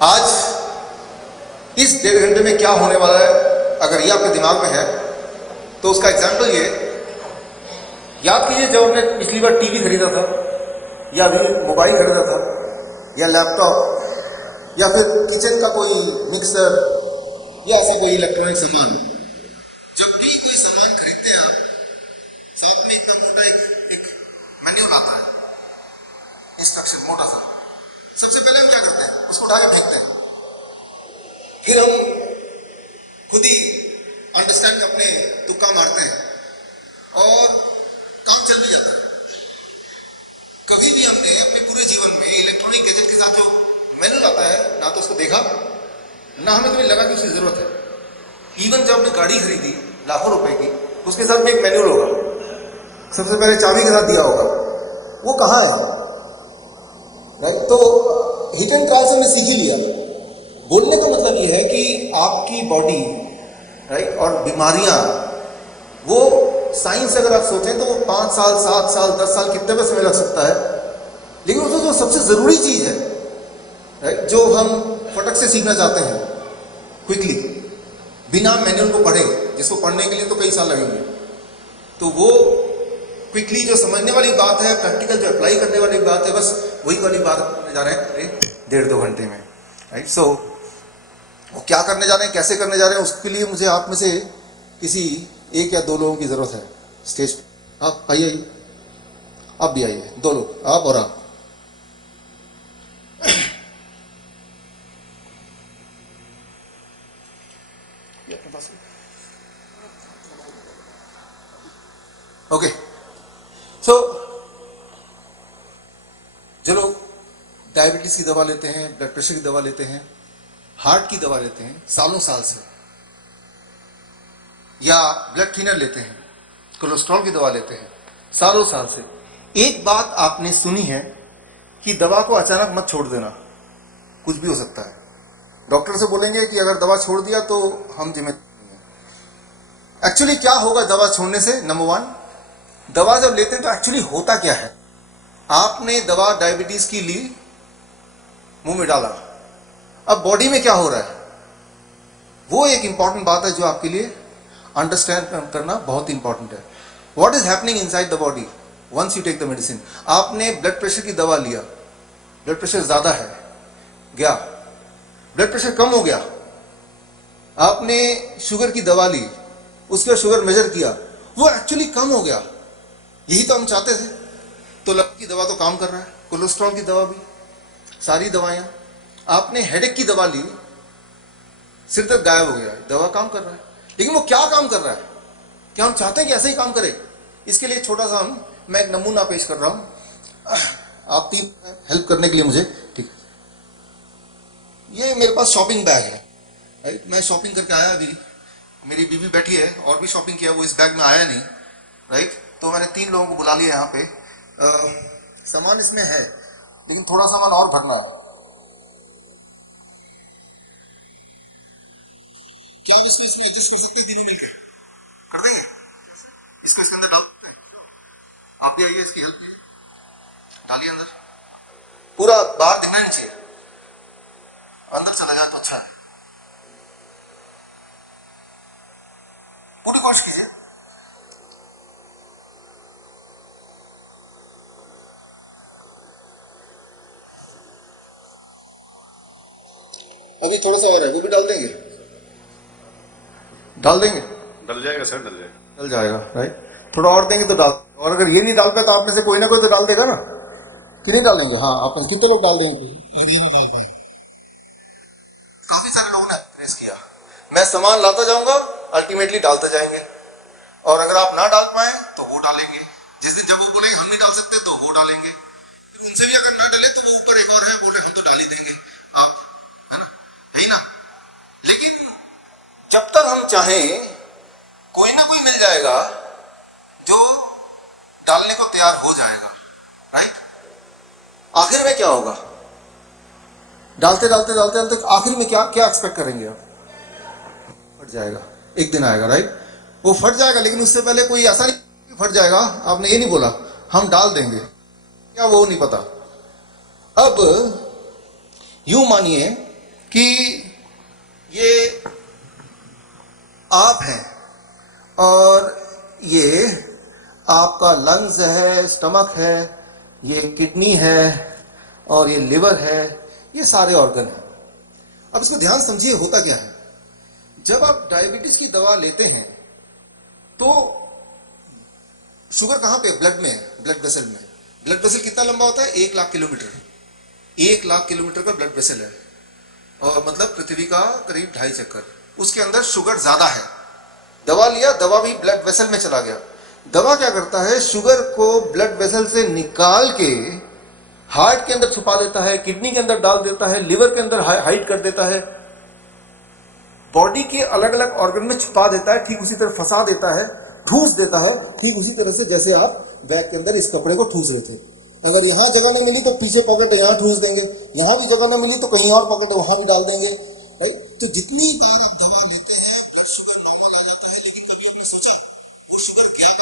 आज इस 1.5 घंटे में क्या होने वाला है, अगर ये आपके दिमाग में है तो उसका एग्जाम्पल ये, याद कीजिए जब हमने पिछली बार टीवी खरीदा था, या अभी मोबाइल खरीदा था, या लैपटॉप, या फिर किचन का कोई मिक्सर, या ऐसा कोई इलेक्ट्रॉनिक सामान। जब भी कोई सामान खरीदते हैं आप, साथ में इतना मोटा एक मैन्युअल आता है, इंस्ट्रक्शन मोटा सा। सबसे पहले हम क्या करते हैं, उसको उठा के फेंकते हैं, फिर हम खुद ही अंडरस्टैंड अपने तुक्का मारते हैं और काम चल भी जाता है। कभी भी हमने अपने पूरे जीवन में इलेक्ट्रॉनिक गैजेट के साथ जो मैनुअल आता है, ना तो उसको देखा, ना हमें कभी लगा कि उसकी जरूरत है। इवन जब हमने गाड़ी खरीदी लाखों रुपए की, उसके साथ भी एक मैनुअल होगा, सबसे पहले चाबी के साथ दिया होगा, वो कहाँ है, राइट। तो हिट एंड ट्रायल से हमने सीख ही लिया। बोलने का मतलब ये है कि आपकी बॉडी, राइट, और बीमारियां, वो साइंस अगर आप सोचें तो वो 5 साल 7 साल 10 साल कितने पे समय लग सकता है, लेकिन उसमें जो सबसे जरूरी चीज है, राइट, जो हम फटक से सीखना चाहते हैं क्विकली, बिना मैनुअल को पढ़े, जिसको पढ़ने के लिए तो कई साल लगेंगे, तो वो क्विकली जो समझने वाली बात है, प्रैक्टिकल जो अप्लाई करने वाली बात है, बस वही वाली बात करने जा रहे हैं 1.5-2 घंटे में, राइट। सो वो क्या करने जा रहे हैं, कैसे करने जा रहे हैं, उसके लिए मुझे आप में से किसी 1 या 2 लोगों की जरूरत है स्टेज पे। आप आइए, आप भी आइए, 2 लोग, आप और आप। ओके, सो जो लोग डायबिटीज की दवा लेते हैं, ब्लड प्रेशर की दवा लेते हैं, हार्ट की दवा लेते हैं सालों साल से, या ब्लड थिनर लेते हैं, कोलेस्ट्रॉल की दवा लेते हैं सालों साल से, एक बात आपने सुनी है कि दवा को अचानक मत छोड़ देना, कुछ भी हो सकता है। डॉक्टर से बोलेंगे कि अगर दवा छोड़ दिया तो हम जिम्मेदार। एक्चुअली क्या होगा दवा छोड़ने से? नंबर 1, दवा जब लेते हैं तो एक्चुअली होता क्या है, आपने दवा डायबिटीज की ली, मुंह में डाला, अब बॉडी में क्या हो रहा है, वो एक इंपॉर्टेंट बात है जो आपके लिए अंडरस्टैंड करना बहुत इंपॉर्टेंट है। What is happening inside the body once you take the medicine. आपने ब्लड प्रेशर की दवा लिया, ब्लड प्रेशर ज्यादा है, गया, ब्लड प्रेशर कम हो गया, आपने शुगर की दवा ली, उसके बाद शुगर मेजर किया, वो एक्चुअली कम हो गया, यही तो हम चाहते थे। तो लक की दवा तो काम कर रहा है, कोलेस्ट्रॉल की दवा भी, सारी दवाएं। आपने हेडेक की दवा ली, सिर दर्द गायब हो गया, दवा काम कर रहा है, लेकिन वो क्या काम कर रहा है, क्या हम चाहते हैं कि ऐसे ही काम करे? इसके लिए छोटा सा मैं एक नमूना पेश कर रहा हूं आपकी हेल्प करने के लिए मुझे, ठीक है। ये मेरे पास शॉपिंग बैग है, राइट, मैं शॉपिंग करके आया, अभी मेरी बीवी बैठी है और भी शॉपिंग किया, वो इस बैग में आया नहीं, राइट। तो मैंने 3 लोगों को बुला लिया यहाँ पे। सामान इसमें है, लेकिन थोड़ा सामान और भरना है। क्या आप इसको इसमें एडजस्ट कर सकते हैं? तीनों मिलकर कर देंगे, इसको इसके अंदर डाल सकते हैं। आप भी आइए, इसकी हेल्प डालिए अंदर, पूरा बाहर दिखना नहीं चाहिए, अंदर चला जाए तो अच्छा है। पूरी कोशिश कीजिए। अभी थोड़ा सा और है, वो भी डाल देंगे, डाल देंगे, डल जाएगा सर, डल जाएगा, डल जाएगा, राइट। थोड़ा और देंगे तो डाल, और अगर ये नहीं डालता तो आप में से कोई ना कोई तो डाल देगा ना, कि नहीं डालेंगे? हाँ, आप में कितने लोग डाल देंगे अगर ये ना डाल पाए? काफी सारे लोगों ने प्रेस किया। मैं सामान लाता जाऊंगा, अल्टीमेटली डालते जाएंगे, और अगर आप ना डाल पाए तो वो डालेंगे। जिस दिन जब वो बोलेंगे हम नहीं डाल सकते तो वो डालेंगे, फिर उनसे भी अगर ना डले तो वो ऊपर एक और है, बोले हम तो डाल ही देंगे, आप, है ना, है ही ना। लेकिन जब तक हम चाहें, कोई ना कोई मिल जाएगा जो डालने को तैयार हो जाएगा, राइट। आखिर में क्या होगा? डालते डालते डालते डालते आखिर में क्या क्या एक्सपेक्ट करेंगे आप? फट जाएगा, एक दिन आएगा, राइट, वो फट जाएगा। लेकिन उससे पहले कोई ऐसा नहीं फट जाएगा, आपने ये नहीं बोला हम डाल देंगे, क्या वो नहीं पता। अब यूं मानिए कि ये आप हैं और ये आपका लंग्स है, स्टमक है, ये किडनी है और ये लिवर है, ये सारे ऑर्गन हैं। अब इसको ध्यान समझिए होता क्या है। जब आप डायबिटीज की दवा लेते हैं तो शुगर कहां पे? ब्लड में है, ब्लड वेसल में। ब्लड वेसल कितना लंबा होता है? 1,00,000 किलोमीटर। 1,00,000 किलोमीटर का ब्लड वेसल है और मतलब पृथ्वी का करीब 2.5 चक्कर। उसके अंदर शुगर ज्यादा है। दवा लिया, दवा भी ब्लड वेसल में चला गया। दवा क्या करता है? शुगर को ब्लड वेसल से निकाल के हार्ट के अंदर छुपा देता है, किडनी के अंदर डाल देता है, लिवर के अंदर हाइड कर देता है, बॉडी के अलग अलग ऑर्गन में छुपा देता है, ठीक उसी तरह फंसा देता है, ठूस देता है, ठीक उसी तरह से जैसे आप बैग के अंदर इस कपड़े को ठूस रहे थे। अगर यहां जगह नहीं मिली तो पीछे पॉकेट है, यहां ठूस देंगे, यहां भी जगह नहीं मिली तो कहीं और पॉकेट है, वहां भी डाल देंगे। राइट? तो जितनी बार आप दवा लेते हैं ब्लड शुगर नॉर्मल आ जाता है, लेकिन कभी आपने सोचा वो शुगर गया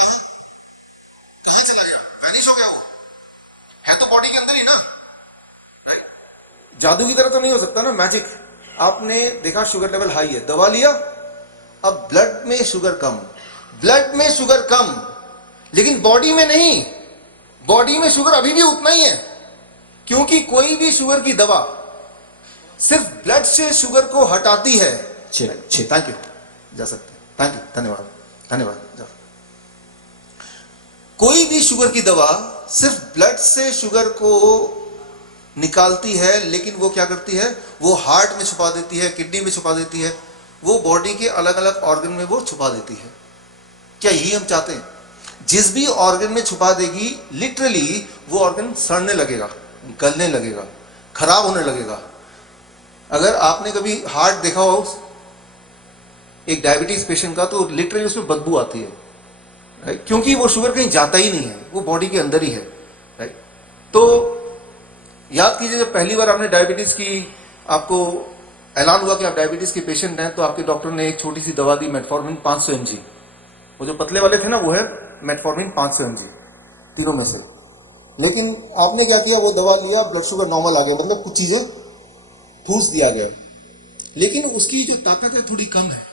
कहां चला गया? वैनिश हो गया? वो है तो बॉडी के अंदर ही ना। राइट? जादू की तरह तो नहीं हो सकता ना, मैजिक। आपने देखा शुगर लेवल हाई है, दवा लिया, अब ब्लड में शुगर कम, ब्लड में शुगर कम, लेकिन बॉडी में नहीं। बॉडी में शुगर अभी भी उतना ही है, क्योंकि कोई भी शुगर की दवा सिर्फ ब्लड से शुगर को हटाती है। थैंक यू, जा सकते हैं। थैंक यू, धन्यवाद, धन्यवाद। जाओ। कोई भी शुगर की दवा सिर्फ ब्लड से शुगर को निकालती है, लेकिन वो क्या करती है? वो हार्ट में छुपा देती है, किडनी में छुपा देती है, वो बॉडी के अलग अलग ऑर्गन में वो छुपा देती है। क्या यही हम चाहते हैं? जिस भी ऑर्गन में छुपा देगी, लिटरली वो ऑर्गन सड़ने लगेगा, गलने लगेगा, खराब होने लगेगा। अगर आपने कभी हार्ट देखा हो एक डायबिटीज पेशेंट का, तो लिटरली उसमें बदबू आती है, राइट? क्योंकि वो शुगर कहीं जाता ही नहीं है, वो बॉडी के अंदर ही है, राइट? तो याद कीजिए, जब पहली बार आपने डायबिटीज की, आपको ऐलान हुआ कि आप डायबिटीज के पेशेंट हैं, तो आपके डॉक्टर ने एक छोटी सी दवा दी, मेटफॉर्मिन 500 mg। वो जो पतले वाले थे ना, वो है मेटफॉर्मिन 500 mg तीनों में से। लेकिन आपने क्या किया? वो दवा लिया, ब्लड शुगर नॉर्मल आ गया, मतलब कुछ चीजें ठूस दिया गया, लेकिन उसकी जो ताकत है थोड़ी कम है।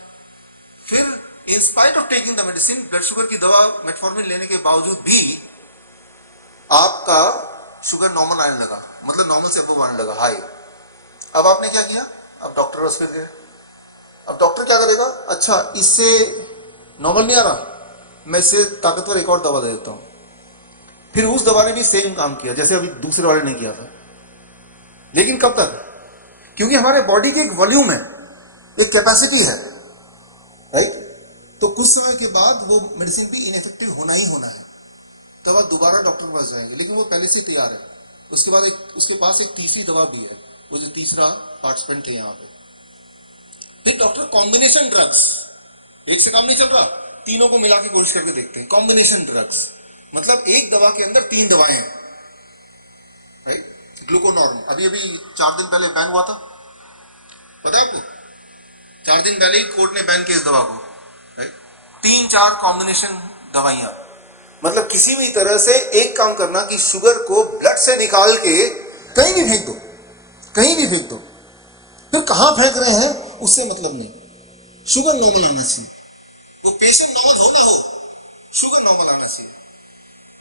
फिर in spite of taking the medicine, blood sugar की दवा मेटफॉर्मिन लेने के बावजूद भी आपका शुगर नॉर्मल आने लगा, मतलब नॉर्मल से अबव आने लगा, हाई। अब आपने क्या किया? अब डॉक्टर पास फिर गए। अब डॉक्टर क्या करेगा? अच्छा, इससे नॉर्मल नहीं आ रहा, मैं इससे ताकतवर एक और दवा दे देता हूं। फिर उस दवा ने भी सेम काम किया जैसे अभी दूसरे वाले ने किया था, लेकिन कब तक? क्योंकि हमारे बॉडी की एक वॉल्यूम है, एक कैपेसिटी है, राइट? तो कुछ समय के बाद वो मेडिसिन भी इनइफेक्टिव होना ही होना है, तब आप दोबारा डॉक्टर के पास जाएंगे, लेकिन वो पहले से तैयार है। उसके बाद उसके पास एक तीसरी दवा भी है, वो जो तीसरा पार्टिसिपेंट थे यहाँ पे। फिर डॉक्टर कॉम्बिनेशन ड्रग्स, एक से काम नहीं चल रहा, तीनों को मिला के कोशिश करके देखते हैं। कॉम्बिनेशन ड्रग्स मतलब एक दवा के अंदर 3 दवाएं हैं, राइट? ग्लूकोनॉर्म अभी 4 दिन पहले बैन हुआ था, पता है आपको? 4 दिन पहले ही कोर्ट ने बैन किया इस दवा को, राइट? 3-4 कॉम्बिनेशन दवाइयां, मतलब किसी भी तरह से एक काम करना कि शुगर को ब्लड से निकाल के कहीं भी फेंक दो, कहीं भी फेंक दो। फिर कहां फेंक रहे हैं उससे मतलब नहीं, शुगर नॉर्मल आना चाहिए। वो पेशेंट नॉर्मल हो ना हो, शुगर नॉर्मल आना चाहिए।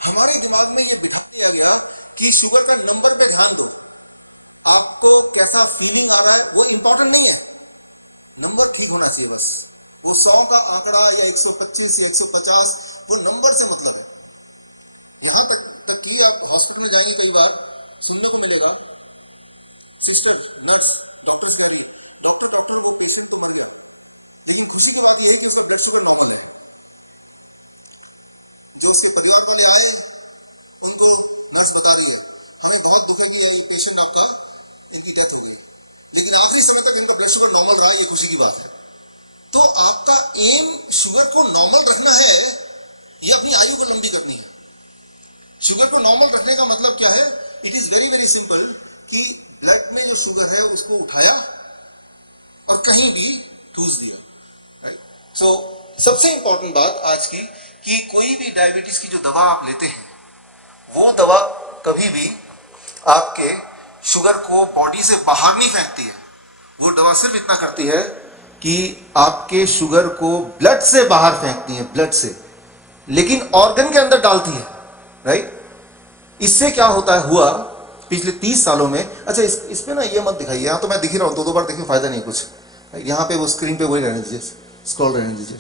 हमारे दिमाग में ये बिठा दिया गया कि शुगर का नंबर पे ध्यान दो, आपको कैसा फीलिंग आ रहा है वो इंपॉर्टेंट नहीं है, नंबर ठीक होना चाहिए बस। वो 100 का आंकड़ा या 125 या 150, वो नंबर से मतलब है। यहाँ तक कि आप हॉस्पिटल में जाएंगे, कई बार सुनने को मिलेगा, सिस्टर नीड्स डेथ हो गई, लेकिन आखिरी समय तक इनका ब्लड शुगर नॉर्मल रहा, ये खुशी की बात है। तो आपका एम शुगर को नॉर्मल रखना है या अपनी आयु को लंबी करनी है? शुगर को नॉर्मल रखने का मतलब क्या है? It is very very simple कि ब्लड में जो शुगर है उसको उठाया और कहीं भी ठूस दिया, राइट? सो सबसे इंपॉर्टेंट बात आज की कि कोई भी डायबिटीज की जो दवा आप लेते हैं, वो दवा कभी भी आपके शुगर को बॉडी से बाहर नहीं फेंकती है, वो दवा सिर्फ इतना करती है कि आपके शुगर को ब्लड से बाहर फेंकती है, ब्लड से, लेकिन ऑर्गन के अंदर डालती है, राइट। इससे क्या होता है हुआ पिछले 30 सालों में। अच्छा इसमें ना ये मत दिखाइए, यहाँ तो मैं दिख ही रहा हूँ, दो बार देखिए फायदा नहीं कुछ। यहाँ पे वो स्क्रीन पे वही रहने दीजिए, स्क्रॉल रहने दीजिए,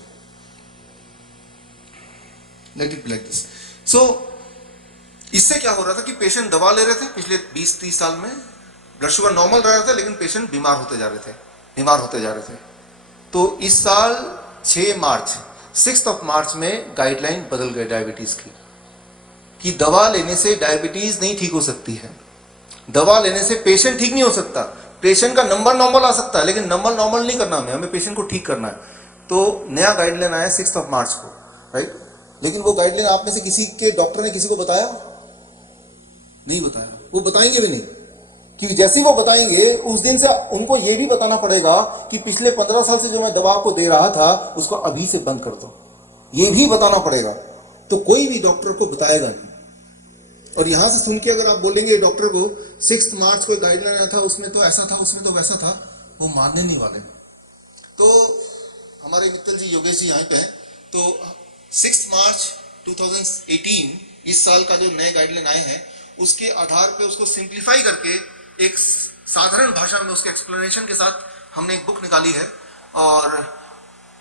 लेट इट लाइक दिस। सो इससे क्या हो रहा था कि पेशेंट दवा ले रहे थे पिछले 20-30 साल में, ब्लड शुगर नॉर्मल रह रहा था, लेकिन पेशेंट बीमार होते जा रहे थे, बीमार होते जा रहे थे। तो इस साल 6 मार्च में गाइडलाइन बदल गए डायबिटीज की, कि दवा लेने से डायबिटीज नहीं ठीक हो सकती है, दवा लेने से पेशेंट ठीक नहीं हो सकता। पेशेंट का नंबर नॉर्मल आ सकता है, लेकिन नंबर नॉर्मल नहीं करना हमें पेशेंट को ठीक करना है। तो नया गाइडलाइन आया 6 मार्च को, राइट। लेकिन वो गाइडलाइन आप में से किसी के डॉक्टर ने किसी को बताया? नहीं बताया, वो बताएंगे भी नहीं, क्योंकि जैसे ही वो बताएंगे उस दिन से उनको ये भी बताना पड़ेगा कि पिछले 15 साल से जो मैं दवा को दे रहा था उसको अभी से बंद कर दो, ये भी बताना पड़ेगा। तो कोई भी डॉक्टर को बताएगा नहीं। और यहां से सुन के अगर आप बोलेंगे डॉक्टर को 6 मार्च को गाइडलाइन आया था, उसमें तो ऐसा था, उसमें तो वैसा था, वो मानने नहीं वाले। तो हमारे मित्तल जी योगेश जी यहाँ पे हैं। तो 6 मार्च 2018 इस साल का जो नए गाइडलाइन आए हैं उसके आधार पे उसको सिंप्लीफाई करके एक साधारण भाषा में उसके एक्सप्लेनेशन के साथ हमने एक बुक निकाली है। और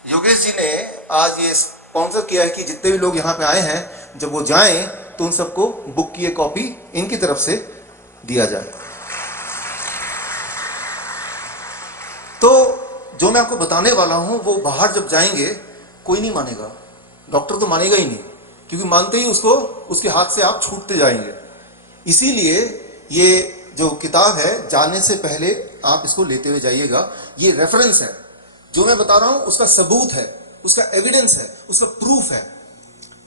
योगेश जी ने आज ये स्पॉन्सर किया है कि जितने भी लोग यहाँ पे आए हैं जब वो जाएं तो उन सबको बुक की एक कॉपी इनकी तरफ से दिया जाए। तो जो मैं आपको बताने वाला हूं वो बाहर जब जाएंगे कोई नहीं मानेगा, डॉक्टर तो मानेगा ही नहीं, क्योंकि मानते ही उसको उसके हाथ से आप छूटते जाएंगे। इसीलिए ये जो किताब है जाने से पहले आप इसको लेते हुए जाइएगा। ये रेफरेंस है, जो मैं बता रहा हूं उसका सबूत है, उसका एविडेंस है, उसका प्रूफ है।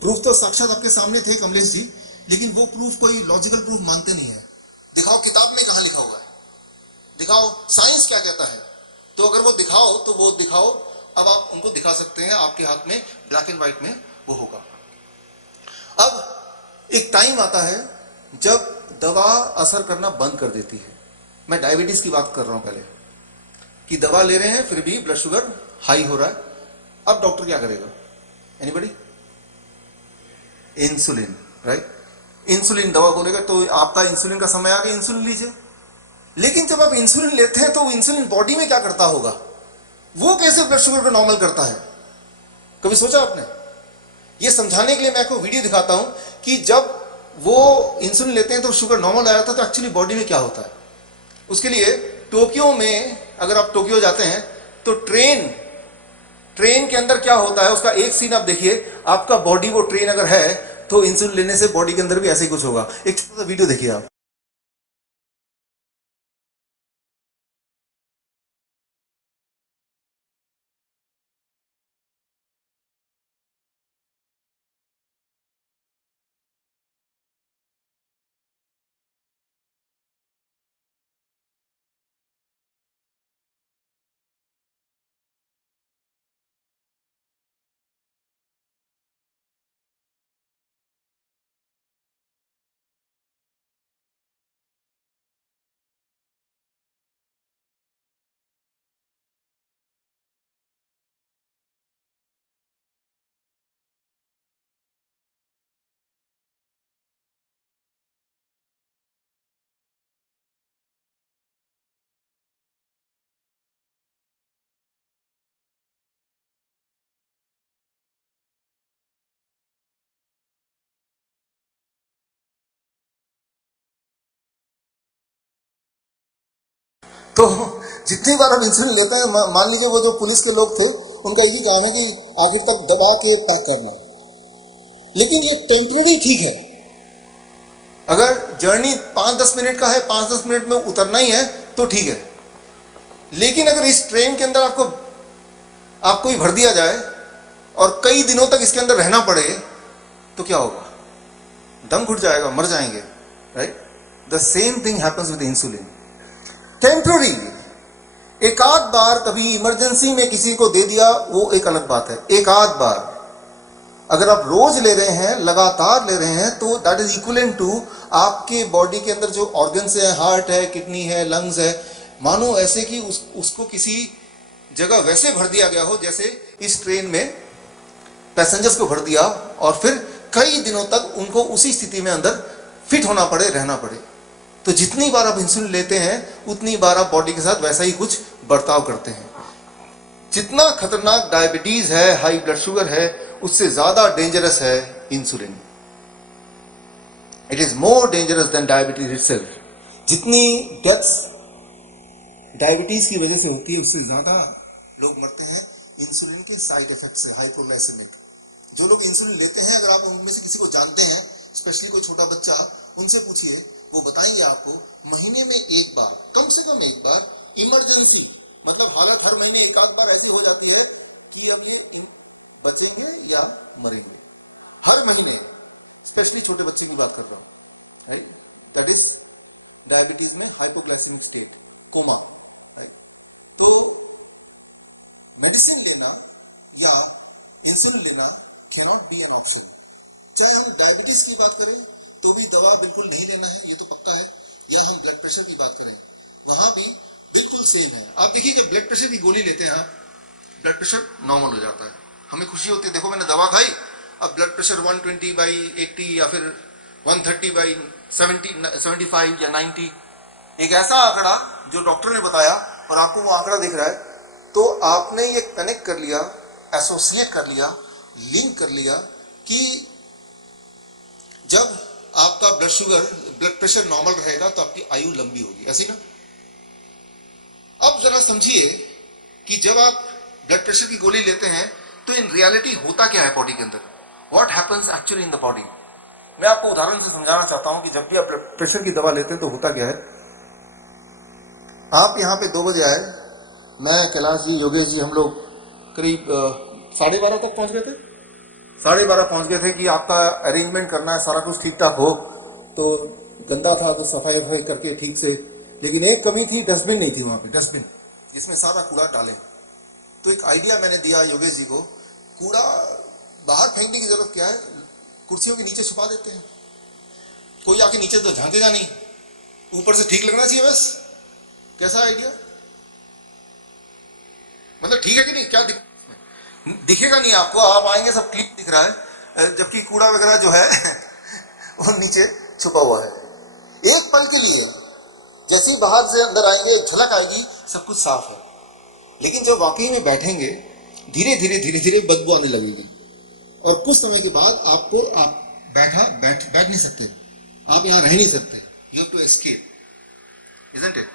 प्रूफ तो साक्षात आपके सामने थे कमलेश जी, लेकिन वो प्रूफ कोई लॉजिकल प्रूफ मानते नहीं है। दिखाओ किताब में कहां लिखा हुआ है, दिखाओ साइंस क्या कहता है। तो अगर वो दिखाओ तो वो दिखाओ। अब आप उनको दिखा सकते हैं, आपके हाथ में ब्लैक एंड व्हाइट में वो होगा। अब एक टाइम आता है जब दवा असर करना बंद कर देती है। मैं डायबिटीज की बात कर रहा हूं पहले, कि दवा ले रहे हैं फिर भी ब्लड शुगर हाई हो रहा है। अब डॉक्टर क्या करेगा? एनीबॉडी? Insulin, right. इंसुलिन दवा बोलेगा तो आपका इंसुलिन का समय आ गया, इंसुलिन लीजिए। लेकिन जब आप इंसुलिन लेते हैं तो इंसुलिन बॉडी में क्या करता होगा? वो कैसे ब्लड शुगर को नॉर्मल करता है? कभी सोचा आपने? ये समझाने के लिए मैं आपको वीडियो दिखाता हूं कि जब वो इंसुलिन लेते हैं तो शुगर नॉर्मल आ जाता है, तो एक्चुअली बॉडी में क्या होता है। उसके लिए टोक्यो में, अगर आप टोक्यो जाते हैं तो ट्रेन के अंदर क्या होता है उसका एक सीन आप देखिए। आपका बॉडी, वो ट्रेन अगर है तो इंसुलिन लेने से बॉडी के अंदर भी ऐसे ही कुछ होगा। एक छोटा सा वीडियो देखिए आप। तो जितनी बार हम इंसुलिन लेते हैं, मान लीजिए वो जो पुलिस के लोग थे उनका यही काम है कि आखिर तक दबा के पैक करना। लेकिन ये टेम्पररी ठीक है। अगर जर्नी 5-10 मिनट का है, 5-10 मिनट में उतरना ही है तो ठीक है। लेकिन अगर इस ट्रेन के अंदर आपको ही भर दिया जाए और कई दिनों तक इसके अंदर रहना पड़े तो क्या होगा? दम घुट जाएगा, मर जाएंगे, right. The same thing happens with insulin. Temporary, एक आध बार कभी इमरजेंसी में किसी को दे दिया वो एक अलग बात है, एक आध बार। अगर आप रोज ले रहे हैं, लगातार ले रहे हैं, तो दैट इज इक्विवेलेंट टू आपके बॉडी के अंदर जो ऑर्गन्स है, हार्ट है, किडनी है, लंग्स है, मानो ऐसे कि उसको किसी जगह वैसे भर दिया गया हो जैसे इस ट्रेन में पैसेंजर्स को भर दिया और फिर कई दिनों तक उनको उसी स्थिति में अंदर फिट होना पड़े, रहना पड़े। तो जितनी बार आप इंसुलिन लेते हैं उतनी बार आप बॉडी के साथ वैसा ही कुछ बर्ताव करते हैं। जितना खतरनाक डायबिटीज है, हाई ब्लड शुगर है, उससे ज्यादा डेंजरस है insulin. It is more dangerous than diabetes itself. जितनी डेथ्स डायबिटीज की वजह से होती है उससे ज्यादा लोग मरते हैं इंसुलिन के साइड इफेक्ट से, हाइपोग्लाइसेमिक। जो लोग इंसुलिन लेते हैं, अगर आप उनमें से किसी को जानते हैं, स्पेशली कोई छोटा बच्चा, उनसे पूछिए, वो बताएंगे आपको महीने में एक बार, कम से कम एक बार इमरजेंसी, मतलब हालत हर महीने एक आध बार ऐसी हो जाती है कि अब ये बचेंगे या मरेंगे। हर महीने, स्पेशली छोटे बच्चे की बात कर रहा हूँ, दैट इज डायबिटीज में हाइपोग्लाइसेमिक स्टेट, कोमा। तो मेडिसिन लेना या इंसुलिन लेना can not be an option. चाहे हम डायबिटीज की बात करें तो भी दवा बिल्कुल नहीं लेना है, ये तो पक्का है, या हम ब्लड प्रेशर की बात करें वहां भी बिल्कुल सेम है। आप देखिए कि ब्लड प्रेशर की गोली लेते हैं आप, ब्लड प्रेशर नॉर्मल हो जाता है, हमें खुशी होती है, देखो मैंने दवा खाई, अब ब्लड प्रेशर 120/80 या फिर 130/75 या 90, एक ऐसा आंकड़ा जो डॉक्टर ने बताया और आपको वो आंकड़ा दिख रहा है, तो आपने ये कनेक्ट कर लिया, एसोसिएट कर लिया, लिंक कर लिया कि जब आपका ब्लड प्रेशर नॉर्मल रहेगा तो आपकी आयु लंबी होगी, ऐसे ना। अब जरा समझिए कि जब आप ब्लड प्रेशर की गोली लेते हैं तो इन रियलिटी होता क्या है बॉडी के अंदर, what happens actually in the body. मैं आपको उदाहरण से समझाना चाहता हूं कि जब भी आप ब्लड प्रेशर की दवा लेते हैं तो होता क्या है। आप यहाँ पे 2 बजे आए, मैं, कैलाश जी, योगेश जी, हम लोग करीब 12:30 तक पहुंच गए थे। 12:30 पहुंच गए थे कि आपका अरेंजमेंट करना है, सारा कुछ ठीक ठाक हो। तो गंदा था तो सफाई वफाई करके ठीक से, लेकिन एक कमी थी, डस्टबिन नहीं थी वहां पे, डस्टबिन जिसमें सारा कूड़ा डालें। तो एक आइडिया मैंने दिया योगेश जी को, कूड़ा बाहर फेंकने की जरूरत क्या है, कुर्सियों के नीचे छुपा देते हैं, कोई आके नीचे तो झांकेगा नहीं, ऊपर से ठीक लगना चाहिए बस। कैसा आइडिया, मतलब ठीक है कि नहीं, क्या दिखेगा नहीं आपको, आप आएंगे सब क्लीन दिख रहा है, जबकि कूड़ा वगैरह जो है वो नीचे छुपा हुआ है। एक पल के लिए जैसे ही बाहर से अंदर आएंगे झलक आएगी, सब कुछ साफ है, लेकिन जब वाकई में बैठेंगे धीरे धीरे बदबू आने लगेगी और कुछ समय के बाद आपको, आप बैठ नहीं सकते, आप यहां रह नहीं सकते, you have to escape, isn't it.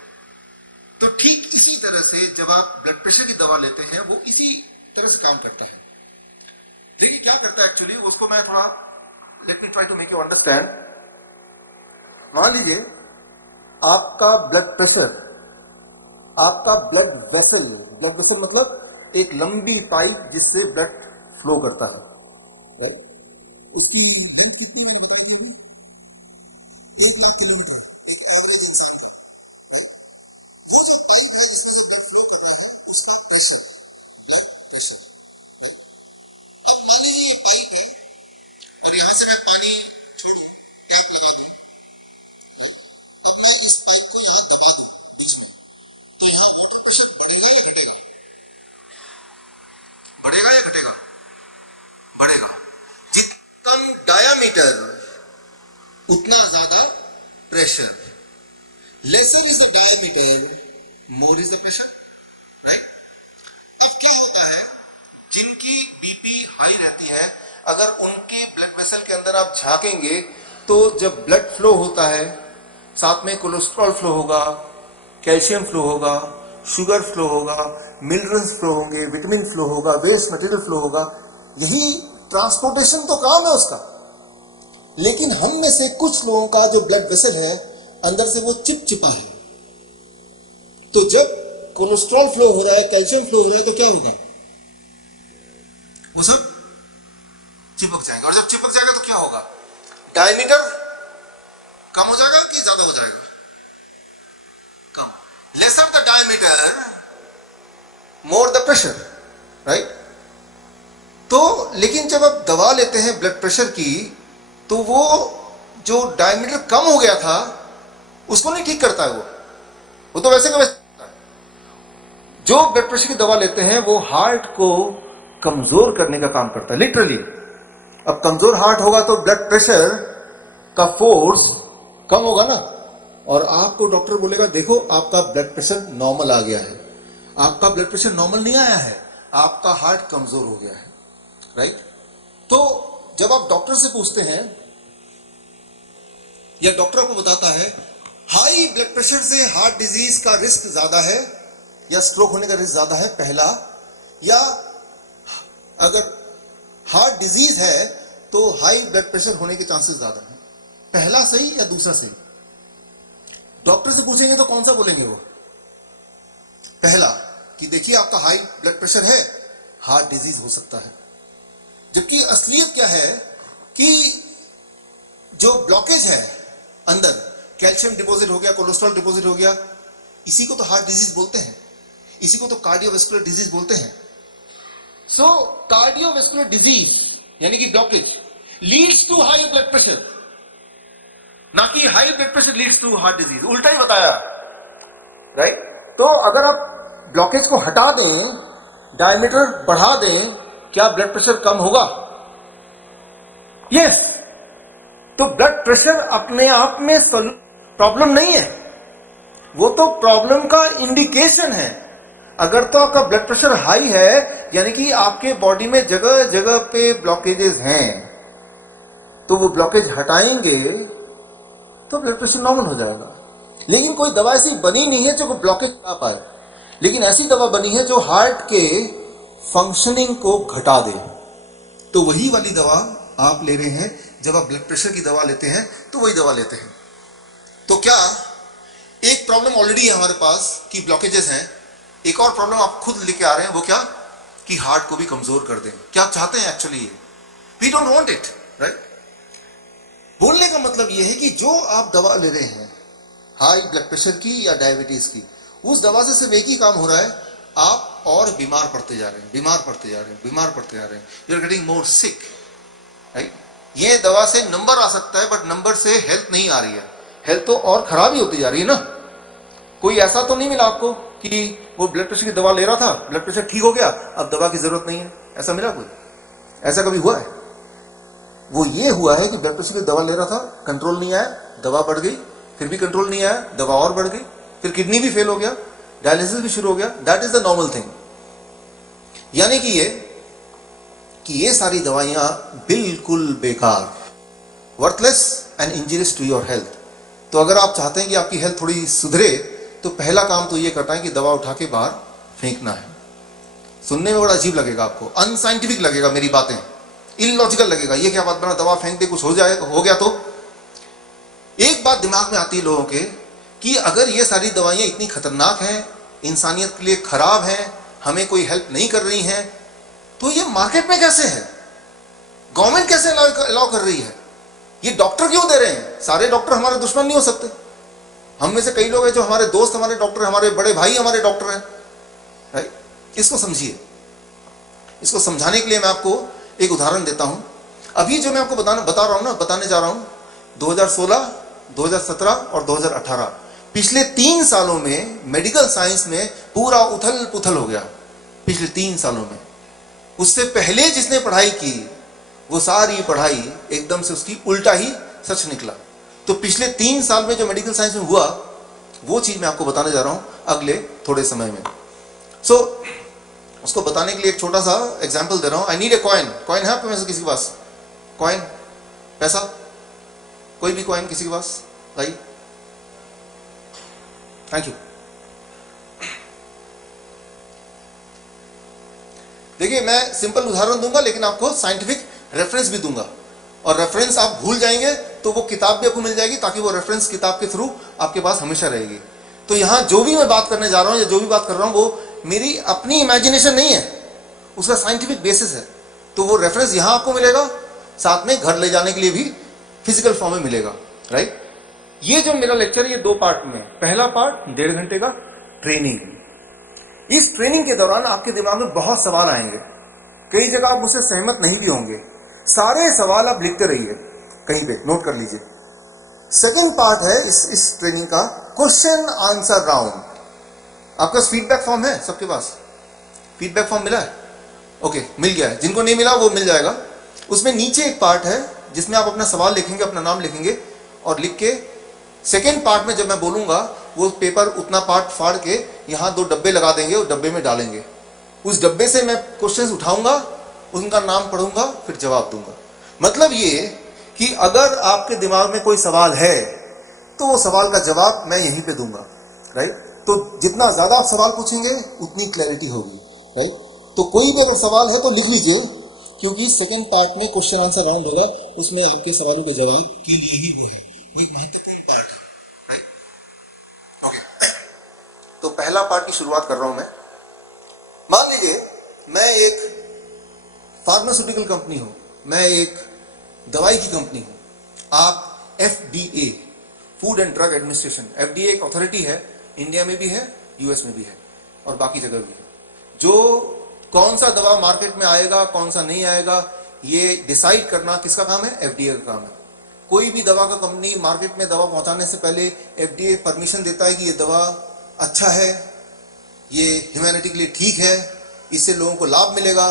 तो ठीक इसी तरह से जब आप ब्लड प्रेशर की दवा लेते हैं वो इसी तरह से काम करता है। देखिए क्या करता है एक्चुअली, उसको मैं थोड़ा, let me try to make you understand. मान लीजिए आपका ब्लड प्रेशर, आपका ब्लड वेसल मतलब एक लंबी पाइप जिससे ब्लड फ्लो करता है, राइट, उसकी लेंथ कितनी है बताइए, 1 लाख किलोमीटर। बढ़ेगा या घटेगा? बढ़ेगा। जितना डायामीटर उतना ज्यादा pressure, lesser is the diameter, more is the pressure, right. अब क्या होता है, जिनकी बीपी हाई रहती है, अगर उनके ब्लड वेसल के अंदर आप झांकेंगे तो जब ब्लड फ्लो होता है, साथ में कोलेस्ट्रॉल फ्लो होगा, कैल्शियम फ्लो होगा, शुगर फ्लो होगा, मिनरल्स फ्लो होंगे, विटामिन फ्लो होगा, वेस्ट मटेरियल फ्लो होगा, यही ट्रांसपोर्टेशन तो काम है उसका। लेकिन हम में से कुछ लोगों का जो ब्लड वेसल है अंदर से वो चिपचिपा है, तो जब कोलेस्ट्रॉल फ्लो हो रहा है, कैल्शियम फ्लो हो रहा है, तो क्या होगा, वो सब चिपक जाएगा। और जब चिपक जाएगा तो क्या होगा, डायमीटर कम हो जाएगा कि ज्यादा हो जाएगा, कम। Lesser the diameter, more the pressure, right. तो लेकिन जब आप दवा लेते हैं ब्लड प्रेशर की, तो वो जो डायमीटर कम हो गया था उसको नहीं ठीक करता है, वो तो वैसे का वैसे। जो ब्लड प्रेशर की दवा लेते हैं वो हार्ट को कमजोर करने का काम करता है, लिटरली। अब कमजोर हार्ट होगा तो ब्लड प्रेशर का फोर्स कम होगा ना, और आपको डॉक्टर बोलेगा देखो आपका ब्लड प्रेशर नॉर्मल आ गया है। आपका ब्लड प्रेशर नॉर्मल नहीं आया है, आपका हार्ट कमजोर हो गया है, राइट। तो जब आप डॉक्टर से पूछते हैं या डॉक्टर आपको बताता है हाई ब्लड प्रेशर से हार्ट डिजीज का रिस्क ज्यादा है या स्ट्रोक होने का रिस्क ज्यादा है, पहला, या अगर हार्ट डिजीज है तो हाई ब्लड प्रेशर होने के चांसेस ज्यादा है, पहला सही या दूसरा सही? डॉक्टर से पूछेंगे तो कौन सा बोलेंगे वो? पहला, कि देखिए आपका हाई ब्लड प्रेशर है, हार्ट डिजीज हो सकता है। जबकि असलियत क्या है कि जो ब्लॉकेज है अंदर, कैल्शियम डिपॉजिट हो गया, कोलेस्ट्रॉल डिपॉजिट हो गया, इसी को तो हार्ट डिजीज बोलते हैं, इसी को तो कार्डियोवैस्कुलर डिजीज बोलते हैं। सो कार्डियोवैस्कुलर डिजीज यानी कि blockage leads to high blood pressure, ना कि high blood pressure leads to heart disease. उल्टा ही बताया, राइट। तो अगर आप ब्लॉकेज को हटा दें, डायमीटर बढ़ा दें, क्या ब्लड प्रेशर कम होगा? यस। तो ब्लड प्रेशर अपने आप में प्रॉब्लम नहीं है, वो तो प्रॉब्लम का इंडिकेशन है। अगर तो आपका ब्लड प्रेशर हाई है यानी कि आपके बॉडी में जगह जगह पे ब्लॉकेजेस हैं, तो वो ब्लॉकेज हटाएंगे तो ब्लड प्रेशर नॉर्मल हो जाएगा। लेकिन कोई दवा ऐसी बनी नहीं है जो ब्लॉकेज हटा पाए, लेकिन ऐसी दवा बनी है जो हार्ट के फंक्शनिंग को घटा दे। तो वही वाली दवा आप ले रहे हैं। जब आप ब्लड प्रेशर की दवा लेते हैं तो वही दवा लेते हैं। तो क्या एक प्रॉब्लम ऑलरेडी है हमारे पास कि ब्लॉकेजेस हैं, एक और प्रॉब्लम आप खुद लेके आ रहे हैं, वो क्या? कि हार्ट को भी कमजोर कर दें। क्या आप चाहते हैं एक्चुअली ये? We don't want it, right. बोलने का मतलब ये है कि जो आप दवा ले रहे हैं हाई ब्लड प्रेशर की या डायबिटीज की, उस दवा से सिर्फ एक ही काम हो रहा है, आप और बीमार पड़ते जा रहे हैं, बीमार पड़ते जा रहे हैं, बीमार पड़ते जा रहे हैं। You are getting more sick, right. ये दवा से नंबर आ सकता है, बट नंबर से हेल्थ नहीं आ रही है, हेल्थ तो और खराब ही होती जा रही है ना। कोई ऐसा तो नहीं मिला आपको कि वो ब्लड प्रेशर की दवा ले रहा था, ब्लड प्रेशर ठीक हो गया, अब दवा की जरूरत नहीं है, ऐसा मिला कोई? ऐसा कभी हुआ है? वो ये हुआ है कि ब्लड प्रेशर की दवा ले रहा था, कंट्रोल नहीं आया, दवा बढ़ गई, फिर भी कंट्रोल नहीं आया, दवा और बढ़ गई, फिर किडनी भी फेल हो गया, डायलिसिस भी शुरू हो गया। That is the normal thing. यानी कि ये सारी दवाइयां बिल्कुल बेकार, worthless and injurious to your health. तो अगर आप चाहते हैं कि आपकी हेल्थ थोड़ी सुधरे, तो पहला काम तो ये करना है कि दवा उठा के बाहर फेंकना है। सुनने में बड़ा अजीब लगेगा आपको, अनसाइंटिफिक लगेगा, मेरी बातें इलॉजिकल लगेगा। ये क्या बात बना, दवा फेंक दे, कुछ हो गया तो? एक बात दिमाग में आती है लोगों के कि अगर ये सारी दवाइयां इतनी खतरनाक हैं, इंसानियत के लिए खराब हैं, हमें कोई हेल्प नहीं कर रही हैं, तो ये मार्केट में कैसे है? गवर्नमेंट कैसे अलाउ कर रही है? ये डॉक्टर क्यों दे रहे हैं? सारे डॉक्टर हमारे दुश्मन नहीं हो सकते। हम में से कई लोग हैं जो हमारे दोस्त हमारे डॉक्टर हैं, हमारे बड़े भाई हमारे डॉक्टर हैं, राइट। इसको समझिए। इसको समझाने के लिए मैं आपको एक उदाहरण देता हूं। अभी जो मैं आपको बताने जा रहा हूं 2016, 2017 और 2018, पिछले 3 सालों में मेडिकल साइंस में पूरा उथल पुथल हो गया। पिछले 3 सालों में उससे पहले जिसने पढ़ाई की वो सारी पढ़ाई एकदम से उसकी उल्टा ही सच निकला। तो पिछले 3 साल में जो मेडिकल साइंस में हुआ वो चीज मैं आपको बताने जा रहा हूं अगले थोड़े समय में। सो उसको बताने के लिए एक छोटा सा एग्जांपल दे रहा हूं। I need a coin. Coin है आपके में से किसी के पास? कॉइन, पैसा, कोई भी कॉइन किसी के पास? लाइए, थैंक यू। देखिए, मैं सिंपल उदाहरण दूंगा लेकिन आपको साइंटिफिक रेफरेंस भी दूंगा, और रेफरेंस आप भूल जाएंगे तो वो किताब भी आपको मिल जाएगी, ताकि वो रेफरेंस किताब के थ्रू आपके पास हमेशा रहेगी। तो यहां जो भी मैं बात करने जा रहा हूं या जो भी बात कर रहा हूं वो मेरी अपनी इमेजिनेशन नहीं है, उसका साइंटिफिक बेसिस है। तो वो रेफरेंस यहां आपको मिलेगा, साथ में घर ले जाने के लिए भी फिजिकल फॉर्म में मिलेगा, राइट। ये जो मेरा लेक्चर है ये 2 पार्ट में। पहला पार्ट 1.5 घंटे का ट्रेनिंग। इस ट्रेनिंग के दौरान आपके दिमाग में बहुत सवाल आएंगे, कई जगह आप मुझसे सहमत नहीं भी होंगे। सारे सवाल आप लिखते रहिए, कहीं पे नोट कर लीजिए। सेकंड पार्ट है इस ट्रेनिंग का क्वेश्चन आंसर राउंड। आपका फीडबैक फॉर्म है सबके पास? फीडबैक फॉर्म मिला है? ओके, मिल गया है। जिनको नहीं मिला वो मिल जाएगा। उसमें नीचे एक पार्ट है जिसमें आप अपना सवाल लिखेंगे, अपना नाम लिखेंगे और लिख के सेकेंड पार्ट में जब मैं बोलूंगा वो पेपर उतना पार्ट फाड़ के यहाँ 2 डब्बे लगा देंगे, उस डब्बे में डालेंगे। उस डब्बे से मैं क्वेश्चंस उठाऊंगा, उनका नाम पढ़ूंगा, फिर जवाब दूंगा। मतलब ये कि अगर आपके दिमाग में कोई सवाल है तो वो सवाल का जवाब मैं यहीं पे दूंगा, राइट? तो जितना ज्यादा आप सवाल पूछेंगे उतनी क्लैरिटी होगी, राइट? तो कोई भी अगर सवाल है तो लिख लीजिए, क्योंकि सेकंड पार्ट में क्वेश्चन आंसर राउंड होगा, उसमें आपके सवालों के जवाब के लिए ही वो है, वो एक महत्वपूर्ण पार्ट है, राइट? ओके, तो पहला पार्ट की शुरुआत कर रहा हूं मैं। मान लीजिए मैं एक फार्मास्यूटिकल कंपनी हूं, मैं एक दवाई की कंपनी हूं, आप FDA, food and drug administration, FDA एक अथॉरिटी है, इंडिया में भी है, यूएस में भी है और बाकी जगह भी है, जो कौन सा दवा मार्केट में आएगा, कौन सा नहीं आएगा, ये डिसाइड करना किसका काम है? FDA का काम है। कोई भी दवा का कंपनी मार्केट में दवा पहुंचाने से पहले FDA परमिशन देता है कि ये दवा अच्छा है, ये ह्यूमैनिटी के लिए ठीक है, इससे लोगों को लाभ मिलेगा,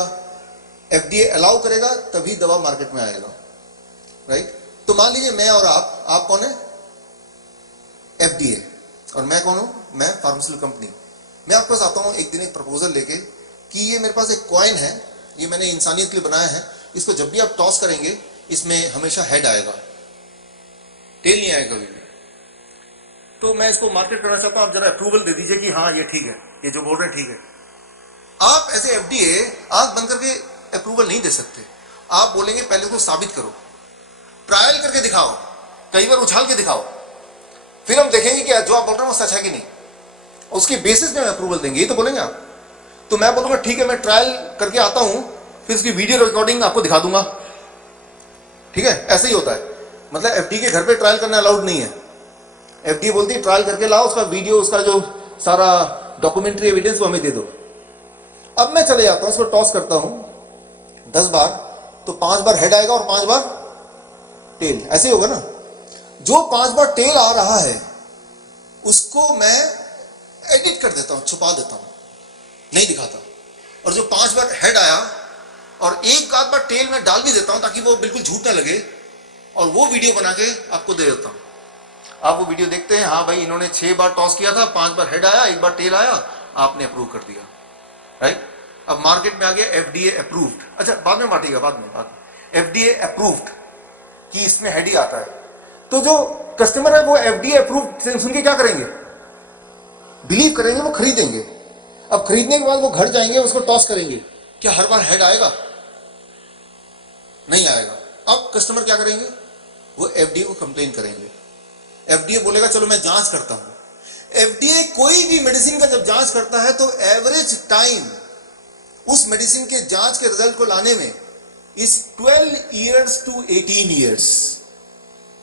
FDA अलाउ करेगा तभी दवा मार्केट में आएगा, राइट? तो मान लीजिए मैं और आप कौन है? FDA, और मैं कौन हूं? मैं फार्मास्यूटिकल कंपनी। मैं आपके पास आता हूं एक दिन एक प्रपोजल लेके कि ये मेरे पास एक कॉइन है, ये मैंने इंसानियत के लिए बनाया है, इसको जब भी आप टॉस करेंगे इसमें हमेशा हेड आएगा, टेल नहीं आएगा कभी भी। तो मैं इसको मार्केट करना चाहता हूं, आप जरा अप्रूवल दे दीजिए कि हाँ ये ठीक है, ये जो बोल रहे हैं ठीक है। आप ऐसे FDA आंख बंद करके अप्रूवल नहीं दे सकते। आप बोलेंगे पहले उसको साबित करो, ट्रायल करके दिखाओ, कई बार उछाल के दिखाओ, फिर हम देखेंगे कि जो आप बोल रहे हैं वो सच है कि नहीं, उसकी बेसिस में अप्रूवल देंगे, ये तो बोलेंगे आप। तो मैं बोलूंगा ठीक है, मैं ट्रायल करके आता हूं, फिर उसकी वीडियो रिकॉर्डिंग आपको दिखा दूंगा, ठीक है? ऐसे ही होता है। मतलब FDA के घर पे ट्रायल करना अलाउड नहीं है। FDA बोलती है ट्रायल करके लाओ, उसका वीडियो, उसका जो सारा डॉक्यूमेंट्री एविडेंस वो हमें दे दो। अब मैं चले जाता हूं, उसको टॉस करता हूं 10 बार, तो 5 बार हेड आएगा और 5 बार टेल, ऐसे ही होगा ना? जो 5 बार टेल आ रहा है उसको मैं एडिट कर देता हूं, छुपा देता हूं, नहीं दिखाता। और जो 5 बार हेड आया और एक आध बार टेल में डाल भी देता हूं ताकि वो बिल्कुल झूठ ना लगे, और वो वीडियो बना के आपको दे देता हूं। आप वो वीडियो देखते हैं, हाँ भाई इन्होंने 6 बार टॉस किया था, 5 बार हेड आया, 1 बार टेल आया, आपने अप्रूव कर दिया, राइट? अब मार्केट में आ गया FDA अप्रूव्ड। अच्छा बाद में बांटेगा, बाद में FDA अप्रूव्ड कि इसमें हेड ही आता है। तो जो कस्टमर है वो FDA अप्रूव्ड सुन के क्या करेंगे? बिलीव करेंगे, वो खरीदेंगे। अब खरीदने के बाद वो घर जाएंगे, उसको टॉस करेंगे, क्या हर बार हेड आएगा? नहीं आएगा। अब कस्टमर क्या करेंगे? वो FDA को कंप्लेन करेंगे। FDA बोलेगा चलो मैं जांच करता हूं। FDA कोई भी मेडिसिन का जब जांच करता है तो एवरेज टाइम उस मेडिसिन के जांच के रिजल्ट को लाने में इस 12 ईयर्स टू 18 ईयर्स,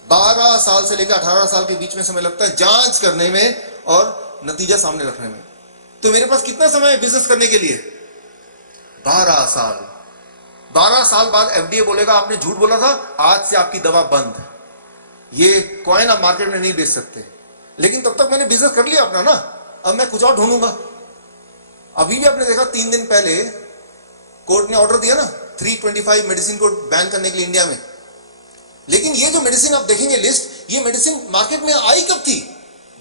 12 साल से लेकर 18 साल के बीच में समय लगता है जांच करने में और नतीजा सामने रखने में। तो मेरे पास कितना समय है बिजनेस करने के लिए? 12 साल। 12 साल बाद FDA बोलेगा आपने झूठ बोला था, आज से आपकी दवा बंद, ये कॉइन आप मार्केट में नहीं बेच सकते। लेकिन तब तक मैंने बिजनेस कर लिया अपना ना, अब मैं कुछ और ढूंढूंगा। अभी भी आपने देखा 3 दिन पहले कोर्ट ने ऑर्डर दिया ना 325 मेडिसिन को बैन करने के लिए इंडिया में। लेकिन ये जो मेडिसिन आप देखेंगे लिस्ट, ये मेडिसिन मार्केट में आई कब थी?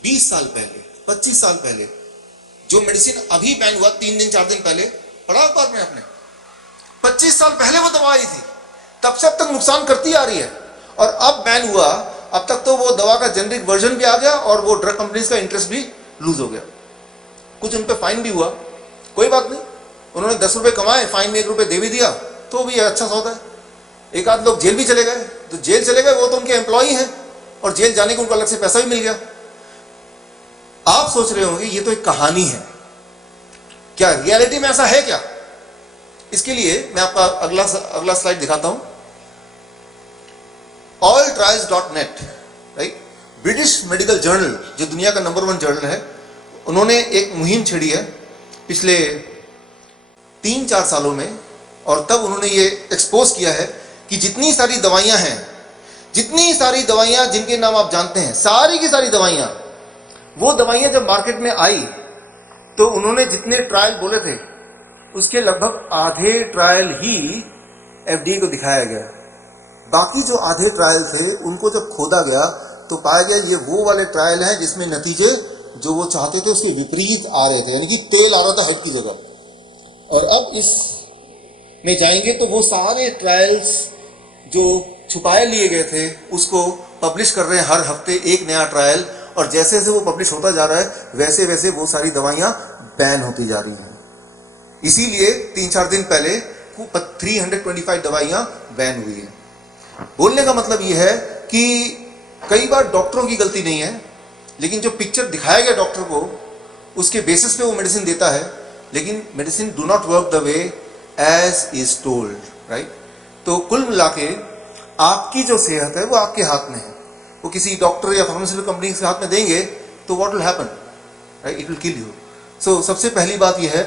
20 साल पहले, 25 साल पहले। जो मेडिसिन अभी बैन हुआ 3 दिन 4 दिन पहले, पढ़ा अखबार में आपने? 25 साल पहले वो दवा आई थी, तब से अब तक नुकसान करती आ रही है। और अब बैन हुआ, अब तक तो वो दवा का जेनरिक वर्जन भी आ गया और वो ड्रग कंपनीज का इंटरेस्ट भी लूज हो गया। कुछ उन पे फाइन भी हुआ, कोई बात नहीं, उन्होंने 10 रुपए कमाए, फाइन में 1 रुपए दे भी दिया, तो भी अच्छा सौदा है। एक आध लोग जेल भी चले गए, तो जेल चले गए वो तो उनके एम्प्लॉई हैं और जेल जाने को उनको अलग से पैसा भी मिल गया। आप सोच रहे होंगे ये तो एक कहानी है, क्या रियलिटी में ऐसा है क्या? इसके लिए मैं आपका अगला स्लाइड दिखाता हूं। alltrials.net, right? British medical journal, जो दुनिया का नंबर 1 जर्नल है, उन्होंने एक मुहिम छेड़ी है पिछले 3-4 सालों में, और तब उन्होंने ये एक्सपोज किया है कि जितनी सारी दवाइयां हैं, जितनी सारी दवाइयां जिनके नाम आप जानते हैं, सारी की सारी दवाइयां, वो दवाइयां जब मार्केट में आई तो उन्होंने जितने ट्रायल बोले थे उसके लगभग आधे ट्रायल ही एफडीए को दिखाया गया। बाकी जो आधे ट्रायल थे उनको जब खोदा गया तो पाया गया ये वो वाले ट्रायल हैं जिसमें नतीजे जो वो चाहते थे उसके विपरीत आ रहे थे, यानी कि तेल आ रहा था हेड की जगह। और अब इस में जाएंगे तो वो सारे ट्रायल्स जो छुपाए लिए गए थे उसको पब्लिश कर रहे हैं हर हफ्ते एक नया ट्रायल, और जैसे जैसे वो पब्लिश होता जा रहा है वैसे वैसे वो सारी दवाइयां बैन होती जा रही हैं। इसीलिए 3-4 दिन पहले 325 दवाइयां बैन हुई है। बोलने का मतलब यह है कि कई बार डॉक्टरों की गलती नहीं है, लेकिन जो पिक्चर दिखाया गया डॉक्टर को उसके बेसिस पे वो मेडिसिन देता है, लेकिन medicine do not work the way as is told, right. तो कुल मिला के आपकी जो सेहत है वो आपके हाथ में है। वो किसी डॉक्टर या फार्मास्यूटिकल कंपनी के हाथ में देंगे तो what will happen, right, it will kill you. So सबसे पहली बात यह है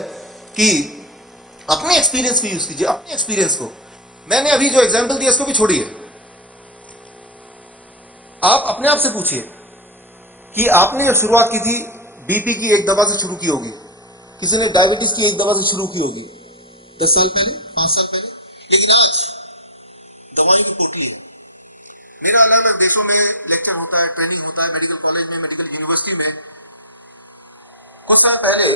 कि अपने एक्सपीरियंस को यूज कीजिए, अपने एक्सपीरियंस को। मैंने अभी जो एग्जाम्पल दिया इसको भी छोड़िए, आप अपने आप से पूछिए कि आपने जब शुरुआत की थी बीपी की एक दवा से शुरू की होगी, किसी ने डायबिटीज की एक दवा से शुरू की होगी 10 साल पहले, 5 साल पहले, लेकिन आज दवाइयों की पोटली है। मेरा अलग अलग देशों में लेक्चर होता है, ट्रेनिंग होता है, मेडिकल कॉलेज में, मेडिकल यूनिवर्सिटी में। कुछ समय पहले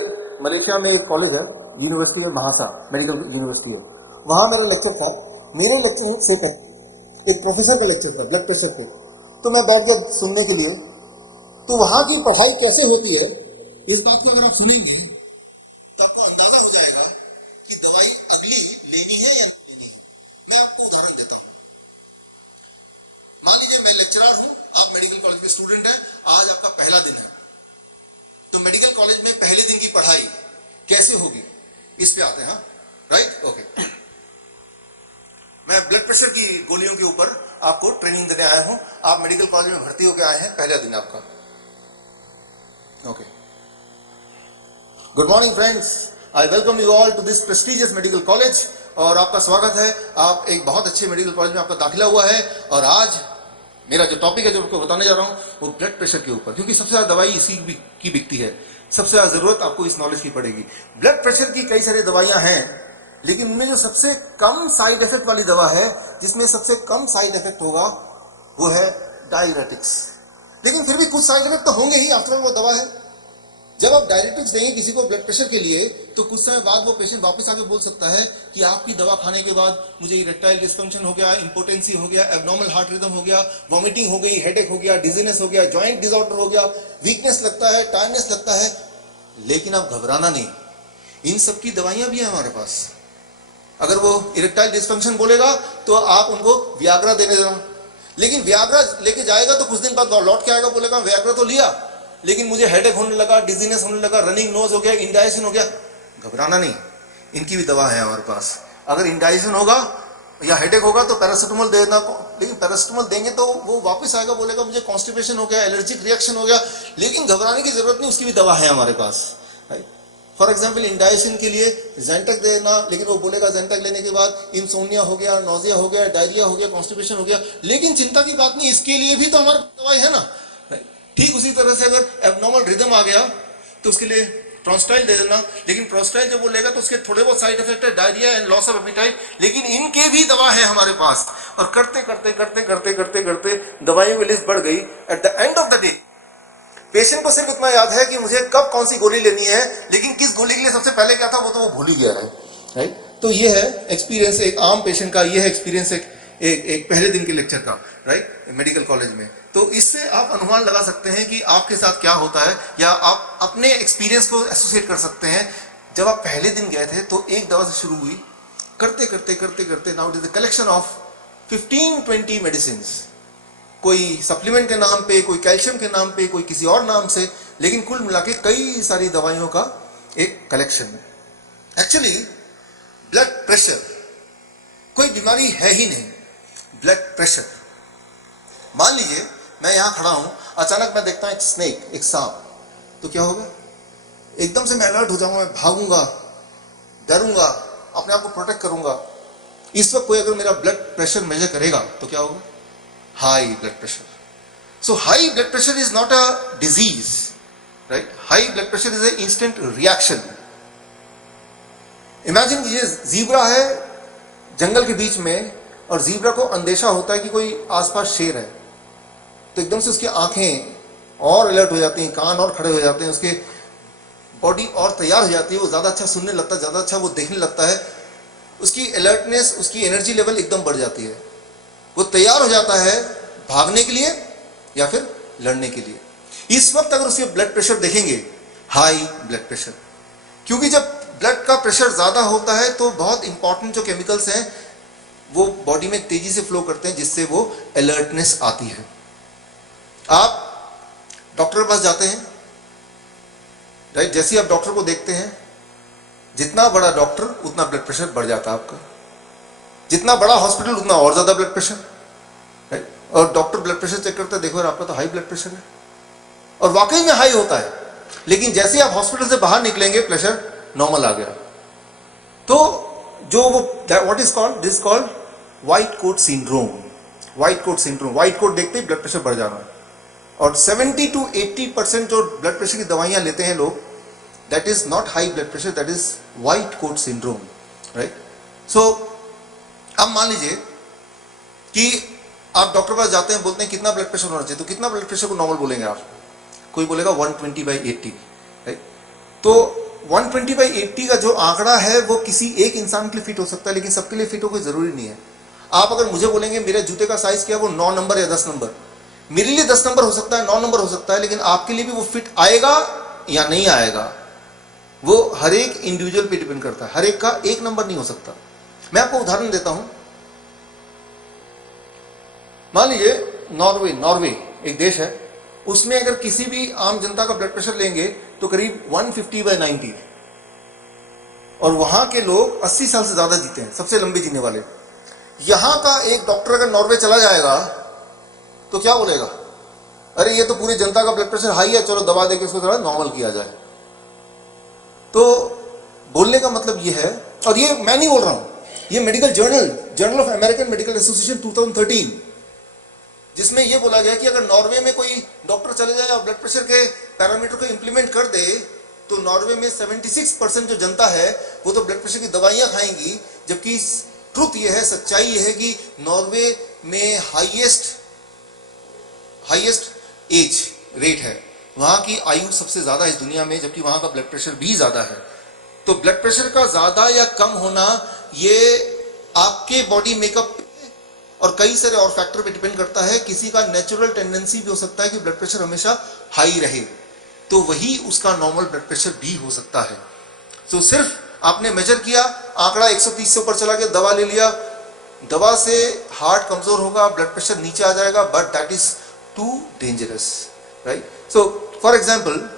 मलेशिया में एक कॉलेज है, यूनिवर्सिटी में, महासा मेडिकल यूनिवर्सिटी है, वहां मेरा लेक्चर था। मेरे लेक्चर से एक प्रोफेसर का लेक्चर था ब्लड प्रेशर पे, तो मैं बैठ गया सुनने के लिए। तो वहां की पढ़ाई कैसे होती है इस बात को अगर आप सुनेंगे तो आपको अंदाजा हो जाएगा कि दवाई अगली लेनी है या नहीं लेनी है। मैं आपको उदाहरण देता हूं। मान लीजिए मैं लेक्चरर हूं, आप मेडिकल कॉलेज के स्टूडेंट हैं, आज आपका पहला दिन है। तो मेडिकल कॉलेज में पहले दिन की पढ़ाई कैसे होगी इस पे आते हैं, हाँ, राइट, ओके। मैं ब्लड प्रेशर की गोलियों के ऊपर आपको ट्रेनिंग देने आया हूं। आप मेडिकल कॉलेज में भर्ती होकर आए हैं, पहला दिन आपका, okay. Good morning friends, I welcome you all to this prestigious medical college, और आपका स्वागत है। आप एक बहुत अच्छे मेडिकल कॉलेज में आपका दाखिला हुआ है। और आज मेरा जो टॉपिक है जो आपको बताने जा रहा हूं वो ब्लड प्रेशर के ऊपर, क्योंकि सबसे ज्यादा दवाई इसी की बिकती है, सबसे ज्यादा जरूरत आपको इस नॉलेज की पड़ेगी। ब्लड प्रेशर की कई सारी दवाइयां हैं, लेकिन उनमें जो सबसे कम साइड इफेक्ट वाली दवा है, जिसमें सबसे कम साइड इफेक्ट होगा, वो है डायरेटिक्स। लेकिन फिर भी कुछ साइड इफेक्ट तो होंगे ही, आफ्टर ऑल वो दवा है। जब आप डायरेटिक्स देंगे किसी को ब्लड प्रेशर के लिए, तो कुछ समय बाद वो पेशेंट वापस आके बोल सकता है कि आपकी दवा खाने के बाद मुझे इरेक्टाइल डिस्फंक्शन हो गया, इंपोटेंसी हो गया, एब्नॉर्मल हार्ट रिदम हो गया, वॉमिटिंग हो गई, हेडेक हो गया, डिजीनेस हो गया, जॉइंट डिसऑर्डर हो गया, वीकनेस लगता है, टायर्डनेस लगता है। लेकिन आप घबराना नहीं, इन सब की दवाइयां भी हैं हमारे पास। अगर वो इरेक्टाइल डिस्फंक्शन बोलेगा तो आप उनको वियाग्रा देने देना, लेकिन वियाग्रा लेके जाएगा तो कुछ दिन बाद लौट के आएगा, बोलेगा वियाग्रा तो लिया लेकिन मुझे हेडेक होने लगा, डिजीनेस होने लगा, रनिंग नोज हो गया, इंडाइजेशन हो गया। घबराना नहीं, इनकी भी दवा है हमारे पास। अगर इंडाइजेशन होगा या हेडेक होगा तो पैरासिटामोल देना, लेकिन पैरासिटामोल देंगे तो वो वापस आएगा, बोलेगा मुझे कॉन्स्टिपेशन हो गया, एलर्जिक रिएक्शन हो गया। लेकिन घबराने की जरूरत नहीं, उसकी भी दवा है हमारे पास। फॉर एग्जाम्पल इंडाइजेशन के लिए जेंटक देना, लेकिन वो बोलेगा जेंटक लेने के बाद इंसोनिया हो गया, नोजिया हो गया, डायरिया हो गया, कॉन्स्टिपेशन हो गया। लेकिन चिंता की बात नहीं, इसके लिए भी तो हमारी दवाई है ना। ठीक उसी तरह से अगर एब्नॉर्मल रिदम आ गया तो उसके लिए प्रोस्टाइल दे देना, लेकिन प्रोस्टाइल जो बोलेगा तो उसके थोड़े बहुत साइड इफेक्ट है, diarrhoea and loss of appetite, लेकिन इनके भी दवा है हमारे पास। और करते करते करते करते करते करते दवाइयों की लिस्ट बढ़ गई। At the end of the day patient को सिर्फ इतना याद है कि मुझे कब कौन सी गोली लेनी है, लेकिन किस गोली के लिए सबसे पहले क्या था वो तो वो भूल ही गया है, राइट। तो ये है एक्सपीरियंस एक आम पेशेंट का, ये है एक्सपीरियंस एक पहले दिन के लेक्चर का, राइट, मेडिकल कॉलेज में। तो इससे आप अनुमान लगा सकते हैं कि आपके साथ क्या होता है, या आप अपने एक्सपीरियंस को एसोसिएट कर सकते हैं। जब आप पहले दिन गए थे तो एक दवा से शुरू हुई, करते करते करते करते now it is the collection of 15-20 medicine, कोई सप्लीमेंट के नाम पे, कोई कैल्शियम के नाम पे, कोई किसी और नाम से, लेकिन कुल मिला के कई सारी दवाइयों का एक कलेक्शन। एक्चुअली ब्लड प्रेशर कोई बीमारी है ही नहीं, ब्लड प्रेशर। मान लीजिए मैं यहां खड़ा हूं, अचानक मैं देखता हूं एक स्नेक, एक सांप, तो क्या होगा? एकदम से मैं अलर्ट हो जाऊंगा, मैं भागूंगा, डरूंगा, अपने आप को प्रोटेक्ट करूंगा। इस वक्त कोई अगर मेरा ब्लड प्रेशर मेजर करेगा तो क्या होगा? High blood pressure. So high blood pressure is not a disease, right? High blood pressure is a instant reaction. Imagine कीजिए जीब्रा है जंगल के बीच में और जीब्रा को अंदेशा होता है कि कोई आसपास शेर है, तो एकदम से उसकी आंखें और अलर्ट हो जाती हैं, कान और खड़े हो जाते हैं, उसके बॉडी और तैयार हो जाती है, वो ज़्यादा अच्छा सुनने लगता है, ज़्यादा अच्छा वो देखने लगता है, उसकी अलर्टनेस, उसकी एनर्जी लेवल एकदम बढ़ जाती है, वो तैयार हो जाता है भागने के लिए या फिर लड़ने के लिए. इस वक्त अगर उसके ब्लड प्रेशर देखेंगे, हाई ब्लड प्रेशर, क्योंकि जब ब्लड का प्रेशर ज़्यादा होता है तो बहुत इंपॉर्टेंट जो केमिकल्स हैं वो बॉडी में तेजी से फ्लो करते हैं, जिससे वो अलर्टनेस आती है. आप डॉक्टर के पास जाते हैं, राइट? जैसे ही आप डॉक्टर को देखते हैं, जितना बड़ा डॉक्टर उतना ब्लड प्रेशर बढ़ जाता है आपका, जितना बड़ा हॉस्पिटल उतना और ज्यादा ब्लड प्रेशर, राइट? और डॉक्टर ब्लड प्रेशर चेक करता है, देखो यार आपका तो हाई ब्लड प्रेशर है, और वाकई में हाई होता है, लेकिन जैसे ही आप हॉस्पिटल से बाहर निकलेंगे प्रेशर नॉर्मल आ गया. तो जो वो what is called, this called white coat syndrome. White coat syndrome, white coat देखते ही ब्लड प्रेशर बढ़ जाना. और 70 to 80% जो ब्लड प्रेशर की दवाइयां लेते हैं लोग, that is not high blood pressure, that is white coat syndrome, right? So अब मान लीजिए कि आप डॉक्टर के पास जाते हैं, बोलते हैं कितना ब्लड प्रेशर होना चाहिए, तो कितना ब्लड प्रेशर को नॉर्मल बोलेंगे आप? कोई बोलेगा 120/80, राइट? तो 120/80 का जो आंकड़ा है वो किसी एक इंसान के लिए फिट हो सकता है, लेकिन सबके लिए फिट हो कोई जरूरी नहीं है. आप अगर मुझे बोलेंगे मेरे जूते का साइज क्या है, वो 9 नंबर या 10 नंबर, मेरे लिए 10 नंबर हो सकता है, 9 नंबर हो सकता है, लेकिन आपके लिए भी वो फिट आएगा या नहीं आएगा, वो हर एक इंडिविजुअल पे डिपेंड करता है. हर एक का एक नंबर नहीं हो सकता. मैं आपको उदाहरण देता हूं. मान लीजिए नॉर्वे एक देश है, उसमें अगर किसी भी आम जनता का ब्लड प्रेशर लेंगे तो करीब 150/90, और वहां के लोग 80 साल से ज्यादा जीते हैं, सबसे लंबे जीने वाले. यहां का एक डॉक्टर अगर नॉर्वे चला जाएगा तो क्या बोलेगा? अरे ये तो पूरी जनता का ब्लड प्रेशर हाई है, चलो दवा देके इसको थोड़ा नॉर्मल किया जाए. तो बोलने का मतलब ये है, और ये मैं नहीं बोल रहा हूं, ये medical journal of American medical association 2013, जिसमें ये बोला गया कि अगर नॉर्वे में कोई डॉक्टर चले जाए और ब्लड प्रेशर के पैरामीटर को इंप्लीमेंट कर दे, तो नॉर्वे में 76% जो जनता है वो तो ब्लड प्रेशर की दवाइयां खाएंगी, जबकि ट्रुथ ये है, सच्चाई ये है कि नॉर्वे में हाईएस्ट एज रेट है, वहां की आयु सबसे ज्यादा इस दुनिया में, जबकि वहां का ब्लड प्रेशर भी ज्यादा है. तो ब्लड प्रेशर का ज्यादा या कम होना ये आपके बॉडी मेकअप और कई सारे और फैक्टर पे डिपेंड करता है. किसी का नेचुरल टेंडेंसी भी हो सकता है कि ब्लड प्रेशर हमेशा हाई रहे, तो वही उसका नॉर्मल ब्लड प्रेशर भी हो सकता है. तो सिर्फ आपने मेजर किया, आंकड़ा 130 से ऊपर चला गया, दवा ले लिया, दवा से हार्ट कमजोर होगा, ब्लड प्रेशर नीचे आ जाएगा, but that is too dangerous, right? So for example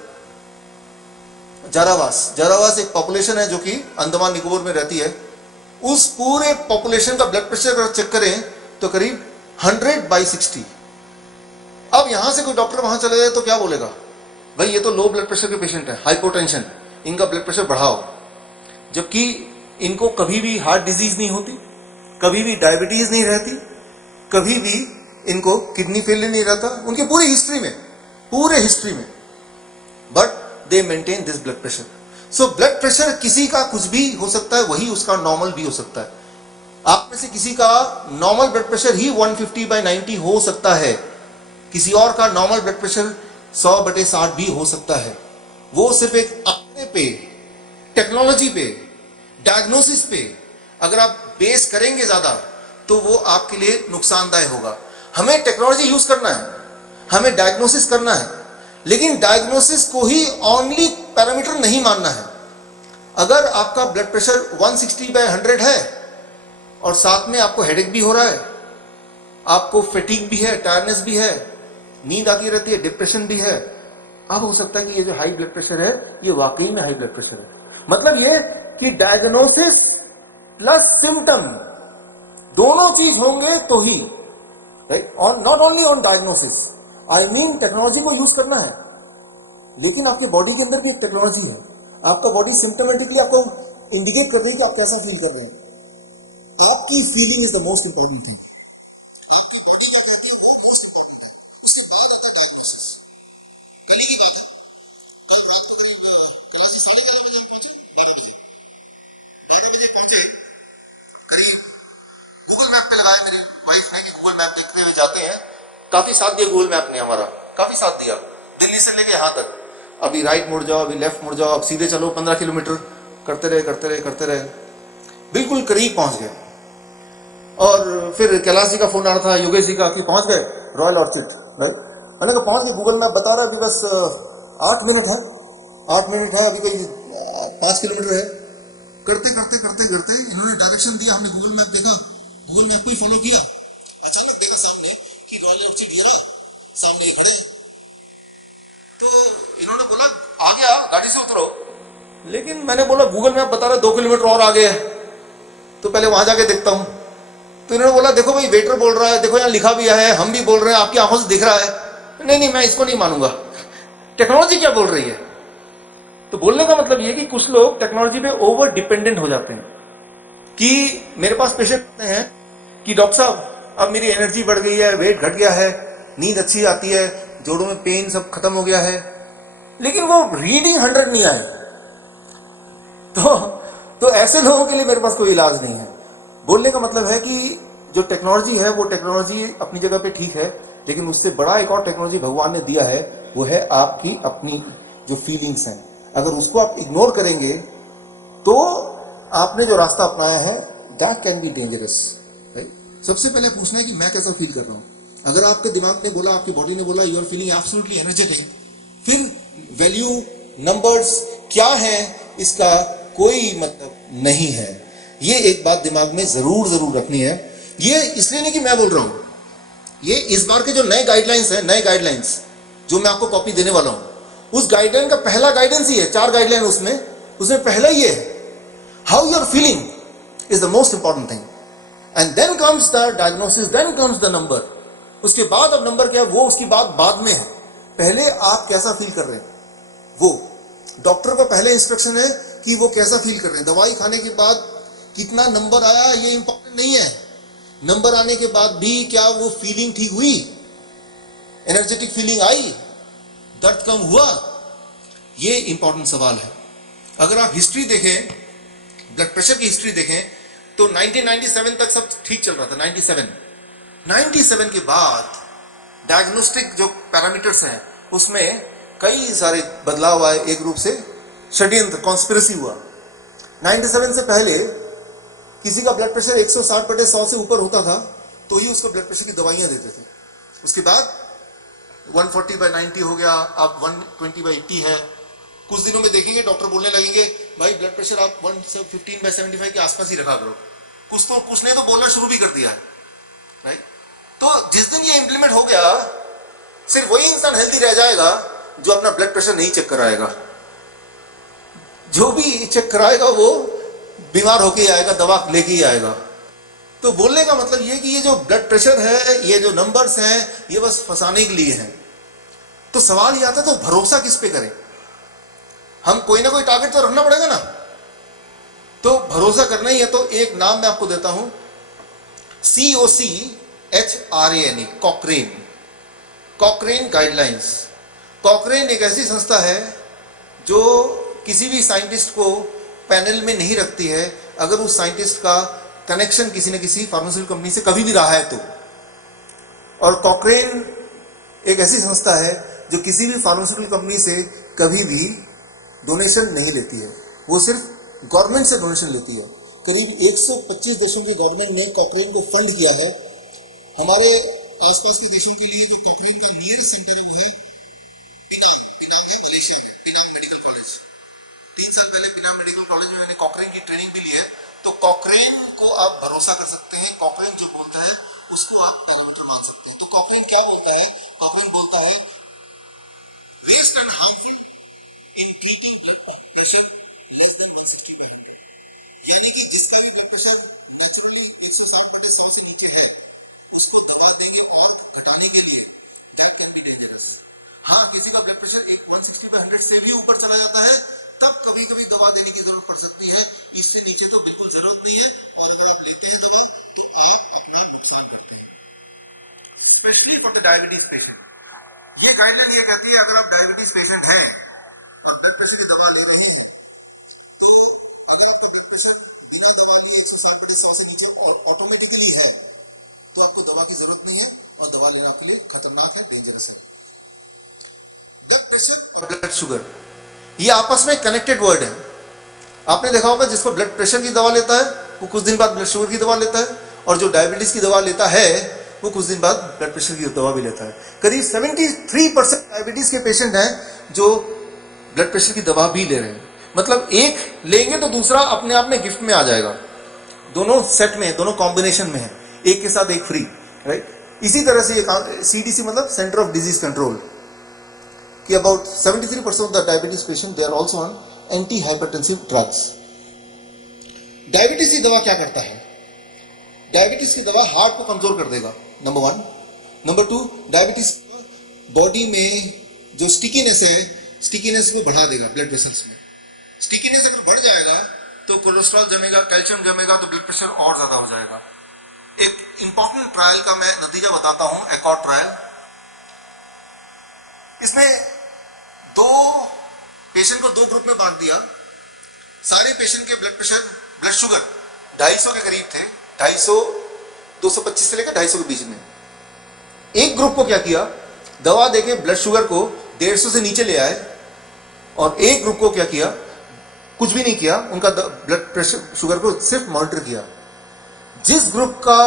जारावास एक पॉपुलेशन है जो कि अंडमान निकोबार में रहती है. उस पूरे पॉपुलेशन का ब्लड प्रेशर अगर चेक करें तो करीब 100/60. अब यहां से कोई डॉक्टर वहां चले जाए तो क्या बोलेगा? भाई ये तो लो ब्लड प्रेशर के पेशेंट है, हाइपोटेंशन, इनका ब्लड प्रेशर बढ़ाओ, जबकि इनको कभी भी हार्ट डिजीज नहीं होती, कभी भी डायबिटीज नहीं रहती, कभी भी इनको किडनी फेलियर नहीं रहता, उनके पूरी हिस्ट्री में, but they maintain this blood pressure. So blood pressure किसी का कुछ भी हो सकता है, वही उसका नॉर्मल भी हो सकता है. आप में से किसी का नॉर्मल ब्लड प्रेशर ही 150/90 हो सकता है, किसी और का नॉर्मल ब्लड प्रेशर 100/60 भी हो सकता है. वो सिर्फ एक आंकड़े पे, टेक्नोलॉजी पे, डायग्नोसिस पे अगर आप बेस करेंगे ज्यादा तो वो आपके लिए नुकसानदायक होगा. हमें टेक्नोलॉजी यूज करना है, हमें डायग्नोसिस करना है, लेकिन डायग्नोसिस को ही ओनली पैरामीटर नहीं मानना है. अगर आपका ब्लड प्रेशर 160/100 है और साथ में आपको हेडेक भी हो रहा है, आपको फैटिग भी है, टायर्डनेस भी है, नींद आती रहती है, डिप्रेशन भी है, अब हो सकता है कि ये जो हाई ब्लड प्रेशर है ये वाकई में हाई ब्लड प्रेशर है. मतलब ये कि डायग्नोसिस प्लस सिम्टम दोनों चीज होंगे तो ही, right? Not only on diagnosis, I mean technology को यूज करना है, लेकिन आपके बॉडी के अंदर भी एक टेक्नोलॉजी है. आपका बॉडी सिम्टोमेटिकली आपको इंडिकेट कर रही है कि आप कैसा फील कर रहे हैं. आपकी feeling is the most important thing. गए हैं, काफी साथ दिया गूगल मैप ने हमारा, काफी साथ दिया, दिल्ली से लेके यहाँ तक। अभी राइट मुड़ जाओ, अभी लेफ्ट मुड़ जाओ, अब सीधे चलो, 15 किलोमीटर करते रहे करते रहे करते रहे, बिल्कुल करीब पहुंच गए। और फिर कैलाश जी का फोन आ रहा था, योगेश जी का, कि पहुंच गए रॉयल ऑर्चिड। मैंने कहा पहुंच गए, गूगल मैप बता रहा है अभी बस 8 मिनट है, 8 मिनट है, अभी कोई 5 किलोमीटर है। करते करते करते करते इन्होंने डायरेक्शन दिया, हमने गूगल मैप देखा, गूगल मैप को ही फॉलो किया। अचानक देखा सामने कि रॉयल ऑर्चिड गिरा, सामने ये खड़े। तो इन्होंने बोला आ गया, गाड़ी से उतरो। लेकिन मैंने बोला गूगल मैप बता रहा 2 किलोमीटर और आगे है, तो पहले वहां जाके देखता हूं। तो इन्होंने बोला देखो भाई, वेटर बोल रहा है, देखो यहाँ लिखा भी है, हम भी बोल रहे हैं, आपकी आंखों से दिख रहा है। नहीं नहीं, मैं इसको नहीं मानूंगा, टेक्नोलॉजी क्या बोल रही है। तो बोलने का मतलब ये कि कुछ लोग टेक्नोलॉजी पे ओवर डिपेंडेंट हो जाते हैं, कि मेरे पास पेशेंट हैं कि डॉक्टर साहब अब मेरी एनर्जी बढ़ गई है, वेट घट गया है, नींद अच्छी आती है, जोड़ों में पेन सब खत्म हो गया है, लेकिन वो रीडिंग 100 नहीं आए। तो ऐसे लोगों के लिए मेरे पास कोई इलाज नहीं है। बोलने का मतलब है कि जो टेक्नोलॉजी है वो टेक्नोलॉजी अपनी जगह पे ठीक है, लेकिन उससे बड़ा एक और टेक्नोलॉजी भगवान ने दिया है, वो है आपकी अपनी जो फीलिंग्स हैं। अगर उसको आप इग्नोर करेंगे तो आपने जो रास्ता अपनाया है दैट कैन बी डेंजरस। सबसे पहले पूछना है कि मैं कैसा फील कर रहा हूं। अगर आपके दिमाग ने बोला, आपकी बॉडी ने बोला you are feeling absolutely energetic, फिर वैल्यू नंबर्स क्या है इसका कोई मतलब नहीं है। ये एक बात दिमाग में जरूर जरूर रखनी है। ये इसलिए नहीं कि मैं बोल रहा हूं, ये इस बार के जो नए गाइडलाइंस है, नए गाइडलाइंस जो मैं आपको कॉपी देने वाला हूं, उस गाइडलाइन का पहला गाइडेंस ही है, 4 गाइडलाइन उसमें पहला ही है, how you are feeling is the most important thing, and then comes the diagnosis, then comes the number. उसके बाद अब नंबर क्या है वो उसकी बात बाद में है, पहले आप कैसा फील कर रहे हैं। वो डॉक्टर का पहले इंस्ट्रक्शन है कि वो कैसा फील कर रहे हैं। दवाई खाने के बाद कितना नंबर आया ये इंपॉर्टेंट नहीं है, नंबर आने के बाद भी क्या वो फीलिंग ठीक हुई, एनर्जेटिक फीलिंग आई, दर्द कम हुआ, ये इंपॉर्टेंट सवाल है। अगर आप हिस्ट्री देखें, ब्लड प्रेशर की हिस्ट्री देखें, तो 1997 तक सब ठीक चल रहा था। 97 के बाद डायग्नोस्टिक जो पैरामीटर्स हैं उसमें कई सारे बदलाव आए, एक रूप से षड्यंत्र, कॉन्स्पिरेसी हुआ। 97 से पहले किसी का ब्लड प्रेशर 160/100 से ऊपर होता था तो ही उसको ब्लड प्रेशर की दवाइयां देते थे। उसके बाद 140/90 हो गया, अब 120/80 है। कुछ दिनों में देखेंगे डॉक्टर बोलने लगेंगे भाई ब्लड प्रेशर आप 115/75 के आसपास ही रखा करो। कुछ ने तो बोलना शुरू भी कर दिया है, राइट। तो जिस दिन ये इंप्लीमेंट हो गया, सिर्फ वही इंसान हेल्दी रह जाएगा जो अपना ब्लड प्रेशर नहीं चेक कराएगा। जो भी चेक कराएगा वो बीमार होके ही आएगा, दवा लेके ही आएगा। तो बोलने का मतलब ये कि ये जो ब्लड प्रेशर है, ये जो नंबर्स हैं, ये बस फंसाने के लिए हैं। तो सवाल ये आता है तो भरोसा किस पे करें। हम कोई ना कोई टारगेट तो रखना पड़ेगा ना, तो भरोसा करना ही है। तो एक नाम मैं आपको देता हूं, COCHRANE, कॉकरेन, कॉकरेन गाइडलाइंस। कॉकरेन एक ऐसी संस्था है जो किसी भी साइंटिस्ट को पैनल में नहीं रखती है अगर उस साइंटिस्ट का कनेक्शन किसी न किसी फार्मास्यूटिकल कंपनी से कभी भी रहा है तो। और कॉकरेन एक ऐसी संस्था है जो किसी भी फार्मास्यूटिकल कंपनी से कभी भी डोनेशन नहीं लेती है, वो सिर्फ गवर्नमेंट से डोनेशन लेती है। करीब 125 देशों की गवर्नमेंट ने कॉकरेन को फंड किया है। हमारे आसपास के देशों के लिए जो कॉकरेन का नियर सेंटर है वो है पिनांग मेडिकल कॉलेज। 3 साल पहले पिनांग मेडिकल कॉलेज में मैंने कॉकरेन की ट्रेनिंग भी ली है। तो कॉकरेन को आप भरोसा कर सकते हैं, कॉकरेन जो बोलता है उसको आप पैरामीटर मान सकते हैं। तो कॉकरेन क्या बोलता है, कॉकरेन बोलता है waste and harmful in keeping blood pressure less than 160, यानी कि जिसका भी ब्लड प्रेशर नेचुरली 160/100 से नीचे है उसको दवा देंगे और घटाने के लिए, दैट कैन बी डेंजरस। हाँ, किसी का ब्लड प्रेशर 160/100 से भी ऊपर चला जाता है तब कभी कभी दवा देने की जरूरत पड़ सकती है, इससे नीचे तो बिल्कुल जरूरत नहीं है। और अगर आप लेते हैं दवा तो specially for the diabetes patient. ये गाइडलाइन ये कहती है अगर आप डायबिटीज पेशेंट हैं और ब्लड प्रेशर की दवा ले रहे हैं तो अगर आपको ब्लड प्रेशर बिना दवा के 160/100 से नीचे ऑटोमेटिकली है तो आपको दवा की जरूरत नहीं है। और दवा लेना आपके लिए खतरनाक है, डेंजरस है। ब्लड प्रेशर और ब्लड शुगर ये आपस में कनेक्टेड वर्ड है। आपने देखा होगा जिसको ब्लड प्रेशर की दवा लेता है वो कुछ दिन बाद ब्लड शुगर की दवा लेता है, और जो डायबिटीज की दवा लेता है वो कुछ दिन बाद ब्लड प्रेशर की दवा भी लेता है। करीब 73% डायबिटीज के पेशेंट हैं जो ब्लड प्रेशर की दवा भी ले रहे हैं। मतलब एक लेंगे तो दूसरा अपने आप में गिफ्ट में आ जाएगा, दोनों सेट में, दोनों कॉम्बिनेशन में है, एक के साथ एक फ्री, राइट। इसी तरह से ये सीडीसी मतलब सेंटर ऑफ डिजीज कंट्रोल कि about 73% of the diabetes patient they are also on anti hypertensive drugs. Diabetes की दवा क्या करता है? डायबिटीज की दवा हार्ट को कमजोर कर देगा, नंबर 1। नंबर 2, डायबिटीज बॉडी में जो स्टिकीनेस है, स्टिकीनेस को बढ़ा देगा ब्लड वेसल्स में। स्टिकीनेस अगर बढ़ जाएगा तो कोलेस्ट्रॉल जमेगा, कैल्शियम जमेगा, तो ब्लड प्रेशर और ज्यादा हो जाएगा। एक इंपॉर्टेंट ट्रायल का मैं नतीजा बताता हूं, एकॉर्ड ट्रायल। इसमें दो पेशेंट को दो ग्रुप में बांट दिया। सारे पेशेंट के ब्लड प्रेशर, ब्लड शुगर 250 के करीब थे, 250, 225 से लेकर 250 के बीच में। एक ग्रुप को क्या किया, दवा देके ब्लड शुगर को 150 से नीचे ले आए, और एक ग्रुप को क्या किया, कुछ भी नहीं किया, उनका ब्लड प्रेशर शुगर को सिर्फ मॉनिटर किया। जिस ग्रुप का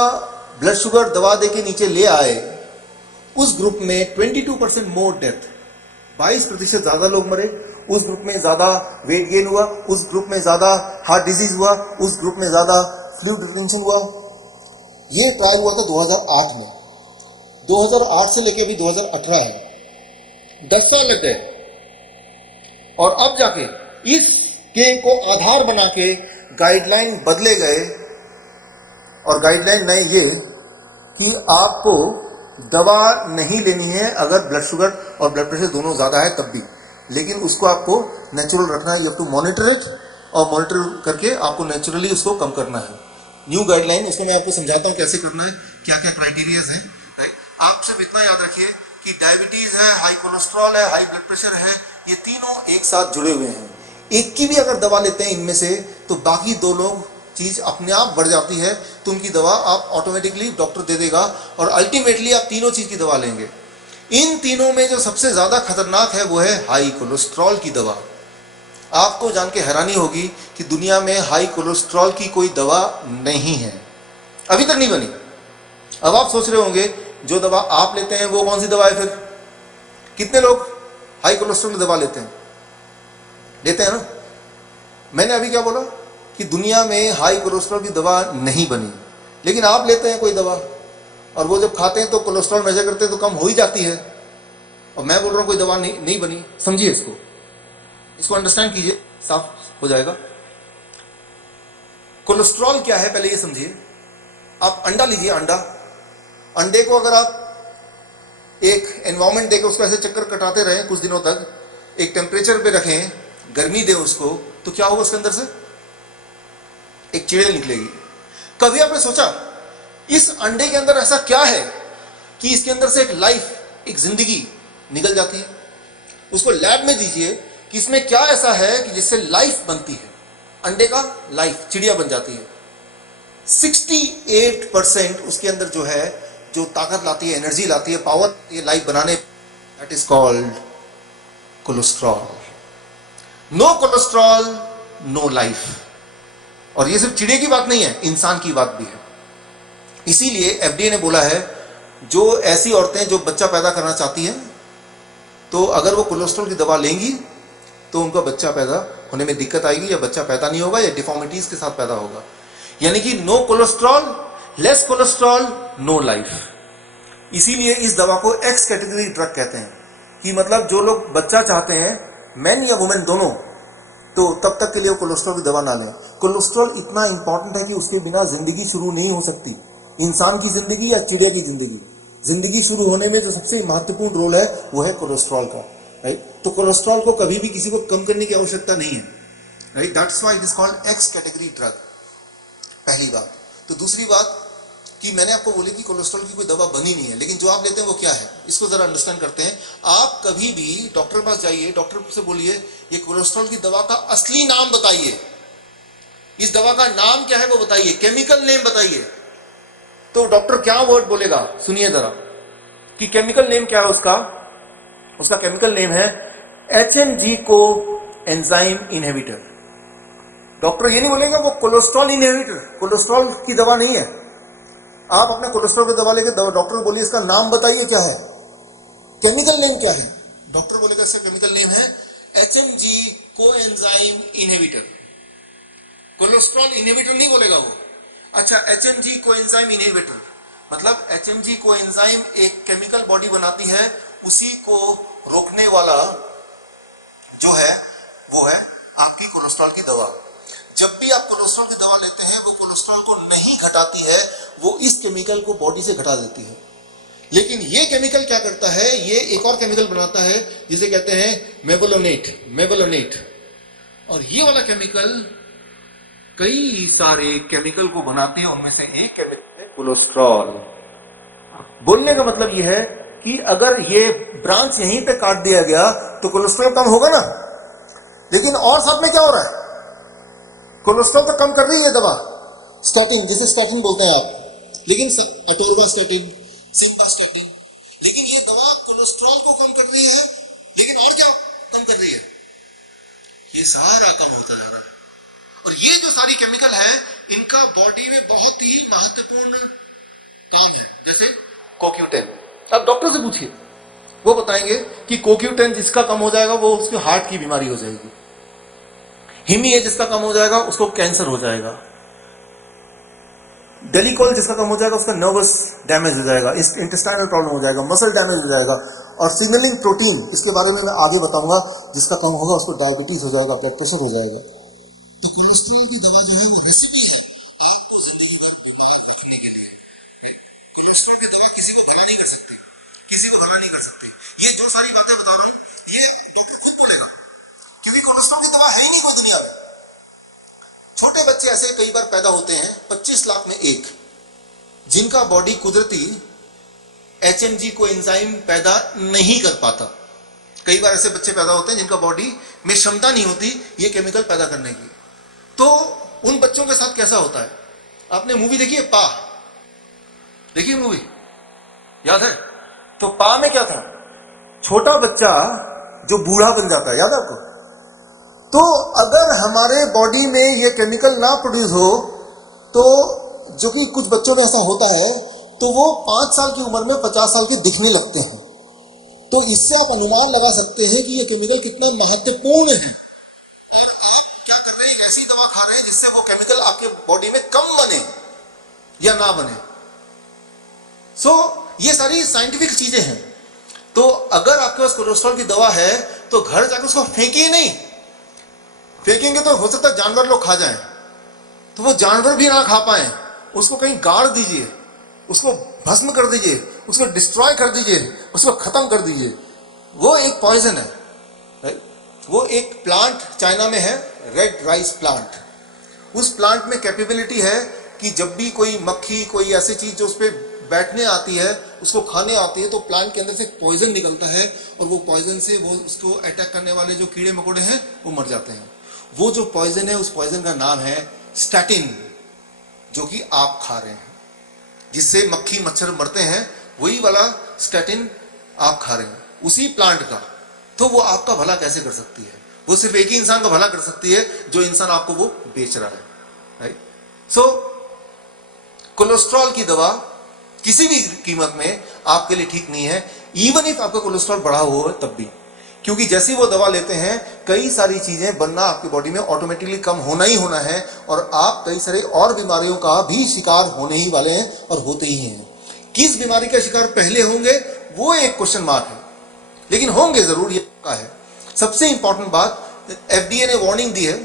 ब्लड शुगर दवा देके नीचे ले आए उस ग्रुप में 22% मोर डेथ, 22% ज्यादा लोग मरे। उस ग्रुप में ज्यादा वेट गेन हुआ, उस ग्रुप में ज्यादा हार्ट डिजीज हुआ, उस ग्रुप में ज्यादा फ्लूइड रिटेंशन हुआ। यह ट्रायल हुआ था 2008 में। 2008 से लेके अभी 2018 है, 10 साल लग गए। और अब जाके इसके को आधार बना के गाइडलाइन बदले गए, और गाइडलाइन नए ये कि आपको दवा नहीं लेनी है अगर ब्लड शुगर और ब्लड प्रेशर दोनों ज्यादा है तब भी, लेकिन उसको आपको नेचुरल रखना है। You have to monitor it, और मॉनिटर करके आपको नेचुरली उसको कम करना है। न्यू गाइडलाइन, उसको मैं आपको समझाता हूं कैसे करना है, क्या क्या क्राइटेरियाज हैं, राइट। आप सिर्फ इतना याद रखिए कि डायबिटीज है, हाई कोलेस्ट्रॉल है, हाई ब्लड प्रेशर है, ये तीनों एक साथ जुड़े हुए हैं। एक की भी अगर दवा लेते हैं इनमें से तो बाकी दो लोग चीज अपने आप बढ़ जाती है, तो उनकी दवा आप ऑटोमेटिकली डॉक्टर दे देगा, और अल्टीमेटली आप तीनों चीज की दवा लेंगे। इन तीनों में जो सबसे ज्यादा खतरनाक है वो है हाई कोलेस्ट्रॉल की दवा। आपको जान के हैरानी होगी कि दुनिया में हाई कोलेस्ट्रॉल की कोई दवा नहीं है, अभी तक नहीं बनी। अब आप सोच रहे होंगे जो दवा आप लेते हैं वो कौन सी दवा है फिर? कितने लोग हाई कोलेस्ट्रॉल की दवा लेते हैं ना? मैंने अभी क्या बोला कि दुनिया में हाई कोलेस्ट्रॉल की दवा नहीं बनी, लेकिन आप लेते हैं कोई दवा, और वो जब खाते हैं तो कोलेस्ट्रॉल मेजर करते हैं तो कम हो ही जाती है, और मैं बोल रहा हूं कोई दवा नहीं बनी। समझिए इसको अंडरस्टैंड कीजिए, साफ हो जाएगा। कोलेस्ट्रॉल क्या है पहले ये समझिए। आप अंडा लीजिए, अंडे को अगर आप एक एनवायरमेंट देकर उसको ऐसे चक्कर कटाते रहें कुछ दिनों तक, एक टेम्परेचर पे रखें, गर्मी दें उसको, तो क्या होगा उसके अंदर से? एक चिड़िया निकलेगी। कभी आपने सोचा इस अंडे के अंदर ऐसा क्या है कि इसके अंदर से एक लाइफ, एक जिंदगी निकल जाती है? उसको लैब में दीजिए कि इसमें क्या ऐसा है कि जिससे लाइफ बनती है, अंडे का लाइफ, चिड़िया बन जाती है। 68% उसके अंदर जो है, जो ताकत लाती है, एनर्जी लाती है, पावर, ये लाइफ बनाने, that is called cholesterol. No cholesterol no life. और ये सिर्फ चिड़िया की बात नहीं है, इंसान की बात भी है। इसीलिए एफडीए ने बोला है जो ऐसी औरतें जो बच्चा पैदा करना चाहती हैं, तो अगर वो कोलेस्ट्रॉल की दवा लेंगी तो उनका बच्चा पैदा होने में दिक्कत आएगी, या बच्चा पैदा नहीं होगा, या डिफॉर्मिटीज के साथ पैदा होगा। यानी कि no cholesterol, less cholesterol, no life. इसीलिए इस दवा को एक्स कैटेगरी ड्रग कहते हैं, कि मतलब जो लोग बच्चा चाहते हैं, मैन या वुमेन दोनों, तो तब तक के लिए कोलेस्ट्रॉल की दवा ना लें। कोलेस्ट्रॉल इतना इंपॉर्टेंट है कि उसके बिना जिंदगी शुरू नहीं हो सकती। इंसान की जिंदगी या चिड़िया की जिंदगी शुरू होने में जो सबसे महत्वपूर्ण रोल है वो है कोलेस्ट्रॉल का, राइट। तो कोलेस्ट्रॉल को कभी भी किसी को कम करने की आवश्यकता नहीं है, right. That's why it is called x category drug, पहली बात। तो दूसरी बात कि मैंने आपको बोली कि कोलेस्ट्रॉल की कोई दवा बनी नहीं है, लेकिन जो आप लेते हैं वो क्या है, इसको जरा अंडरस्टैंड करते हैं। आप कभी भी डॉक्टर के पास जाइए, डॉक्टर से बोलिए ये कोलेस्ट्रॉल की दवा का असली नाम बताइए, इस दवा का नाम क्या है वो बताइए, केमिकल नेम बताइए। तो डॉक्टर क्या वर्ड बोलेगा, सुनिए जरा। कि केमिकल नेम क्या है उसका केमिकल नेम है HMG को एंजाइम इनहिबिटर। डॉक्टर ये नहीं बोलेगा वो कोलेस्ट्रॉल इनहिबिटर, कोलेस्ट्रॉल की दवा नहीं है। आप अपने कोलेस्ट्रॉल की दवा लेके डॉक्टर को बोलिए इसका नाम बताइए क्या है, केमिकल नेम क्या है। डॉक्टर बोलेगा इसका केमिकल नेम है HMG को एंजाइम इनहिबिटर। कोलेस्ट्रॉल इनहिबिटर नहीं बोलेगा वो। अच्छा, HMG को एंजाइम इनहिबिटर मतलब HMG को एंजाइम एक केमिकल बॉडी बनाती है, उसी को रोकने वाला जो है वो है आपकी कोलेस्ट्रॉल की दवा। जब भी आप कोलेस्ट्रॉल की दवा लेते हैं वो कोलेस्ट्रॉल को नहीं घटाती है, वो इस केमिकल को बॉडी से घटा देती है। लेकिन ये केमिकल क्या करता है, ये एक और केमिकल बनाता है जिसे कहते हैं मेवलोनेट। और ये वाला केमिकल कई सारे केमिकल को बनाते हैं, उनमें से एक केमिकल है कोलेस्ट्रॉल। बोलने का मतलब ये है कि अगर ये ब्रांच यहीं पे काट दिया गया तो कोलेस्ट्रॉल कम होगा ना। लेकिन और साथ में क्या हो रहा है, कोलेस्ट्रॉल तो कम कर रही है दवा, स्टैटिन, जिसे स्टैटिन बोलते हैं आप, लेकिन अटोरवास्टैटिन, सिम्वास्टैटिन, लेकिन ये दवा कोलेस्ट्रॉल को कम कर रही है, लेकिन और क्या कम कर रही है, ये सारा कम होता जा रहा है। और ये जो सारी केमिकल है इनका बॉडी में बहुत ही महत्वपूर्ण काम है। जैसे CoQ10, अब डॉक्टर से पूछिए, वो बताएंगे कि CoQ10 जिसका कम हो जाएगा वो उसके हार्ट की बीमारी हो जाएगी, हिमी है जिसका कम हो जाएगा उसको कैंसर हो जाएगा, डेलिकॉल जिसका कम हो जाएगा उसका नर्वस डैमेज हो जाएगा, इंटेस्टाइनल प्रॉब्लम हो जाएगा, मसल डैमेज हो जाएगा। और सिग्नलिंग प्रोटीन, इसके बारे में मैं आगे बताऊंगा, जिसका कम होगा उसको डायबिटीज हो जाएगा, ब्लड प्रेशर हो जाएगा। छोटे बच्चे ऐसे कई बार पैदा होते हैं 25 लाख में एक, जिनका बॉडी कुदरती HMG को एंजाइम पैदा नहीं कर पाता। कई बार ऐसे बच्चे पैदा होते हैं जिनका बॉडी में क्षमता नहीं होती ये केमिकल पैदा करने की। तो उन बच्चों के साथ कैसा होता है, आपने मूवी देखी है पा, देखिए मूवी, याद है? तो पा में क्या था, छोटा बच्चा जो बूढ़ा बन जाता है, याद है आपको? तो अगर हमारे बॉडी में ये केमिकल ना प्रोड्यूस हो तो, जो कि कुछ बच्चों में ऐसा होता है, तो वो 5 साल की उम्र में 50 साल के दिखने लगते हैं। तो इससे आप अनुमान लगा सकते हैं कि ये केमिकल कितना महत्वपूर्ण है। क्या कर रहे हैं, ऐसी दवा खा रहे हैं जिससे वो केमिकल आपके बॉडी में कम बने या ना बने। सो ये सारी साइंटिफिक चीजें हैं। तो अगर आपके पास कोलेस्ट्रॉल की दवा है तो घर जाकर उसको फेंकिए नहीं, फेंकेंगे तो हो सकता है जानवर लोग खा जाएं, तो वो जानवर भी ना खा पाए, उसको कहीं गाड़ दीजिए, उसको भस्म कर दीजिए, उसको डिस्ट्रॉय कर दीजिए, उसको खत्म कर दीजिए। वो एक पॉइजन है, राइट? वो एक प्लांट चाइना में है, रेड राइस प्लांट। उस प्लांट में कैपेबिलिटी है कि जब भी कोई मक्खी, कोई ऐसी चीज जो उस पर बैठने आती है, उसको खाने आती है, तो प्लांट के अंदर से पॉइजन निकलता है और वो पॉइजन से वो उसको अटैक करने वाले जो कीड़े मकोड़े हैं वो मर जाते हैं। वो जो पॉइजन है, उस पॉइजन का नाम है स्टैटिन, जो कि आप खा रहे हैं, जिससे मक्खी मच्छर मरते हैं, वही वाला स्टैटिन आप खा रहे हैं, उसी प्लांट का। तो वो आपका भला कैसे कर सकती है? वो सिर्फ एक ही इंसान का भला कर सकती है, जो इंसान आपको वो बेच रहा है, राइट? सो कोलेस्ट्रॉल की दवा किसी भी कीमत में आपके लिए ठीक नहीं है, इवन इफ आपका कोलेस्ट्रॉल बढ़ा हुआ है तब भी, क्योंकि जैसी वो दवा लेते हैं कई सारी चीजें बनना आपकी बॉडी में ऑटोमेटिकली कम होना ही होना है, और आप कई सारे और बीमारियों का भी शिकार होने ही वाले हैं और होते ही हैं। किस बीमारी का शिकार पहले होंगे वो एक क्वेश्चन मार्क है, लेकिन होंगे जरूर, ये पक्का है। सबसे इंपॉर्टेंट बात, FDA ने वार्निंग दी है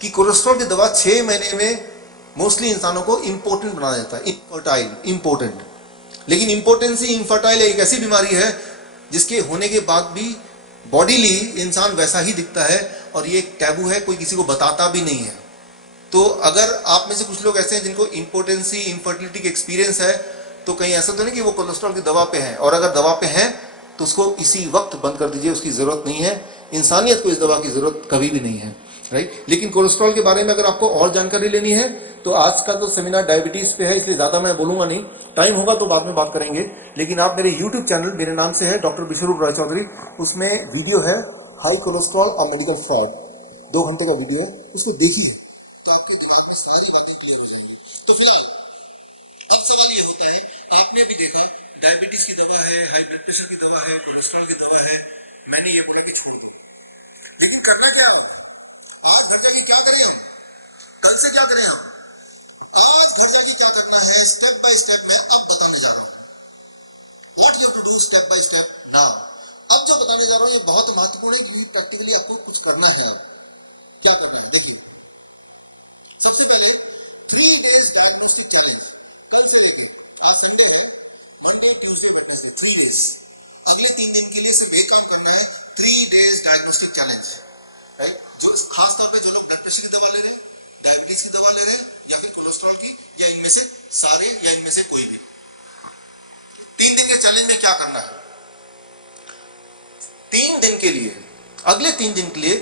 कि कोलेस्ट्रॉल की दवा 6 महीने में मोस्टली इंसानों को इंपोर्टेंट बनाया जाता है, इनफर्टाइल, इंपोर्टेंट। लेकिन इंपोर्टेंसी इनफर्टाइल एक ऐसी बीमारी है जिसके होने के बाद भी बॉडीली इंसान वैसा ही दिखता है, और ये एक टैबू है, कोई किसी को बताता भी नहीं है। तो अगर आप में से कुछ लोग ऐसे हैं जिनको इंपोर्टेंसी, इनफर्टिलिटी का एक्सपीरियंस है, तो कहीं ऐसा तो नहीं कि वो कोलेस्ट्रॉल की दवा पे हैं, और अगर दवा पे हैं तो उसको इसी वक्त बंद कर दीजिए, उसकी जरूरत नहीं है। इंसानियत को इस दवा की जरूरत कभी भी नहीं है। राइट। लेकिन कोलेस्ट्रॉल के बारे में अगर आपको और जानकारी लेनी है तो आज का तो सेमिनार डायबिटीज पे है, इसलिए ज्यादा मैं बोलूंगा नहीं, टाइम होगा तो बाद में बात करेंगे। लेकिन आप मेरे यूट्यूब चैनल, मेरे नाम से है डॉक्टर विश्वरूप राय चौधरी, उसमें वीडियो है हाई कोलेस्ट्रॉल और मेडिकल फ्रॉड, 2 घंटे का वीडियो है, उसको देखिए तो आपके दिमाग में सारी बातें क्लियर हो जाएंगी। तो फिलहाल अब सवाल ये होता है, आपने भी देखा डायबिटीज की दवा है, हाई ब्लड प्रेशर की दवा है, कोलेस्ट्रॉल की दवा है, मैंने ये बोला कि छोड़ दो, लेकिन करना क्या है? आज घर जाके क्या करें हम, कल से क्या करें हम? आज घर जाके क्या करना है, स्टेप बाय स्टेप मैं अब बताने जा रहा हूँ। What you have to do step by step now. अब जो बताने जा रहा हूँ ये बहुत महत्वपूर्ण है, क्योंकि प्रैक्टिकली आपको कुछ करना है। क्या करना है देखिए, सबसे पहले 3 days का कल से अगले 3 दिन के लिए सिर्फ एक काम करना है, 3 days डायग्नोस्टिक चैलेंज, राइट। जो खास तौर पे जो लोग ब्लड प्रेशर की दवा ले रहे हैं, डायबिटीज की दवा ले रहे हैं, या फिर कोलेस्ट्रॉल की, या इनमें से सारे या इनमें से कोई भी, 3 दिन के चैलेंज में क्या करना है? 3 दिन के लिए, अगले 3 दिन के लिए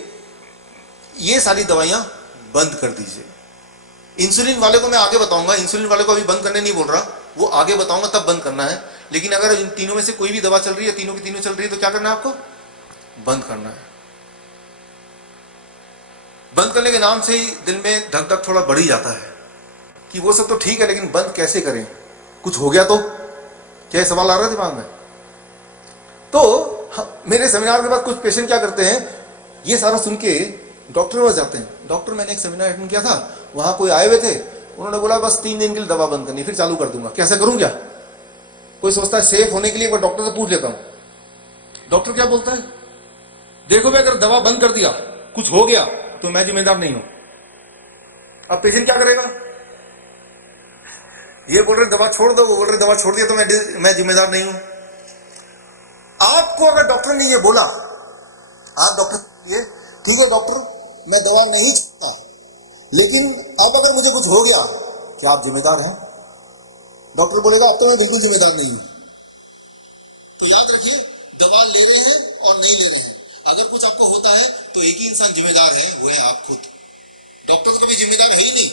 ये सारी दवाइयां बंद कर दीजिए। इंसुलिन वाले को मैं आगे बताऊंगा, इंसुलिन वाले को अभी बंद करने नहीं बोल रहा, वो आगे बताऊंगा तब बंद करना है। लेकिन अगर इन तीनों में से कोई भी दवा चल रही है, तीनों की तीनों चल रही है, तो क्या करना है आपको? बंद करना है। बंद करने के नाम से ही दिल में धक धक थोड़ा बढ़ ही जाता है कि वो सब तो ठीक है, लेकिन बंद कैसे करें, कुछ हो गया तो? क्या सवाल आ रहा है दिमाग में? तो मेरे सेमिनार के बाद कुछ पेशेंट क्या करते हैं, ये सारा सुन के डॉक्टर के पास जाते हैं। डॉक्टर, मैंने एक सेमिनार अटेंड किया था, वहां कोई आए हुए थे, उन्होंने बोला बस 3 दिन के लिए दवा बंद करनी, फिर चालू कर दूंगा। कैसे करूं क्या? कोई सोचता है सेफ होने के लिए, मैं डॉक्टर से पूछ लेता हूं। डॉक्टर क्या बोलता है, देखो भाई अगर दवा बंद कर दिया, कुछ हो गया तो मैं जिम्मेदार नहीं हूं। अब पेशेंट क्या करेगा? ये बोल रहे दवा छोड़ दो, वो बोल रहे दवा छोड़ दिया तो मैं जिम्मेदार नहीं हूं। आपको अगर डॉक्टर ने ये बोला, आप डॉक्टर ये ठीक है डॉक्टर मैं दवा नहीं छोड़ता, लेकिन अब अगर मुझे कुछ हो गया, क्या आप जिम्मेदार हैं? डॉक्टर बोलेगा अब तो मैं बिल्कुल जिम्मेदार नहीं हूं। तो याद रखिए, दवा ले रहे हैं और नहीं ले रहे हैं, अगर कुछ आपको होता है तो एक ही इंसान जिम्मेदार है, वो है आप खुद। डॉक्टर तो कभी जिम्मेदार है ही नहीं,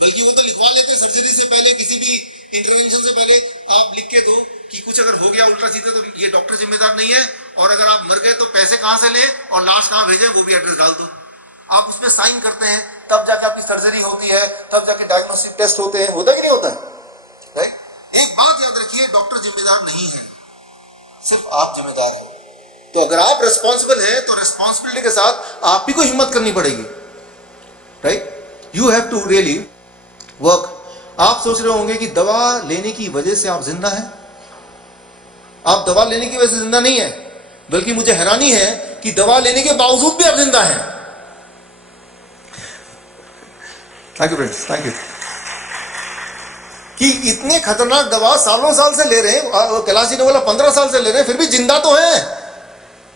बल्कि वो तो लिखवा लेते हैं सर्जरी से पहले, किसी भी इंटरवेंशन से पहले आप लिख के दो कि कुछ अगर हो गया उल्टा सीधा तो ये डॉक्टर जिम्मेदार नहीं है, और अगर आप मर गए तो पैसे कहां से लें और लाश कहां भेजें वो भी एड्रेस डाल दो। आप उसमें साइन करते हैं, तब जाके आपकी सर्जरी होती है, तब जाके डायग्नोस्टिक टेस्ट होते हैं, होता कि नहीं होता है? राइट। एक बात याद रखिए, डॉक्टर जिम्मेदार नहीं है, सिर्फ आप जिम्मेदार हैं। तो अगर आप रिस्पॉन्सिबल है तो रिस्पॉन्सिबिलिटी के साथ आप ही को हिम्मत करनी पड़ेगी, right. You have to really work. आप सोच रहे होंगे कि दवा लेने की वजह से आप जिंदा हैं। आप दवा लेने की वजह से जिंदा नहीं है, बल्कि मुझे हैरानी है कि दवा लेने के बावजूद भी आप जिंदा हैं। Thank you friends, thank you. कि इतने खतरनाक दवा सालों साल से ले रहे हैं, कैलाश जी ने बोला 15 साल से ले रहे हैं, फिर भी जिंदा तो हैं,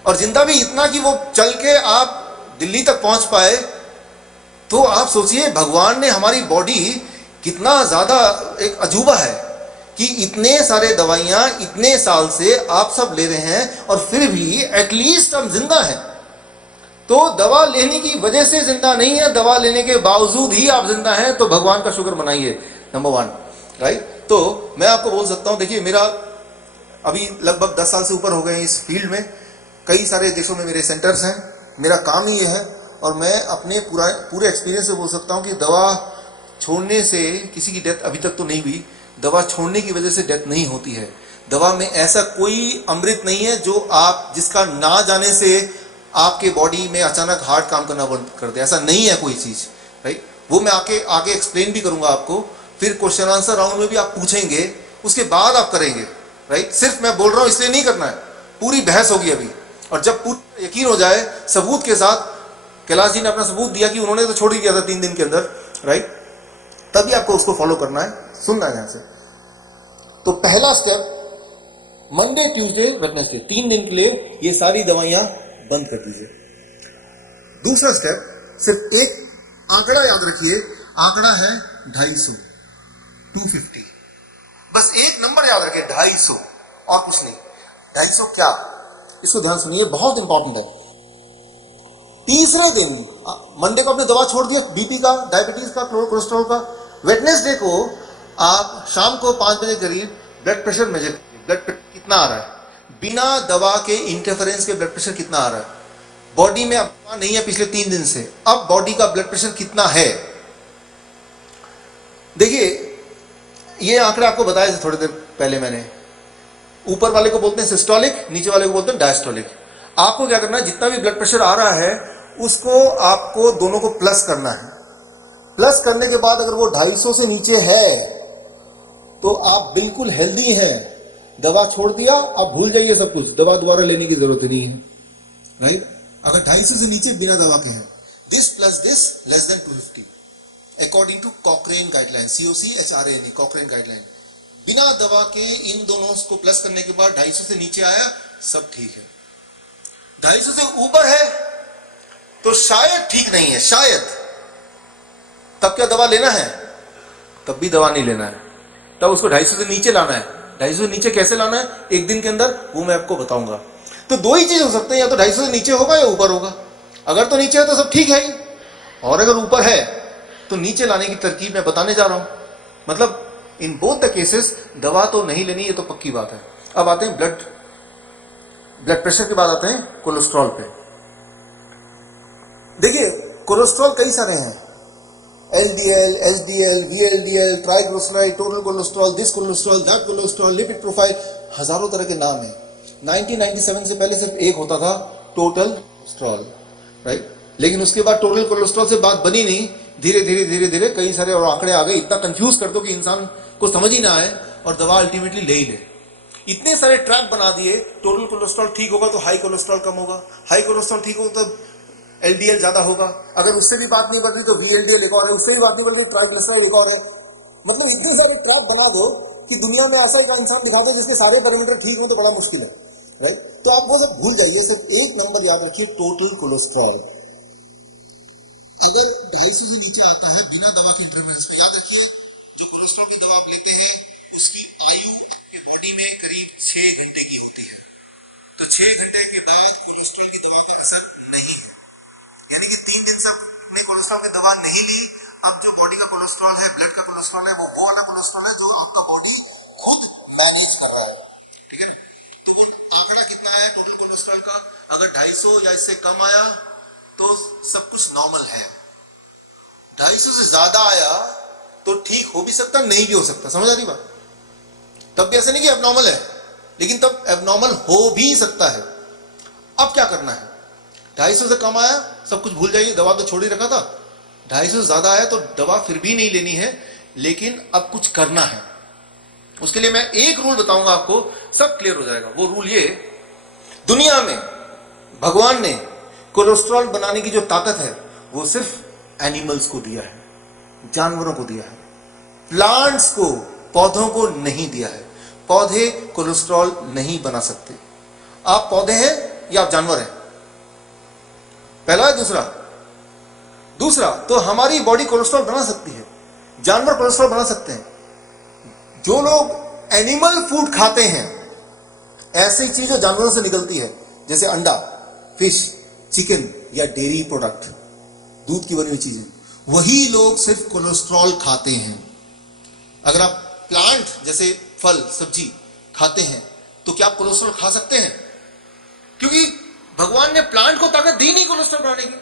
और जिंदा भी इतना कि वो चल के आप दिल्ली तक पहुंच पाए। तो आप सोचिए भगवान ने हमारी बॉडी कितना ज्यादा एक अजूबा है कि इतने सारे दवाइयां इतने साल से आप सब ले रहे हैं और फिर भी एटलीस्ट हम जिंदा हैं। तो दवा लेने की वजह से जिंदा नहीं है, दवा लेने के बावजूद ही आप जिंदा हैं, तो भगवान का शुक्र मनाइए, नंबर 1, राइट। तो मैं आपको बोल सकता हूं, देखिए मेरा अभी लगभग 10 साल से ऊपर हो गए हैं इस फील्ड में, कई सारे देशों में मेरे सेंटर्स हैं, मेरा काम ही ये है, और मैं अपने पूरे एक्सपीरियंस से बोल सकता हूं कि दवा छोड़ने से किसी की डेथ अभी तक तो नहीं हुई, दवा छोड़ने की वजह से डेथ नहीं होती है। दवा में ऐसा कोई अमृत नहीं है जो आप जिसका ना जाने से आपके बॉडी में अचानक हार्ट काम करना बंद कर दे, ऐसा नहीं है कोई चीज, राइट। वो मैं आगे एक्सप्लेन भी करूंगा आपको, फिर क्वेश्चन आंसर राउंड में भी आप पूछेंगे, उसके बाद आप करेंगे, राइट। सिर्फ मैं बोल रहा हूं इसलिए नहीं करना है, पूरी बहस होगी अभी, और जब पूरा यकीन हो जाए सबूत के साथ, कैलाश जी ने अपना सबूत दिया कि उन्होंने तो छोड़ ही दिया था 3 दिन के अंदर, राइट, तभी आपको उसको फॉलो करना है, सुनना है ध्यान से। तो पहला स्टेप, मंडे ट्यूसडे वेडनेसडे 3 दिन के लिए ये सारी दवाइयां बंद कर दीजिए। दूसरा स्टेप, सिर्फ एक आंकड़ा याद रखिए, आंकड़ा है 250, 250, बस एक नंबर याद रखिए, 250 और कुछ नहीं। 250 क्या, इसको ध्यान सुनिए, बहुत इंपॉर्टेंट है। तीसरे दिन मंडे को आपने दवा छोड़ दिया बीपी का, डायबिटीज का, कोलेस्ट्रॉल का। वेडनेसडे को आप शाम को 5 बजे करीब ब्लड प्रेशर मेजर कीजिए, ब्लड प्रेशर कितना आ रहा है, बिना दवा के इंटरफेरेंस के ब्लड प्रेशर कितना आ रहा है। बॉडी में अब दवा नहीं है पिछले 3 दिन से, अब बॉडी का ब्लड प्रेशर कितना है। देखिए ये आंकड़े आपको बताए थे थोड़ी देर पहले मैंने। ऊपर वाले को बोलते हैं सिस्टोलिक, नीचे वाले को बोलते हैं डायस्टोलिक। आपको क्या करना है, जितना भी ब्लड प्रेशर आ रहा है उसको आपको दोनों को प्लस करना है। प्लस करने के बाद अगर वो 250 से नीचे है तो आप बिल्कुल हेल्दी हैं। दवा छोड़ दिया, आप भूल जाइए सब कुछ, दवा दोबारा लेने की जरूरत नहीं है, राइट। अगर 250 से नीचे बिना दवा के हैं, this plus this less than 250 according to Cochrane guideline, COCHRANE Cochrane guideline. बिना दवा के इन दोनों को प्लस करने के बाद 250 से नीचे आया, सब ठीक है। 250 से ऊपर है तो शायद ठीक नहीं है, शायद। तब क्या दवा लेना है? तब भी दवा नहीं लेना है, तब उसको 250 से नीचे लाना है। 250 से नीचे कैसे लाना है एक दिन के अंदर, वो मैं आपको बताऊंगा। तो दो ही चीज हो सकते हैं, या तो 250 से नीचे होगा या ऊपर होगा। अगर तो नीचे है तो सब ठीक है ही, और अगर ऊपर है तो नीचे लाने की तरकीब मैं बताने जा रहा हूं। मतलब इन बोथ द केसेस दवा तो नहीं लेनी, ये तो पक्की बात है। अब आते हैं ब्लड प्रेशर के बाद आते हैं कोलेस्ट्रॉल पे। देखिए कोलेस्ट्रॉल कई सारे हैं, LDL, HDL, VLDL, triglyceride, total cholesterol, this cholesterol, that cholesterol, lipid profile, हजारों तरह के नाम हैं। 1997 से पहले सिर्फ एक होता था, टोटल कोलेस्ट्रॉल, राइट। लेकिन उसके बाद टोटल कोलेस्ट्रॉल से बात बनी नहीं, धीरे धीरे कई सारे और आंकड़े आ गए, इतना कंफ्यूज कर दो कि इंसान को समझ ही ना आए और दवा अल्टीमेटली ले ही ले। इतने सारे ट्रैप बना दिए, टोटल कोलेस्ट्रॉल ठीक होगा तो हाई कोलेस्ट्रॉल कम होगा, हाई कोलेस्ट्रॉल ठीक होगा तो LDL ज्यादा होगा, अगर उससे भी बात नहीं बन रही तो VLDL एक और है, उससे भी बात नहीं बन रही ट्राइग्लिसराइड एक और है। मतलब इतने सारे ट्रैप बना दो कि दुनिया में ऐसा एक इंसान दिखा दो जिसके सारे पैरामीटर ठीक हो तो बड़ा मुश्किल है, राइट। तो आप वो सब भूल जाइए, सिर्फ एक नंबर याद रखिए, टोटल कोलेस्ट्रॉल। अगर 250 से नीचे आता है बिना दवा के इंटरवेंस में, याद रखिए जो कोलेस्ट्रॉल की दवा आप लेते हैं उसकी आयु बॉडी में करीब 6 घंटे की होती है। तो 6 घंटे के बाद कोलेस्ट्रॉल की दवा का असर नहीं है, यानी कि 3 दिन से आपने कोलेस्ट्रॉल की दवा नहीं ली। अब जो बॉडी का कोलेस्ट्रॉल है, ब्लड का कोलेस्ट्रॉल है, वो वाला कोलेस्ट्रॉल है जो आपका बॉडी खुद मैनेज कर रहा है, ठीक है। तो वो आंकड़ा कितना है टोटल कोलेस्ट्रॉल का, अगर 250 या इससे कम आया तो सब कुछ नॉर्मल है। 250 से ज्यादा आया तो ठीक हो भी सकता, नहीं भी हो सकता, समझ आ रही बात। तब भी ऐसे नहीं कि एबनॉर्मल है, लेकिन तब एबनॉर्मल हो भी सकता है। अब क्या करना है, 250 से कम आया सब कुछ भूल जाइए, दवा तो छोड़ ही रखा था। 250 से ज्यादा आया तो दवा फिर भी नहीं लेनी है, लेकिन अब कुछ करना है। उसके लिए मैं एक रूल बताऊंगा आपको, सब क्लियर हो जाएगा। वो रूल ये, दुनिया में भगवान ने कोलेस्ट्रॉल बनाने की जो ताकत है वो सिर्फ एनिमल्स को दिया है, जानवरों को दिया है, प्लांट्स को, पौधों को नहीं दिया है। पौधे कोलेस्ट्रॉल नहीं बना सकते। आप पौधे हैं या आप जानवर हैं, पहला है। दूसरा तो हमारी बॉडी कोलेस्ट्रॉल बना सकती है, जानवर कोलेस्ट्रॉल बना सकते हैं। जो लोग एनिमल फूड खाते हैं, ऐसी चीज जो जानवरों से निकलती है, जैसे अंडा, फिश, चिकन या डेयरी प्रोडक्ट, दूध की बनी हुई चीजें, वही लोग सिर्फ कोलेस्ट्रॉल खाते हैं। अगर आप प्लांट जैसे फल सब्जी खाते हैं तो क्या आप कोलेस्ट्रॉल खा सकते हैं? क्योंकि भगवान ने प्लांट को ताकत दी नहीं कोलेस्ट्रॉल बनाने की।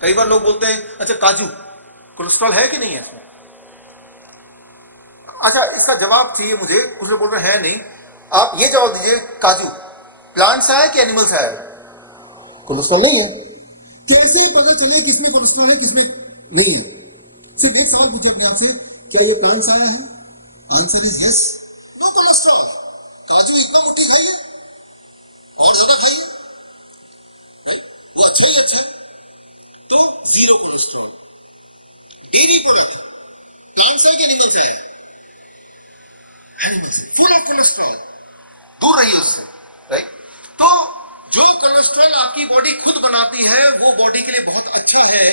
कई बार लोग बोलते हैं अच्छा काजू कोलेस्ट्रॉल है कि नहीं है इसमें? अच्छा इसका जवाब चाहिए मुझे, कुछ लोग बोल रहे हैं नहीं। आप ये जवाब दीजिए, काजू प्लांट से आया कि एनिमल से आया? कोलेस्ट्रॉल नहीं है। कैसे पता चले किसमें कोलेस्ट्रॉल है किसमें नहीं है? सिर्फ एक सवाल पूछे अपने आप से, क्या ये प्लांट से आया है? Answer is yes, no cholesterol. काजू इतना मुट्ठी खाइए और ज्यादा खाइए, वो अच्छा ही अच्छा है, तो zero cholesterol. Dairy product plant से कि एनिमल से है? एनिमल से, फुल ऑफ कोलेस्ट्रॉल, दूर रहिए उससे, राइट। तो जो कोलेस्ट्रॉल आपकी बॉडी खुद बनाती है वो बॉडी के लिए बहुत अच्छा है,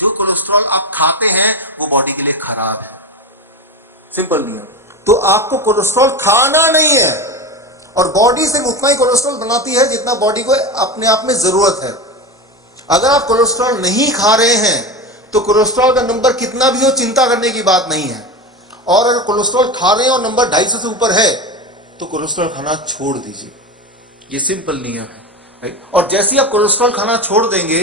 जो कोलेस्ट्रॉल आप खाते हैं वो बॉडी के लिए खराब है। सिंपल नियम। तो आपको कोलेस्ट्रॉल खाना नहीं है, और बॉडी सिर्फ उतना ही कोलेस्ट्रॉल बनाती है जितना बॉडी को अपने आप में जरूरत है। अगर आप कोलेस्ट्रॉल नहीं खा रहे हैं तो कोलेस्ट्रॉल का नंबर कितना भी हो चिंता करने की बात नहीं है। और अगर कोलेस्ट्रॉल खा रहे हैं और नंबर 250 से ऊपर है तो कोलेस्ट्रॉल खाना छोड़ दीजिए। ये सिंपल नियम है, राइट। और जैसे ही आप कोलेस्ट्रॉल खाना छोड़ देंगे,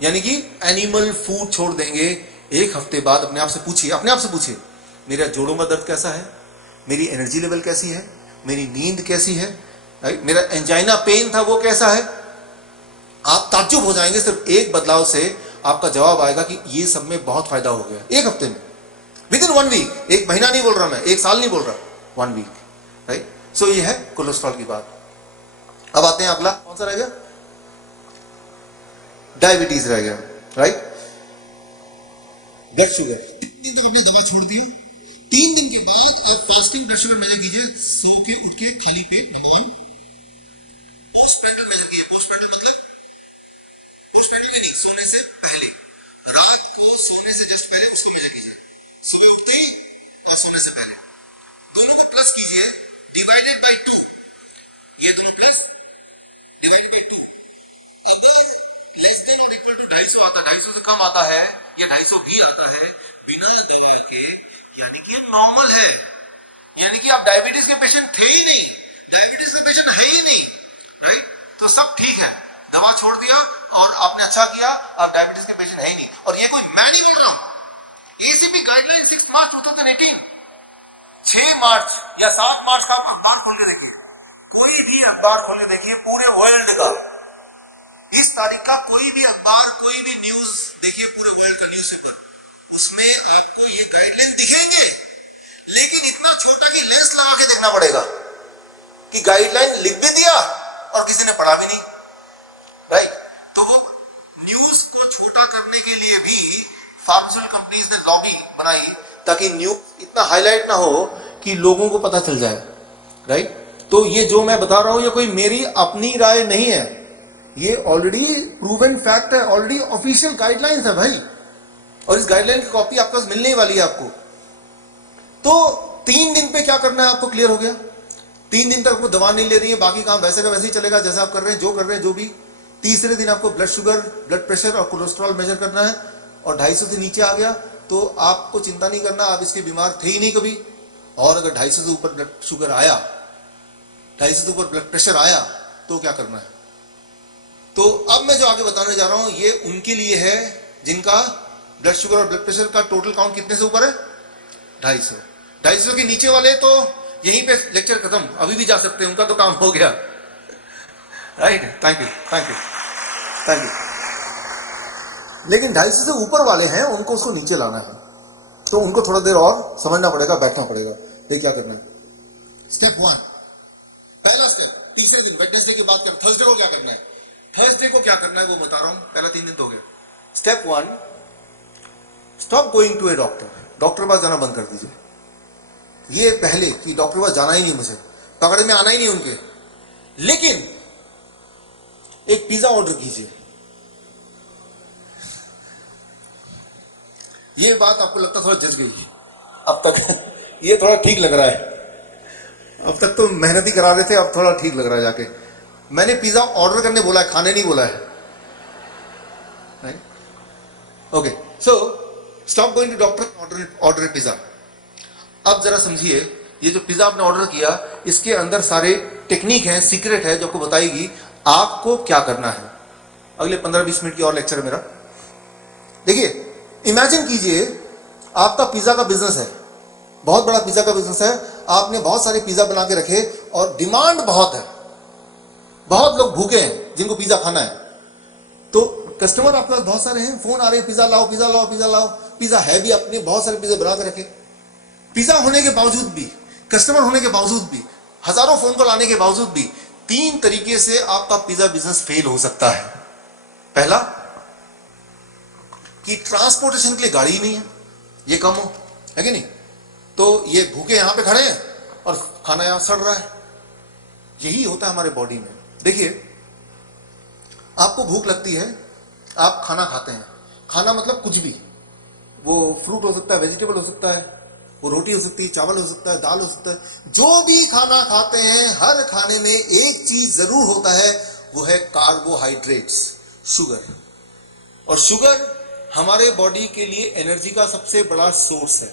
यानी कि एनिमल फूड छोड़ देंगे, एक हफ्ते बाद अपने आप से पूछिए मेरा जोड़ों में दर्द कैसा है, मेरी एनर्जी लेवल कैसी है, मेरी नींद कैसी है, राइट, मेरा एंजाइना पेन था वो कैसा है। आप ताज्जुब हो जाएंगे। सिर्फ एक बदलाव से आपका जवाब आएगा कि ये सब में बहुत फायदा हो गया। एक हफ्ते में, विद इन 1 वीक, एक महीना नहीं बोल रहा मैं, एक साल नहीं बोल रहा, 1 वीक, राइट। सो ये है कोलेस्ट्रॉल की बात। अब आते हैं अगला, कौन सा रह गया, डायबिटीज रह गया, राइट। ब्लड शुगर, 3 दिन आपने दवा छोड़ दी, 3 दिन के बाद फास्टिंग ब्लड शुगर मेजर कीजिए। सो के उठ के खाली पेट दवाई, पोस्टमैंटल मेजर कीजिए। पोस्टमैंटल मतलब पोस्टमैंटल के नहीं, सोने से पहले, रात को सोने से जस्ट पहले उसको मेजर कीजिए। सुबह उठते ही सोने से पहले दोनों को प्लस कीजिए, डिवाइडेड बाय 2। ये दोनों प्लस डिवाइडेड बाय 2, अगर लेस देन और इक्वल टू 250 आता, 250 से कम आता है या 250 भी आता है बिना दवा के, यानी कि नॉर्मल है, यानी कि आप डायबिटीज के पेशेंट थे ही नहीं, डायबिटीज के पेशेंट है ही नहीं, राइट। तो सब ठीक है, दवा छोड़ दिया और आपने अच्छा किया, आप डायबिटीज के पेशेंट है ही नहीं। और ये कोई मैं नहीं बोल रहा हूं, एसीपी गाइडलाइन 6 मार्च 2018, 6 मार्च या 7 मार्च का अखबार खोल के देखिए, कोई भी अखबार खोल के देखिए पूरे वर्ल्ड का, इस तारीख का कोई भी अखबार, कोई भी न्यूज देखिए, पूरे वर्ल्ड का न्यूज़पेपर, उसमें आपको ये गाइडलाइन दिखेंगे, लेकिन इतना छोटा कि लेंस लगा के देखना पड़ेगा कि गाइडलाइन लिख भी दिया और किसी ने पढ़ा भी नहीं, राइट। तो न्यूज को छोटा करने के लिए भी फार्मास्यूटिकल कंपनीज ने लॉबी बनाई ताकि न्यूज इतना हाईलाइट ना हो कि लोगों को पता चल जाए, राइट। तो ये जो मैं बता रहा हूं ये कोई मेरी अपनी राय नहीं है, ये ऑलरेडी प्रूवन फैक्ट है, ऑलरेडी ऑफिशियल गाइडलाइंस है भाई। और इस गाइडलाइन की कॉपी आपके पास मिलने ही वाली है आपको। तो 3 दिन पे क्या करना है आपको क्लियर हो गया। 3 दिन तक आपको दवा नहीं ले रही है, बाकी काम वैसे का वैसे ही चलेगा जैसे आप कर रहे हैं, जो कर रहे हैं जो भी। तीसरे दिन आपको ब्लड शुगर, ब्लड प्रेशर और कोलेस्ट्रॉल मेजर करना है, और 250 से नीचे आ गया तो आपको चिंता नहीं करना, आप इसके बीमार थे ही नहीं कभी। और अगर 250 से ऊपर ब्लड शुगर आया, 250 से ऊपर ब्लड प्रेशर आया तो क्या करना है। तो अब मैं जो आगे बताने जा रहा हूं ये उनके लिए है जिनका ब्लड शुगर और ब्लड प्रेशर का टोटल काउंट कितने से ऊपर है, 250। 250 के नीचे वाले तो यहीं पे लेक्चर खत्म, अभी भी जा सकते हैं, उनका तो काम हो गया, right. Thank you, thank you, thank you. लेकिन 250 से ऊपर वाले हैं, उनको उसको नीचे लाना है, तो उनको थोड़ा देर और समझना पड़ेगा, बैठना पड़ेगा। ये क्या करना है, स्टेप 1, पहला स्टेप, तीसरे दिन वेडनेसडे की बात कर, थर्सडे को क्या करना है, थर्सडे को क्या करना है वो बता रहा हूं, पहला 3 दिन तो हो गया। Step 1, stop going to a doctor, doctor के पास जाना बंद कर दीजिए। ये पहले कि डॉक्टर के पास जाना ही नहीं, मुझे पकड़ में आना ही नहीं उनके, लेकिन एक पिज्जा ऑर्डर कीजिए। ये बात आपको लगता थोड़ा जज गई अब तक ये थोड़ा ठीक लग रहा है, अब तक तो मेहनत ही करा रहे थे, अब थोड़ा ठीक लग रहा है जाके। मैंने पिज्जा ऑर्डर करने बोला है, खाने नहीं बोला है, right. Okay, so stop going to doctor, order a pizza. अब जरा समझिए, ये जो पिज्जा आपने ऑर्डर किया इसके अंदर सारे टेक्निक है, सीक्रेट है जो आपको बताएगी आपको क्या करना है। अगले 15-20 मिनट की और लेक्चर है मेरा। देखिए, इमेजिन कीजिए आपका पिज्जा का बिजनेस है, बहुत बड़ा पिज्जा का बिजनेस है, आपने बहुत सारे पिज्जा बना के रखे और डिमांड बहुत है, बहुत लोग भूखे हैं जिनको पिज्जा खाना है, तो कस्टमर आपके पास बहुत सारे हैं, फोन आ रहे हैं पिज्जा लाओ, पिज्जा लाओ, पिज्जा लाओ। पिज्जा है भी, अपने बहुत सारे पिज्जा बना के रखे। पिज्जा होने के बावजूद भी, कस्टमर होने के बावजूद भी, हजारों फोन कॉल आने के बावजूद भी 3 तरीके से आपका पिज्जा बिजनेस फेल हो सकता है। पहला कि ट्रांसपोर्टेशन के लिए गाड़ी ही नहीं है, ये कम हो, है कि नहीं, तो ये भूखे यहां पे खड़े हैं और खाना यहां सड़ रहा है। यही होता है हमारे बॉडी में। देखिए, आपको भूख लगती है, आप खाना खाते हैं, खाना मतलब कुछ भी, वो फ्रूट हो सकता है, वेजिटेबल हो सकता है, वो रोटी हो सकती है, चावल हो सकता है, दाल हो सकता है, जो भी खाना खाते हैं हर खाने में एक चीज जरूर होता है, वो है कार्बोहाइड्रेट्स, शुगर। और शुगर हमारे बॉडी के लिए एनर्जी का सबसे बड़ा सोर्स है।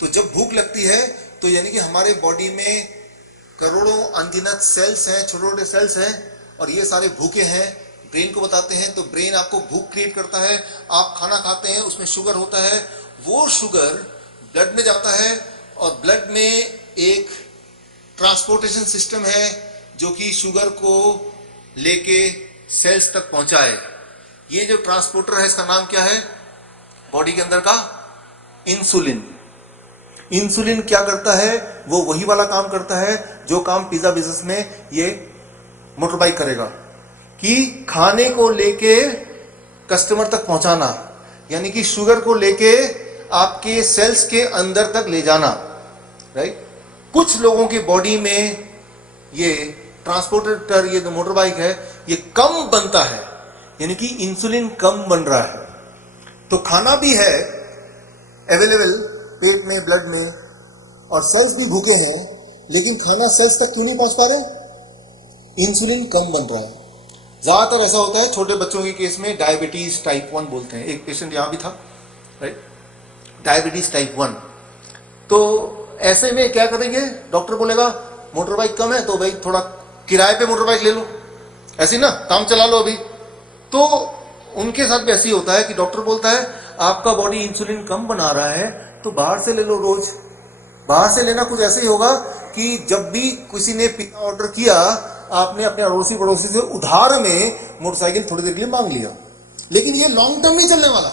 तो जब भूख लगती है तो यानी कि हमारे बॉडी में करोड़ों अनगिनत सेल्स हैं, छोटे छोटे सेल्स हैं, और ये सारे भूखे हैं, ब्रेन को बताते हैं। तो ब्रेन आपको भूख क्रिएट करता है, आप खाना खाते हैं, उसमें शुगर होता है, वो शुगर ब्लड में जाता है, और ब्लड में एक ट्रांसपोर्टेशन सिस्टम है जो कि शुगर को लेके सेल्स तक पहुंचाए। ये जो ट्रांसपोर्टर है इसका नाम क्या है बॉडी के अंदर का? इंसुलिन। इंसुलिन क्या करता है? वो वही वाला काम करता है जो काम पिज्जा बिजनेस में ये मोटर बाइक करेगा, कि खाने को लेके कस्टमर तक पहुंचाना, यानी कि शुगर को लेके आपके सेल्स के अंदर तक ले जाना, राइट। कुछ लोगों की बॉडी में ये ट्रांसपोर्टर, ये जो मोटर बाइक है, ये कम बनता है, यानी कि इंसुलिन कम बन रहा है। तो खाना भी है अवेलेबल पेट में, ब्लड में, और सेल्स भी भूखे हैं, लेकिन खाना सेल्स तक क्यों नहीं पहुंच पा रहे? इंसुलिन कम बन रहा है। ज्यादातर ऐसा होता है छोटे बच्चों के केस में, डायबिटीज टाइप 1 बोलते हैं। एक पेशेंट यहां भी था, राइट, डायबिटीज टाइप 1। तो ऐसे में क्या करेंगे? डॉक्टर बोलेगा मोटर बाइक कम है तो भाई थोड़ा किराए पे मोटर बाइक ले लो, ऐसी ना, काम चला लो अभी। तो उनके साथ भी ऐसे ही होता है कि डॉक्टर बोलता है आपका बॉडी इंसुलिन कम बना रहा है तो बाहर से ले लो रोज। बाहर से लेना कुछ ऐसे ही होगा कि जब भी किसी ने पिज्जा ऑर्डर किया, आपने अपने अड़ोसी पड़ोसी से उधार में मोटरसाइकिल थोड़ी देर के लिए मांग लिया, लेकिन ये लॉन्ग टर्म नहीं चलने वाला,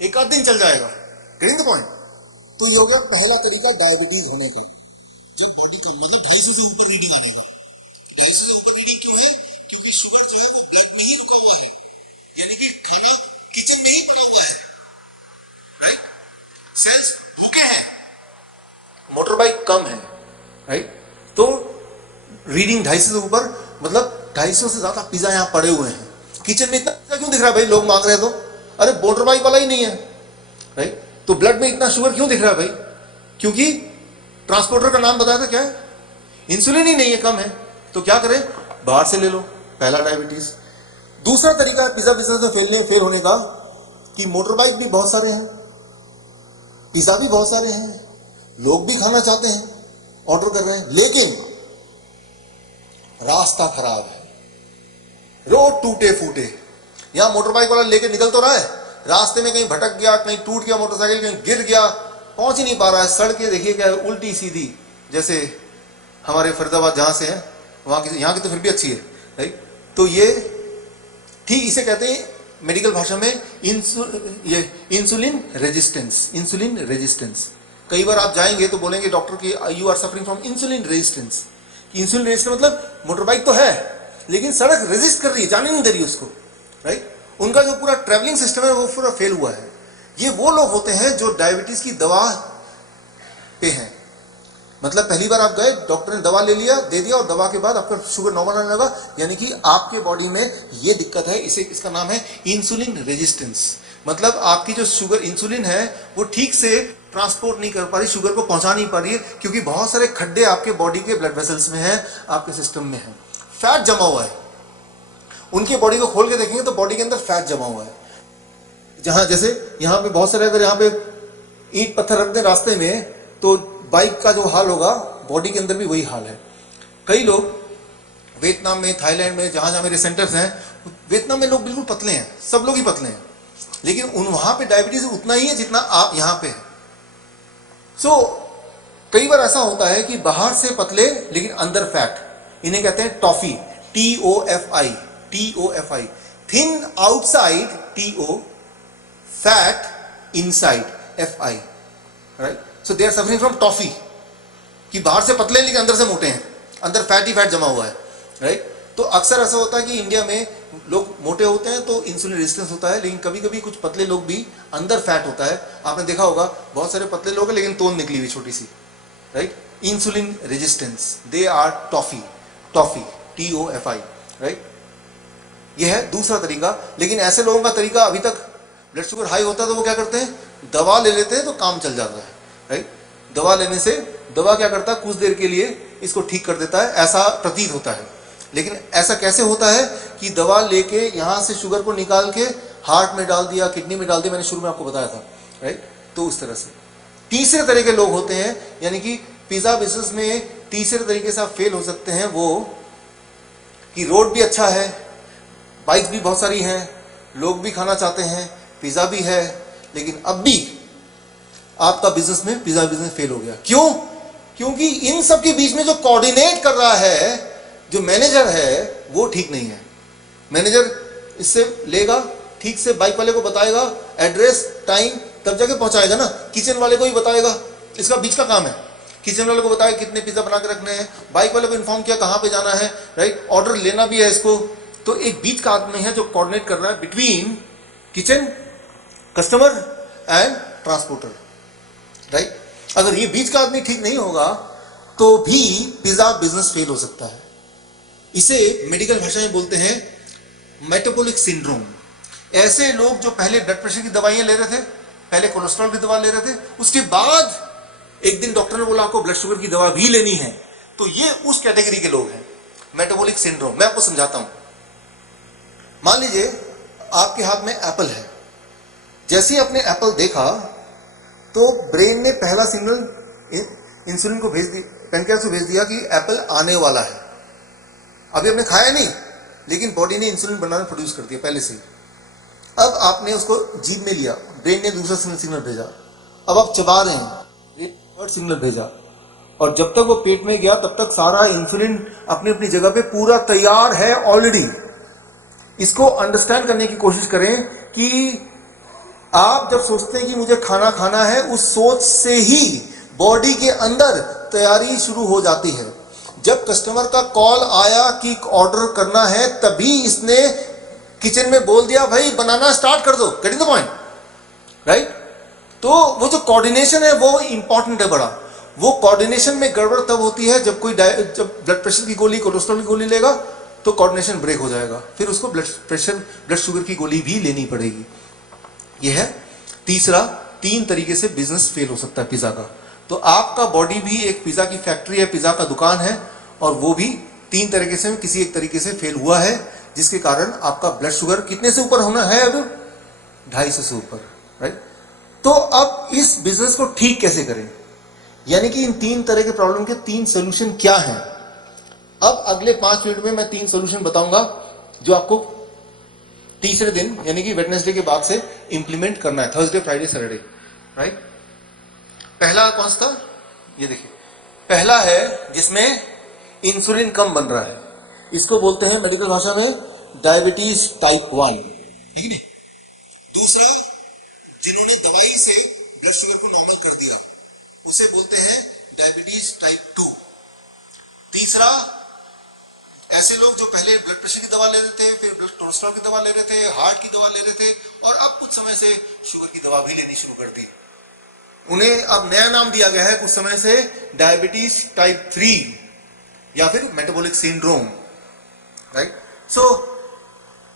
एक आध दिन चल जाएगा। Getting the point? तो ये होगा पहला तरीका डायबिटीज होने का। जब बॉडी को मेरी 250 से ऊपर रीडिंग आ जाएगा, मोटर बाइक कम है, राइट। तो रीडिंग 250 से ऊपर, मतलब 250 से ज्यादा पिज्जा यहाँ पड़े हुए हैं। किचन में इतना पिज्जा क्यों दिख रहा है भाई? लोग मांग रहे हैं तो, अरे मोटर बाइक वाला ही नहीं है, राइट। तो ब्लड में इतना शुगर क्यों दिख रहा है भाई? क्योंकि ट्रांसपोर्टर का नाम बताया था क्या है? इंसुलिन ही नहीं है, कम है। तो क्या करें? बाहर से ले लो, पहला डायबिटीज। दूसरा तरीका है पिज्जा बिजनेस में फेल होने का, कि मोटर बाइक भी बहुत सारे हैं, पिज्जा भी बहुत सारे हैं, लोग भी खाना चाहते हैं, ऑर्डर कर रहे हैं, लेकिन रास्ता खराब है, रोड टूटे फूटे। यहां मोटर बाइक वाला लेके निकल तो रहा है, रास्ते में कहीं भटक गया, कहीं टूट गया मोटरसाइकिल, कहीं गिर गया, पहुंच ही नहीं पा रहा है। सड़कें देखिए क्या उल्टी सीधी, जैसे हमारे फरीदाबाद जहां से है वहां की, यहां की तो फिर भी अच्छी है, राइट। तो ये ठीक इसे कहते हैं मेडिकल भाषा में इंसुलिन रेजिस्टेंस। Insulin resistance. कई बार आप जाएंगे तो बोलेंगे डॉक्टर की you are suffering from insulin resistance. Insulin resistance मतलब मोटर बाइक तो है लेकिन सड़क रेजिस्ट कर रही है, जाने नहीं दे रही उसको, राइट। उनका जो पूरा ट्रैवलिंग सिस्टम है वो पूरा फेल हुआ है। ये वो लोग होते हैं जो डायबिटीज की दवा पे हैं, मतलब पहली बार आप गए, डॉक्टर ने दवा ले लिया, दे दिया, और दवा के बाद आपका शुगर नॉर्मल आने लगा, यानी कि आपके बॉडी में ये दिक्कत है। इसे इसका नाम है इंसुलिन रेजिस्टेंस। मतलब आपकी जो शुगर इंसुलिन है वो ठीक से ट्रांसपोर्ट नहीं कर पा रही, शुगर को पहुंचा नहीं पा रही है, क्योंकि बहुत सारे खड्डे आपके बॉडी के ब्लड वेसल्स में है, आपके सिस्टम में है, फैट जमा हुआ है। उनकी बॉडी को खोल के देखेंगे तो बॉडी के अंदर फैट जमा हुआ है। जहां जैसे यहाँ पे बहुत सारे, अगर यहाँ पे ईंट पत्थर रख दें रास्ते में तो बाइक का जो हाल होगा, बॉडी के अंदर भी वही हाल है। कई लोग वियतनाम में, थाईलैंड में, जहां जहां मेरे सेंटर्स हैं, वियतनाम में लोग बिल्कुल पतले हैं, सब लोग ही पतले हैं, लेकिन वहां पे डायबिटीज उतना ही है जितना आप यहाँ पे है। कई बार ऐसा होता है कि बाहर से पतले लेकिन अंदर फैट, इन्हें कहते हैं TOFI, TOFI, TOFI, thin outside TO, fat inside FI, right. So they are suffering from TOFI, कि बाहर से पतले लेकिन अंदर से मोटे हैं, अंदर फैट ही फैट जमा हुआ है, राइट। तो अक्सर ऐसा होता है कि इंडिया में लोग मोटे होते हैं तो इंसुलिन रेजिस्टेंस होता है, लेकिन कभी कभी कुछ पतले लोग भी अंदर फैट होता है। आपने देखा होगा बहुत सारे पतले लोग हैं लेकिन तोंद निकली हुई छोटी सी, right. Insulin resistance, they are TOFI, TOFI, right. यह है दूसरा तरीका। लेकिन ऐसे लोगों का तरीका, अभी तक ब्लड शुगर हाई होता है तो वो क्या करते हैं, दवा ले लेते हैं तो काम चल जाता है, राइट। दवा लेने से, दवा क्या करता है, कुछ देर के लिए इसको ठीक कर देता है, ऐसा प्रतीत होता है, लेकिन ऐसा कैसे होता है कि दवा लेके यहाँ से शुगर को निकाल के हार्ट में डाल दिया, किडनी में डाल दिया, मैंने शुरू में आपको बताया था, राइट। तो उस तरह से तीसरे तरह के लोग होते हैं, यानी कि पिज्जा बिजनेस में तीसरे तरीके से आप फेल हो सकते हैं, वो कि रोड भी अच्छा है, बाइक भी बहुत सारी हैं, लोग भी खाना चाहते हैं, पिज्जा भी है, लेकिन अब भी आपका बिजनेस में पिज्जा बिजनेस फेल हो गया। क्यों? क्योंकि इन सब के बीच में जो कोऑर्डिनेट कर रहा है, जो मैनेजर है, वो ठीक नहीं है। मैनेजर इससे लेगा, ठीक से बाइक वाले को बताएगा एड्रेस टाइम, तब जाके पहुंचाएगा ना। किचन वाले को ही बताएगा, इसका बीच का काम है। किचन वाले को बताया कितने पिज्जा बना के रखने हैं, बाइक वाले को इन्फॉर्म किया कहां पे जाना है, राइट, ऑर्डर लेना भी है इसको। तो एक बीच का आदमी है जो कोऑर्डिनेट कर रहा है between kitchen, customer and transporter, right. अगर ये बीच का आदमी ठीक नहीं होगा तो भी पिज्जा बिजनेस फेल हो सकता है। इसे मेडिकल भाषा में बोलते हैं मेटाबॉलिक सिंड्रोम। ऐसे लोग जो पहले ब्लड प्रेशर की दवाइयां ले रहे थे, पहले कोलेस्ट्रॉल की दवा ले रहे थे, उसके बाद एक दिन डॉक्टर ने बोला आपको ब्लड शुगर की दवा भी लेनी है, तो ये उस कैटेगरी के लोग हैं, मेटाबॉलिक सिंड्रोम। मैं आपको समझाता हूं। मान लीजिए आपके हाथ में एप्पल है, जैसे ही आपने एप्पल देखा तो ब्रेन ने पहला सिग्नल इंसुलिन को भेज दिया, पैनक्रियास को भेज दिया कि एप्पल आने वाला है। अभी आपने खाया नहीं, लेकिन बॉडी ने इंसुलिन बनाना प्रोड्यूस कर दिया पहले से ही। अब आपने उसको जीभ में लिया, ब्रेन ने दूसरा सिग्नल भेजा, अब आप चबा रहे हैं, ये थर्ड सिग्नल भेजा, और जब तक वो पेट में गया तब तक सारा इंसुलिन अपनी अपनी जगह पे पूरा तैयार है ऑलरेडी। इसको अंडरस्टैंड करने की कोशिश करें कि आप जब सोचते हैं कि मुझे खाना खाना है, उस सोच से ही बॉडी के अंदर तैयारी शुरू हो जाती है। जब कस्टमर का कॉल आया कि ऑर्डर करना है, तभी इसने किचन में बोल दिया भाई बनाना स्टार्ट कर दो, गेटिंग द पॉइंट, राइट। तो वो जो कोऑर्डिनेशन है वो इंपॉर्टेंट है बड़ा। वो कोऑर्डिनेशन में गड़बड़ तब होती है जब जब ब्लड प्रेशर की गोली, कोलेस्ट्रॉल की गोली लेगा तो कोऑर्डिनेशन ब्रेक हो जाएगा, फिर उसको ब्लड शुगर की गोली भी लेनी पड़ेगी। यह है तीसरा, 3 तरीके से बिजनेस फेल हो सकता है पिज्जा का। तो आपका बॉडी भी एक पिज्जा की फैक्ट्री है, पिज्जा का दुकान है, और वो भी 3 तरीके से किसी एक तरीके से फेल हुआ है, जिसके कारण आपका ब्लड शुगर कितने से ऊपर होना है, अब 250 से ऊपर, राइट। तो अब इस बिजनेस को ठीक कैसे करें, यानी कि इन 3 तरह के प्रॉब्लम के 3 सोल्यूशन क्या हैं। अब अगले 5 मिनट में मैं 3 सोल्यूशन बताऊंगा जो आपको तीसरे दिन यानी कि वेडनेसडे के बाद से इंप्लीमेंट करना है, थर्सडे, फ्राइडे, सैटरडे, राइट। पहला कौन सा था, ये देखिए, पहला है जिसमें इंसुलिन कम बन रहा है, इसको बोलते हैं मेडिकल भाषा में डायबिटीज टाइप 1, ठीक है। दूसरा, जिन्होंने दवाई से ब्लड शुगर को नॉर्मल कर दिया, उसे बोलते हैं डायबिटीज टाइप 2। तीसरा, ऐसे लोग जो पहले ब्लड प्रेशर की दवा ले रहे थे, फिर ब्लड कोलेस्ट्रॉल की दवा ले रहे थे, हार्ट की दवा ले रहे थे, और अब कुछ समय से शुगर की दवा भी लेनी शुरू कर दी। उन्हें अब नया नाम दिया गया है कुछ समय से डायबिटीज टाइप 3 या फिर मेटाबॉलिक सिंड्रोम, राइट। सो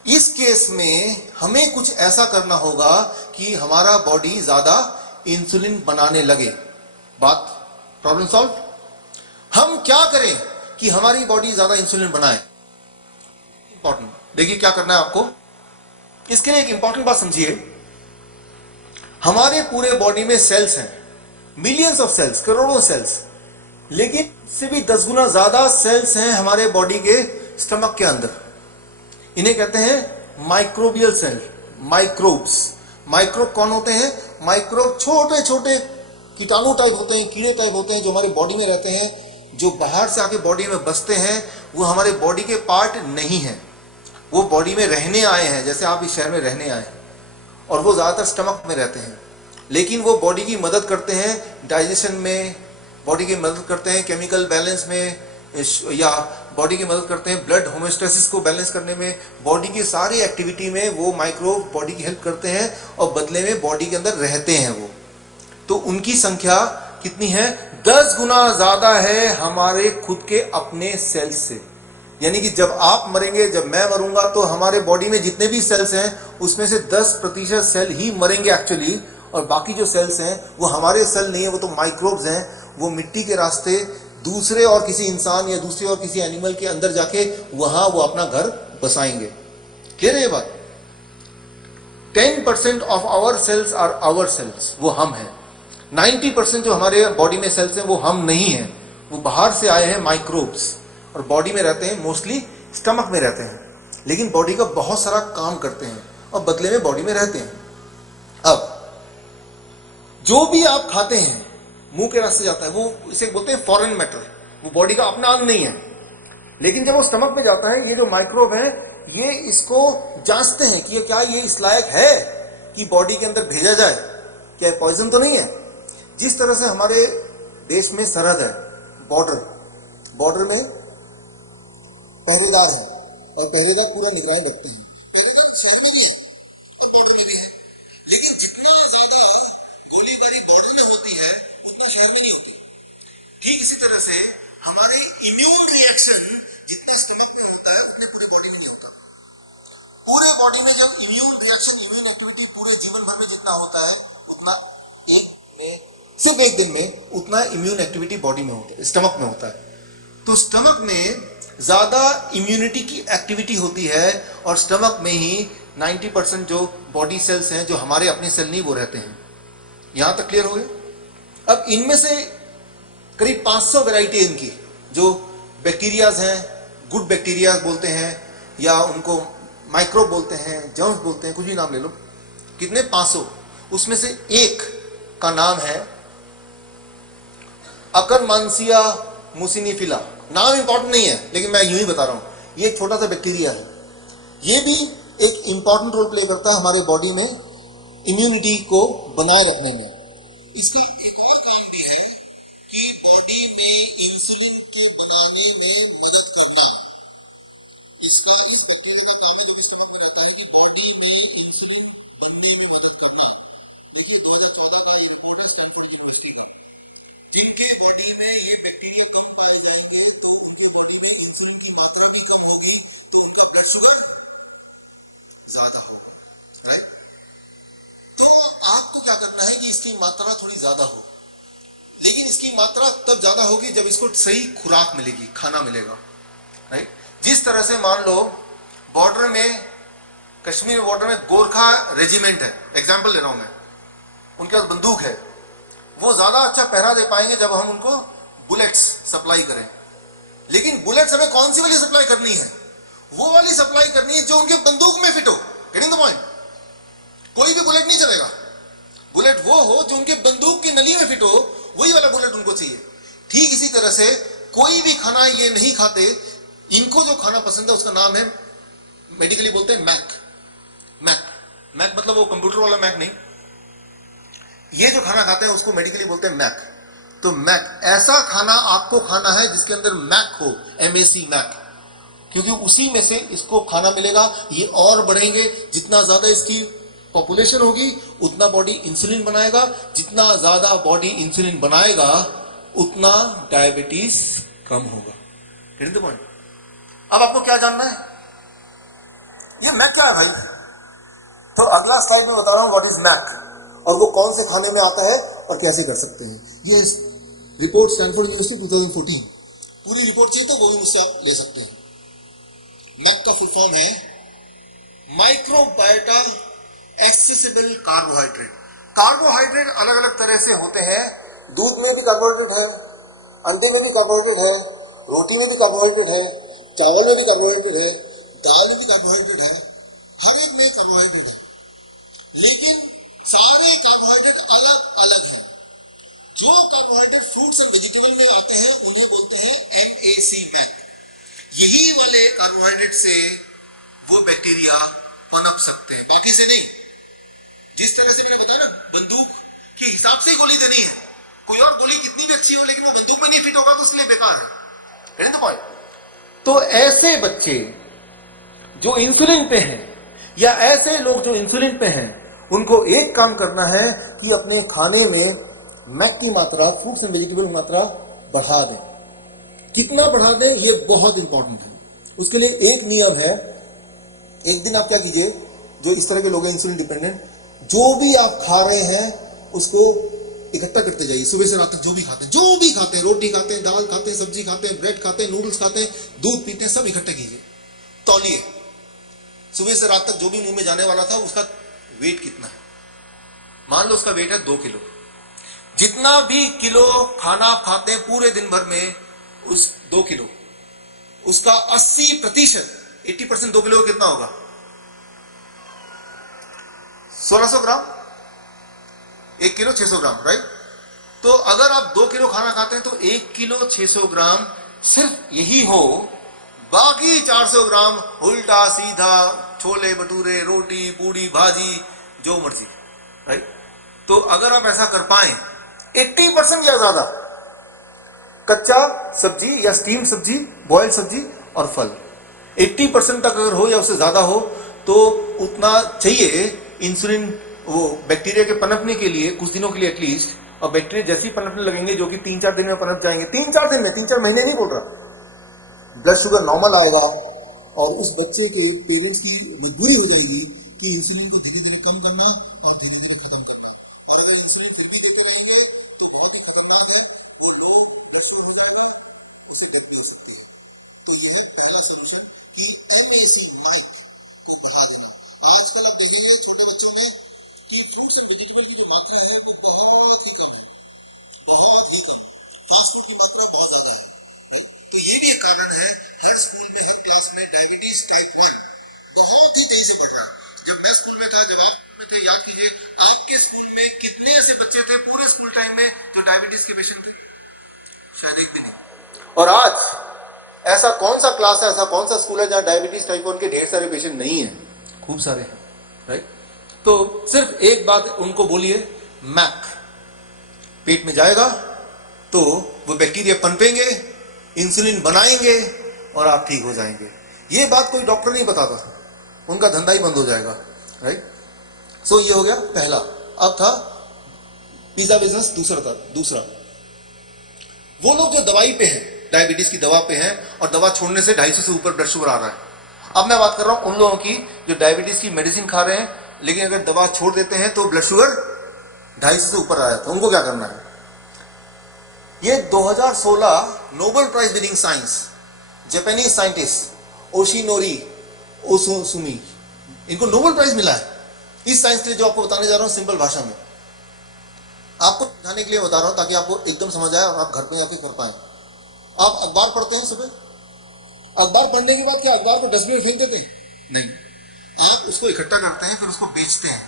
इस केस में हमें कुछ ऐसा करना होगा कि हमारा बॉडी ज्यादा इंसुलिन बनाने लगे। बात प्रॉब्लम सॉल्व। हम क्या करें कि हमारी बॉडी ज्यादा इंसुलिन बनाए, इंपॉर्टेंट। देखिए क्या करना है आपको, इसके लिए एक इंपॉर्टेंट बात समझिए। हमारे पूरे बॉडी में सेल्स हैं, मिलियंस ऑफ सेल्स, करोड़ों सेल्स, लेकिन इससे भी 10 गुना ज्यादा सेल्स हैं हमारे बॉडी के स्टमक के अंदर। इन्हें कहते हैं माइक्रोबियल सेल, माइक्रोब्स। माइक्रोब कौन होते हैं? माइक्रोब छोटे छोटे कीटाणु टाइप होते हैं, कीड़े टाइप होते हैं, जो हमारे बॉडी में रहते हैं, जो बाहर से आके बॉडी में बसते हैं। वो हमारे बॉडी के पार्ट नहीं है, वो बॉडी में रहने आए हैं, जैसे आप इस शहर में रहने आए हैं, और वो ज्यादातर स्टमक में रहते हैं। लेकिन वो बॉडी की मदद करते हैं डाइजेशन में, बॉडी की मदद करते हैं केमिकल बैलेंस में, या बॉडी की मदद करते हैं ब्लड होमोस्टेसिस को बैलेंस करने में। बॉडी की सारी एक्टिविटी में वो माइक्रोब बॉडी की हेल्प करते हैं, और बदले में बॉडी के अंदर रहते हैं वो। तो उनकी संख्या कितनी है? 10 गुना ज्यादा है हमारे खुद के अपने सेल्स से। यानी कि जब आप मरेंगे, जब मैं मरूंगा, तो हमारे बॉडी में जितने भी सेल्स हैं उसमें से 10% सेल ही मरेंगे एक्चुअली, और बाकी जो सेल्स हैं वो हमारे सेल नहीं है, वो तो माइक्रोब्स हैं। वो मिट्टी के रास्ते दूसरे और किसी इंसान या दूसरे और किसी एनिमल के अंदर जाके वहां वो अपना घर बसाएंगे। क्लियर है ये बात? 10% of our cells are our cells, वो हम हैं। 90% जो हमारे बॉडी में सेल्स हैं वो हम नहीं हैं, वो बाहर से आए हैं माइक्रोब्स, और बॉडी में रहते हैं, मोस्टली स्टमक में रहते हैं, लेकिन बॉडी का बहुत सारा काम करते हैं और बदले में बॉडी में रहते हैं। अब जो भी आप खाते हैं मुंह के रास्ते जाता है, वो इसे बोलते हैं फॉरेन मैटर, वो बॉडी का अपना अंग नहीं है। लेकिन जब वो स्टमक में जाता है, ये जो माइक्रोब है ये इसको जांचते हैं कि ये क्या ये इस लायक है कि बॉडी के अंदर भेजा जाए, क्या पॉइजन तो नहीं है। जिस तरह से हमारे देश में सरहद है, बॉर्डर में पहरेदार है और पहरेदार पूरा निगरानी रखते हैं। पहरेदार शहर में भी है और बॉर्डर में भी है, लेकिन जितना ज्यादा गोलीबारी बॉर्डर में होती है उतना शहर में नहीं होती। ठीक इसी तरह से हमारे इम्यून रिएक्शन जितना स्टमक में होता है उतने पूरे बॉडी में नहीं होता। पूरे बॉडी में जब इम्यून रिएक्शन, इम्यून एक्टिविटी पूरे जीवन भर में जितना होता है उतना सिर्फ एक दिन में उतना इम्यून एक्टिविटी बॉडी में होता है, स्टमक में होता है। तो स्टमक में ज्यादा इम्यूनिटी की एक्टिविटी होती है और स्टमक में ही 90% जो बॉडी सेल्स हैं, जो हमारे अपने सेल नहीं, वो रहते हैं। यहां तक क्लियर हो गया? अब इनमें से करीब 500 वैरायटी इनकी, जो बैक्टीरियाज हैं, गुड बैक्टीरिया बोलते हैं या उनको माइक्रोब बोलते हैं, जर्म्स बोलते हैं, कुछ भी नाम ले लो। कितने? 500। उसमें से एक का नाम है अकरमांसिया मुसिनिफिला। नाम इंपॉर्टेंट नहीं है, लेकिन मैं यूं ही बता रहा हूं। ये एक छोटा सा बैक्टीरिया है, ये भी एक इंपॉर्टेंट रोल प्ले करता है हमारे बॉडी में इम्यूनिटी को बनाए रखने में। इसकी एक और काम भी है कि बॉडी में इंसुलिन को बनाने में मदद करना। इसका इस बैक्टीरिया का काम है कि बॉडी में इंसुलिन बनने में मदद करना। जिनके बॉडी में ये बैक्टीरिया कम पाए जाएंगे तो उनके बॉडी में इंसुलिन की मात्रा भी कम होगी, तो उनका ब्लड शुगर ज्यादा होगा। तो आपको क्या करना है कि इसकी मात्रा थोड़ी ज्यादा हो, लेकिन इसकी मात्रा तब ज्यादा होगी जब इसको सही खुराक मिलेगी, खाना मिलेगा, राइट? जिस तरह से मान लो बॉर्डर में, कश्मीर बॉर्डर में गोरखा रेजिमेंट है, एग्जाम्पल ले रहा हूं मैं, उनके पास बंदूक है, वो ज्यादा अच्छा पहरा दे पाएंगे जब हम उनको बुलेट्स सप्लाई करें। लेकिन बुलेट्स हमें कौन सी वाली सप्लाई करनी है? वो वाली सप्लाई करनी है जो उनके बंदूक में फिट हो। Getting the point? कोई भी बुलेट नहीं चलेगा, बुलेट वो हो जो उनके बंदूक की नली में फिट हो, वही वाला बुलेट उनको चाहिए। ठीक इसी तरह से कोई भी खाना ये नहीं खाते, इनको जो खाना पसंद है उसका नाम है, मेडिकली बोलते हैं मैक। मैक मतलब वो कंप्यूटर वाला मैक नहीं, ये जो खाना खाते हैं उसको मेडिकली बोलते हैं मैक। तो मैक, ऐसा खाना आपको खाना है जिसके अंदर मैक हो, MAC, मैक, क्योंकि उसी में से इसको खाना मिलेगा। ये और बढ़ेंगे, जितना ज्यादा इसकी पॉपुलेशन होगी उतना बॉडी इंसुलिन बनाएगा, जितना ज्यादा बॉडी इंसुलिन बनाएगा उतना डायबिटीज कम होगा। Getting the point? अब आपको क्या जानना है, ये मैक क्या है भाई? तो अगला स्लाइड में बता रहा हूं व्हाट इज मैक और वो कौन से खाने में आता है और कैसे कर सकते हैं। ये रिपोर्ट स्टैनफोर्ड यूनिवर्सिटी 2014, पूरी रिपोर्ट चाहिए तो वो भी मुझसे आप ले सकते हैं। मैक का फुल फॉर्म है माइक्रोबायोटा एक्सेसिबल कार्बोहाइड्रेट। कार्बोहाइड्रेट अलग अलग तरह से होते हैं, दूध में भी कार्बोहाइड्रेट है, अंडे में भी कार्बोहाइड्रेट है, रोटी में भी कार्बोहाइड्रेट है, चावल में भी कार्बोहाइड्रेट है, दाल में भी कार्बोहाइड्रेट है, हर एक में कार्बोहाइड्रेट है। लेकिन सारे कार्बोहाइड्रेट अलग अलग हैं। जो कार्बोहाइड्रेट फ्रूट्स एंड वेजिटेबल में आते हैं उन्हें बोलते हैं MAC, मैक। यही वाले कार्बोहाइड्रेट से वो बैक्टीरिया पनप सकते हैं, बाकी से नहीं। जिस तरह से मैंने बताया ना, बंदूक के हिसाब से ही गोली देनी है। कोई और गोली कितनी भी अच्छी हो लेकिन वो बंदूक में नहीं फिट होगा तो उसके लिए बेकार है। तो ऐसे बच्चे जो इंसुलिन पे हैं या ऐसे लोग जो इंसुलिन पे हैं, उनको एक काम करना है कि अपने खाने में मैक की मात्रा, फ्रूट्स एंड वेजिटेबल की मात्रा बढ़ा दें। कितना बढ़ा दें ये बहुत इंपॉर्टेंट है। उसके लिए एक नियम है, एक दिन आप क्या कीजिए, जो इस तरह के लोग हैं इंसुलिन डिपेंडेंट, जो भी आप खा रहे हैं उसको इकट्ठा करते जाइए। सुबह से रात तक जो भी खाते हैं, रोटी खाते हैं, दाल खाते हैं, सब्जी खाते हैं, ब्रेड खाते हैं, नूडल्स खाते हैं, दूध पीते हैं, सब इकट्ठा कीजिए। तौलिए सुबह से रात तक जो भी मुंह में जाने वाला था उसका वेट कितना है। मान लो उसका वेट है 2 किलो। जितना भी किलो खाना खाते हैं पूरे दिन भर में, उस 2 किलो उसका 80% 2 किलो कितना होगा? 1600 ग्राम। 1 किलो 600 ग्राम, राइट। तो अगर आप 2 किलो खाना खाते हैं तो 1 किलो 600 ग्राम सिर्फ यही हो, बाकी 400 ग्राम उल्टा सीधा छोले भटूरे, रोटी पूड़ी भाजी, जो मर्जी, राइट। तो अगर आप ऐसा कर पाए 80% या ज्यादा कच्चा सब्जी या स्टीम सब्जी, बॉइल्ड सब्जी और फल 80% तक अगर हो या उससे ज्यादा हो तो उतना चाहिए इंसुलिन वो बैक्टीरिया के पनपने के लिए, कुछ दिनों के लिए एटलीस्ट। और बैक्टीरिया जैसे ही पनपने लगेंगे, जो कि 3-4 दिन में पनप जाएंगे, 3-4 दिन में, 3-4 महीने नहीं बोल रहा, ब्लड शुगर नॉर्मल आएगा और उस बच्चे के पेरेंट्स की मजबूरी हो जाएगी कि इंसुलिन को धीरे धीरे कम करना और धीरे धीरे खत्म करना। और अगर इंसुलिन फिर भी देते रहेंगे तो बहुत ही खतरनाक है, वो लो ब्लड शुगर हो जाएगा, उसे डेथ दे सकता है। तो यह है पहला सॉल्यूशन कि MSI को बढ़ा देना। आजकल आप देखेंगे छोटे बच्चों में कि फ्रूट्स और वेजिटेबल की जो मात्रा है वो बहुत ही कम, बहुत ही कम, फास्ट फूड की मात्रा बहुत ज्यादा है। तो ये भी एक कारण है, हर स्कूल में हर क्लास में डायबिटीज टाइप 1 बहुत ही तेजी से बढ़ रहा है। जब मैं स्कूल में था, जब आप में थे, याद कीजिए आपके स्कूल में कितने ऐसे बच्चे थे पूरे स्कूल टाइम में जो डायबिटीज के पेशेंट थे? शायद एक भी नहीं। और आज ऐसा कौन सा क्लास है, ऐसा कौन सा स्कूल है जहां डायबिटीज टाइप 1 के ढेर सारे पेशेंट नहीं है? खूब सारे हैं, राइट। तो सिर्फ एक बात उनको बोलिए, मैक पेट में जाएगा तो वो बैक्टीरिया पनपेंगे, इंसुलिन बनाएंगे और आप ठीक हो जाएंगे। ये बात कोई डॉक्टर नहीं बताता, उनका धंधा ही बंद हो जाएगा, राइट। सो ये हो गया पहला। अब था पिज्जा बिजनेस, दूसरा वो लोग जो दवाई पे हैं, डायबिटीज की दवा पे हैं और दवा छोड़ने से 250 से ऊपर ब्लड शुगर आ रहा है। अब मैं बात कर रहा हूं उन लोगों की जो डायबिटीज की मेडिसिन खा रहे हैं, लेकिन अगर दवा छोड़ देते हैं तो ब्लड शुगर 250 से ऊपर आया, तो उनको क्या करना है? ये 2016 Nobel prize winning science Japanese scientist Yoshinori Ohsumi, इनको नोबेल प्राइज मिला है इस साइंस के लिए। जो आपको बताने जा रहा हूं सिंपल भाषा में, आपको समझाने के लिए बता रहा हूं ताकि आपको एकदम समझ आए और आप घर पे जाके कर पाए। आप अखबार पढ़ते हैं सुबह, अखबार पढ़ने के बाद क्या अखबार को डस्टबिन में फेंक देते हैं? नहीं, आप उसको इकट्ठा करते हैं, फिर उसको बेचते हैं।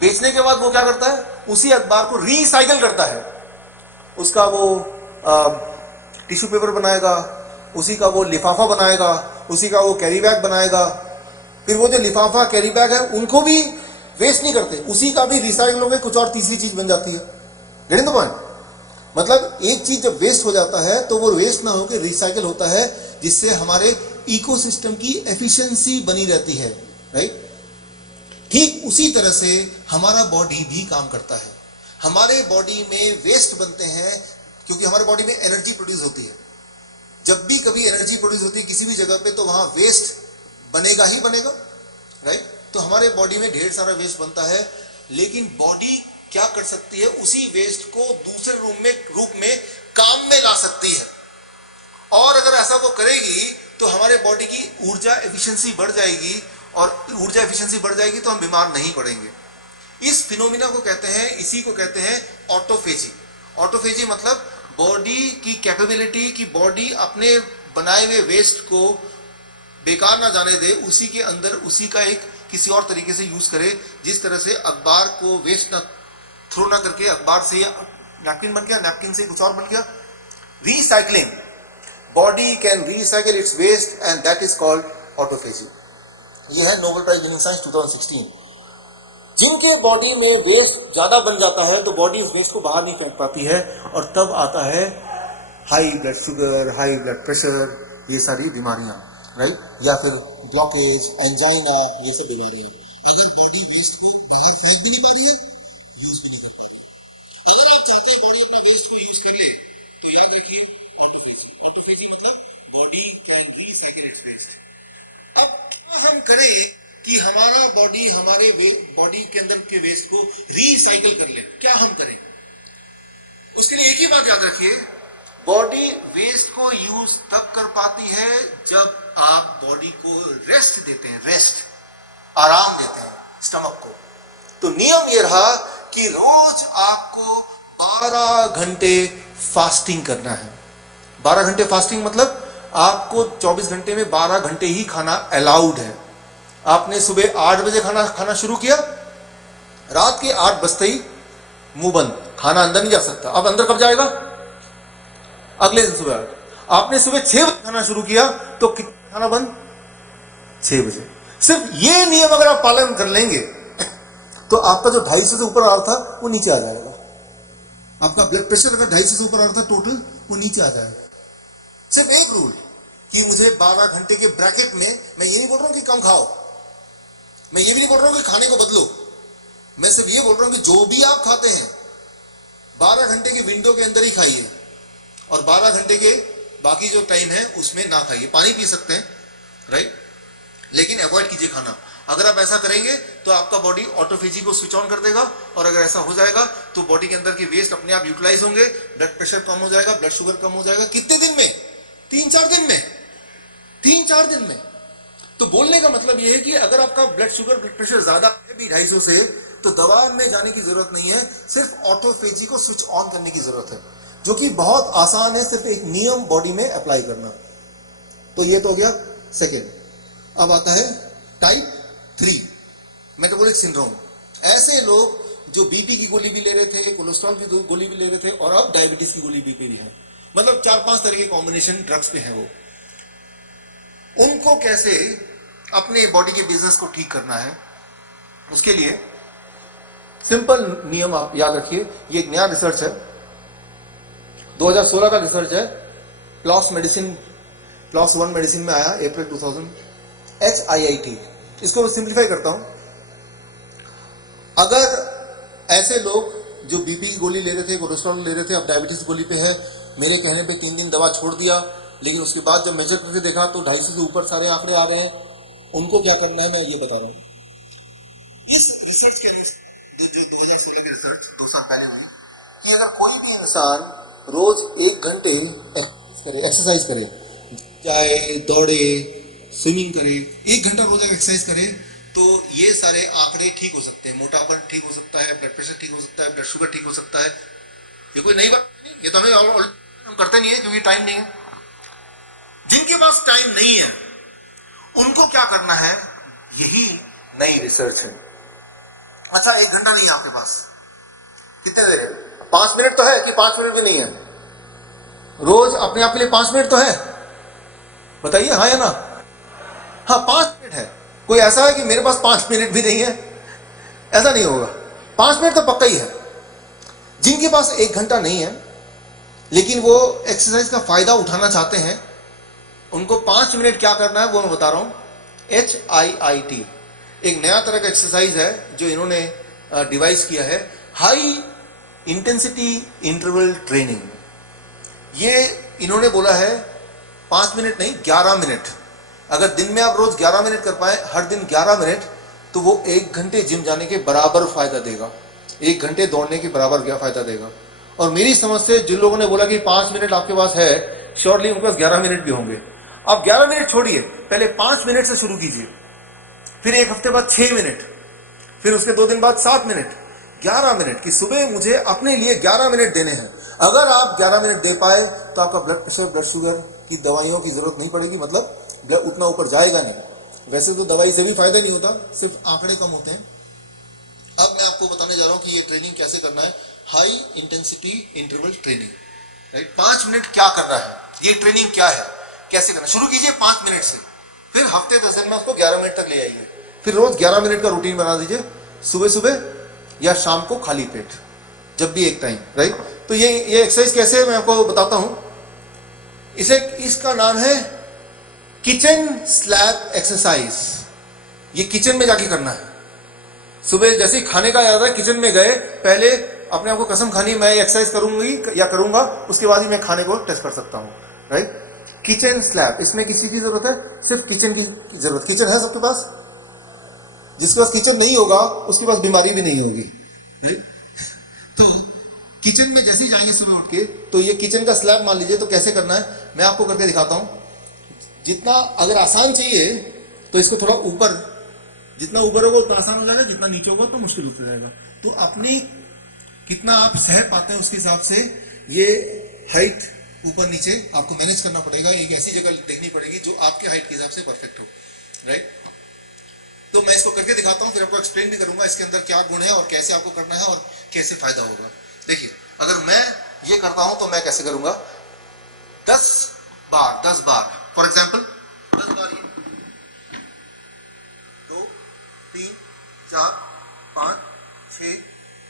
बेचने के बाद वो क्या करता है? उसी अखबार को रिसाइकल करता है, उसका वो टिश्यू पेपर बनाएगा, उसी का वो लिफाफा बनाएगा, उसी का वो कैरी बैग बनाएगा। फिर वो जो लिफाफा कैरी बैग है उनको भी वेस्ट नहीं करते, उसी का भी रिसाइकल होकर कुछ और तीसरी चीज बन जाती है। Getting the point? मतलब एक चीज जब वेस्ट हो जाता है तो वो वेस्ट ना होकर रिसाइकल होता है, जिससे हमारे इकोसिस्टम की एफिशिएंसी बनी रहती है, राइट। ठीक उसी तरह से हमारा बॉडी भी काम करता है। हमारे बॉडी में वेस्ट बनते हैं क्योंकि हमारे बॉडी में एनर्जी प्रोड्यूस होती है। जब भी कभी एनर्जी प्रोड्यूस होती है किसी भी जगह पे, तो वहां वेस्ट बनेगा ही बनेगा, राइट। तो हमारे बॉडी में ढेर सारा वेस्ट बनता है, लेकिन बॉडी क्या कर सकती है? उसी वेस्ट को दूसरे रूप में काम में ला सकती है। और अगर ऐसा वो करेगी तो हमारे बॉडी की ऊर्जा एफिशिएंसी बढ़ जाएगी, और ऊर्जा एफिशिएंसी बढ़ जाएगी तो हम बीमार नहीं पड़ेंगे। इस फिनोमिना को कहते हैं, इसी को कहते हैं ऑटोफेजी। ऑटोफेजी मतलब बॉडी की कैपेबिलिटी कि बॉडी अपने बनाए हुए वेस्ट को बेकार ना जाने दे, उसी के अंदर उसी का एक किसी और तरीके से यूज करे। जिस तरह से अखबार को वेस्ट ना थ्रो ना करके अखबार से नैपकिन बन गया, नैपकिन से कुछ और बन गया। Recycling, body can recycle its waste and that is called autophagy. यह है नोबेल प्राइज विनिंग साइंस 2016। जिनके बॉडी में वेस्ट ज्यादा बन जाता है तो बॉडी उस वेस्ट को बाहर नहीं फेंक पाती है, और तब आता है high blood sugar, high blood pressure, ये सारी बीमारियां, राइट। या फिर ब्लॉकेज, एंजाइना, ये सब बीमारियां। अगर बॉडी वेस्ट को बाहर फेंक भी नहीं पा रही है, यूज भी नहीं कर पा। अगर आप चाहते हैं बॉडी अपना वेस्ट को यूज कर ले, तो याद रखिए ऑटोफेजी। ऑटोफेजी मतलब body can recycle its waste. अब क्या हम करें कि हमारा बॉडी हमारे बॉडी के अंदर के वेस्ट को रिसाइकिल कर ले? क्या हम करें? एक ही बात याद रखिए, बॉडी वेस्ट को यूज तब कर पाती है जब आप बॉडी को रेस्ट देते हैं, रेस्ट, आराम देते हैं स्टमक को। तो नियम ये रहा कि रोज आपको 12 घंटे फास्टिंग करना है। 12 घंटे फास्टिंग मतलब आपको 24 घंटे में 12 घंटे ही खाना अलाउड है। आपने सुबह 8 बजे खाना शुरू किया, रात के 8 बजते ही मुंह बंद, खाना अंदर नहीं जा सकता। अब अंदर कब जाएगा? अगले दिन सुबह 8। आपने सुबह 6 बजे खाना शुरू किया तो कितना खाना बंद? 6 बजे। सिर्फ ये नियम अगर आप पालन कर लेंगे तो आपका जो 250 से ऊपर आ रहा था वो नीचे आ जाएगा। आपका ब्लड प्रेशर अगर 250 से ऊपर आ रहा था टोटल, वो नीचे आ जाएगा। सिर्फ एक रूल कि मुझे 12 घंटे के ब्रैकेट में, मैं ये नहीं बोल रहा हूं कि कम खाओ, मैं ये भी नहीं बोल रहा हूं कि खाने को बदलो, मैं सिर्फ ये बोल रहा हूं कि जो भी आप खाते हैं 12 घंटे के विंडो के अंदर ही खाइए और 12 घंटे के बाकी जो टाइम है उसमें ना खाइए। पानी पी सकते हैं, राइट, लेकिन अवॉइड कीजिए खाना। अगर आप ऐसा करेंगे तो आपका बॉडी ऑटोफेजी को स्विच ऑन कर देगा और अगर ऐसा हो जाएगा तो बॉडी के अंदर के वेस्ट अपने आप यूटिलाइज होंगे, ब्लड प्रेशर कम हो जाएगा, ब्लड शुगर कम हो जाएगा। कितने दिन में? 3-4 दिन में, 3-4 दिन में। तो बोलने का मतलब यह है कि अगर आपका ब्लड शुगर, ब्लड प्रेशर ज्यादा है भी 250 से, तो दवा में जाने की जरूरत नहीं है, सिर्फ ऑटोफेजी को स्विच ऑन करने की जरूरत है, जो कि बहुत आसान है, सिर्फ एक नियम बॉडी में अप्लाई करना। तो ये तो हो गया सेकेंड। अब आता है टाइप 3 मेटाबॉलिक सिंड्रोम। ऐसे लोग जो बीपी की गोली भी ले रहे थे, कोलेस्ट्रॉल की गोली भी ले रहे थे और अब डायबिटीज की गोली बीपी भी है, मतलब 4-5 तरह के कॉम्बिनेशन ड्रग्स पे है वो। उनको कैसे अपने बॉडी के बिजनेस को ठीक करना है, उसके लिए सिंपल नियम आप याद रखिए। ये एक नया रिसर्च है, 2016 का रिसर्च है, प्लॉस वन मेडिसिन में आया अप्रैल 2000, HIIT। इसको मैं सिंप्लीफाई करता हूं। अगर ऐसे लोग जो बीपी की गोली ले रहे थे, कोलेस्ट्रॉल ले रहे थे, अब डायबिटीज की गोली पे है, मेरे कहने पे 3 दिन दवा छोड़ दिया, लेकिन उसके बाद जब मेजर करके देखा तो 250 से ऊपर सारे आंकड़े आ रहे हैं, उनको क्या करना है मैं ये बता रहा हूं। इस रिसर्च के अनुसार, जो 2016 की रिसर्च 2 साल पहले हुई, कि अगर कोई भी इंसान रोज 1 घंटे एक्सरसाइज करे, चाहे दौड़े, स्विमिंग करे, 1 घंटा रोज एक्सरसाइज करे, तो ये सारे आंकड़े ठीक हो सकते हैं। मोटापन ठीक हो सकता है, ब्लड प्रेशर ठीक हो सकता है, ब्लड शुगर ठीक हो सकता है। ये कोई नई बात नहीं, ये तो हम करते नहीं है क्योंकि टाइम नहीं है। जिनके पास टाइम नहीं है उनको क्या करना है, यही नई रिसर्च है। अच्छा, 1 घंटा नहीं है आपके पास, कितने देर है? 5 मिनट तो है कि 5 मिनट भी नहीं है? रोज अपने आप के लिए 5 मिनट तो है, बताइए हाँ या ना? हाँ, 5 मिनट है। कोई ऐसा है कि मेरे पास 5 मिनट भी नहीं है? ऐसा नहीं होगा, 5 मिनट तो पक्का ही है। जिनके पास 1 घंटा नहीं है लेकिन वो एक्सरसाइज का फायदा उठाना चाहते हैं, उनको 5 मिनट क्या करना है वो मैं बता रहा हूं। HIIT एक नया तरह का एक्सरसाइज है जो इन्होंने डिवाइस किया है, हाई इंटेंसिटी इंटरवल ट्रेनिंग। ये इन्होंने बोला है 5 मिनट नहीं, 11 मिनट। अगर दिन में आप रोज 11 मिनट कर पाए, हर दिन 11 मिनट, तो वो 1 घंटे जिम जाने के बराबर फायदा देगा, 1 घंटे दौड़ने के बराबर क्या फायदा देगा। और मेरी समझ से जिन लोगों ने बोला कि 5 मिनट आपके पास है, श्योरली उनके पास 11 मिनट भी होंगे। आप 11 मिनट छोड़िए, पहले 5 मिनट से शुरू कीजिए, फिर 1 हफ्ते बाद 6 मिनट, फिर उसके 2 दिन बाद 7 मिनट, 11 मिनट की सुबह मुझे अपने लिए 11 मिनट देने हैं। अगर आप 11 मिनट दे पाए तो आपका ब्लड प्रेशर, ब्लड शुगर की दवाइयों की जरूरत नहीं पड़ेगी, मतलब ब्लड उतना ऊपर जाएगा नहीं। वैसे तो दवाई से भी फायदा नहीं होता, सिर्फ आंकड़े कम होते हैं। अब मैं आपको बताने जा रहा हूं कि ये ट्रेनिंग कैसे करना है, high intensity interval training, right. 5 minute क्या करना है, ये ट्रेनिंग क्या है, कैसे करना। शुरू कीजिए 5 मिनट से, फिर हफ्ते 10 दिन में उसको 11 मिनट तक ले आइए, फिर रोज 11 मिनट का रूटीन बना दीजिए, सुबह सुबह या शाम को खाली पेट, जब भी एक टाइम, राइट। तो ये एक्सरसाइज कैसे है मैं आपको बताता हूं। इसका नाम है किचन स्लैब एक्सरसाइज। ये किचन में जाके करना है। सुबह जैसे ही खाने का याद है, किचन में गए, पहले अपने आप को कसम खानी मैं एक्सरसाइज करूंगी या करूंगा, उसके बाद ही मैं खाने को टेस्ट कर सकता हूं, राइट। किचन स्लैब, इसमें किसी की जरूरत है, सिर्फ किचन की जरूरत। किचन है सबके पास? जिसके पास किचन नहीं होगा उसके पास बीमारी भी नहीं होगी। तो किचन में जैसे ही जाएंगे सुबह उठ के, तो ये किचन का स्लैब मान लीजिए, तो कैसे करना है मैं आपको करके दिखाता हूं। जितना अगर आसान चाहिए तो इसको थोड़ा ऊपर, जितना ऊपर होगा उतना आसान हो जाएगा, जितना नीचे होगा तो मुश्किल होता जाएगा। तो अपनी कितना आप सह पाते हैं उसके हिसाब से ये हाइट ऊपर नीचे आपको मैनेज करना पड़ेगा। एक ऐसी जगह देखनी पड़ेगी जो आपके हाइट के हिसाब से परफेक्ट हो, राइट। तो मैं इसको करके दिखाता हूँ, फिर आपको एक्सप्लेन भी करूंगा इसके अंदर क्या गुण है और कैसे आपको करना है और कैसे फायदा होगा। देखिए, अगर मैं ये करता हूं तो मैं कैसे करूंगा, 10 बार फॉर एग्जाम्पल 10 बार, ये 2 3 4 5 6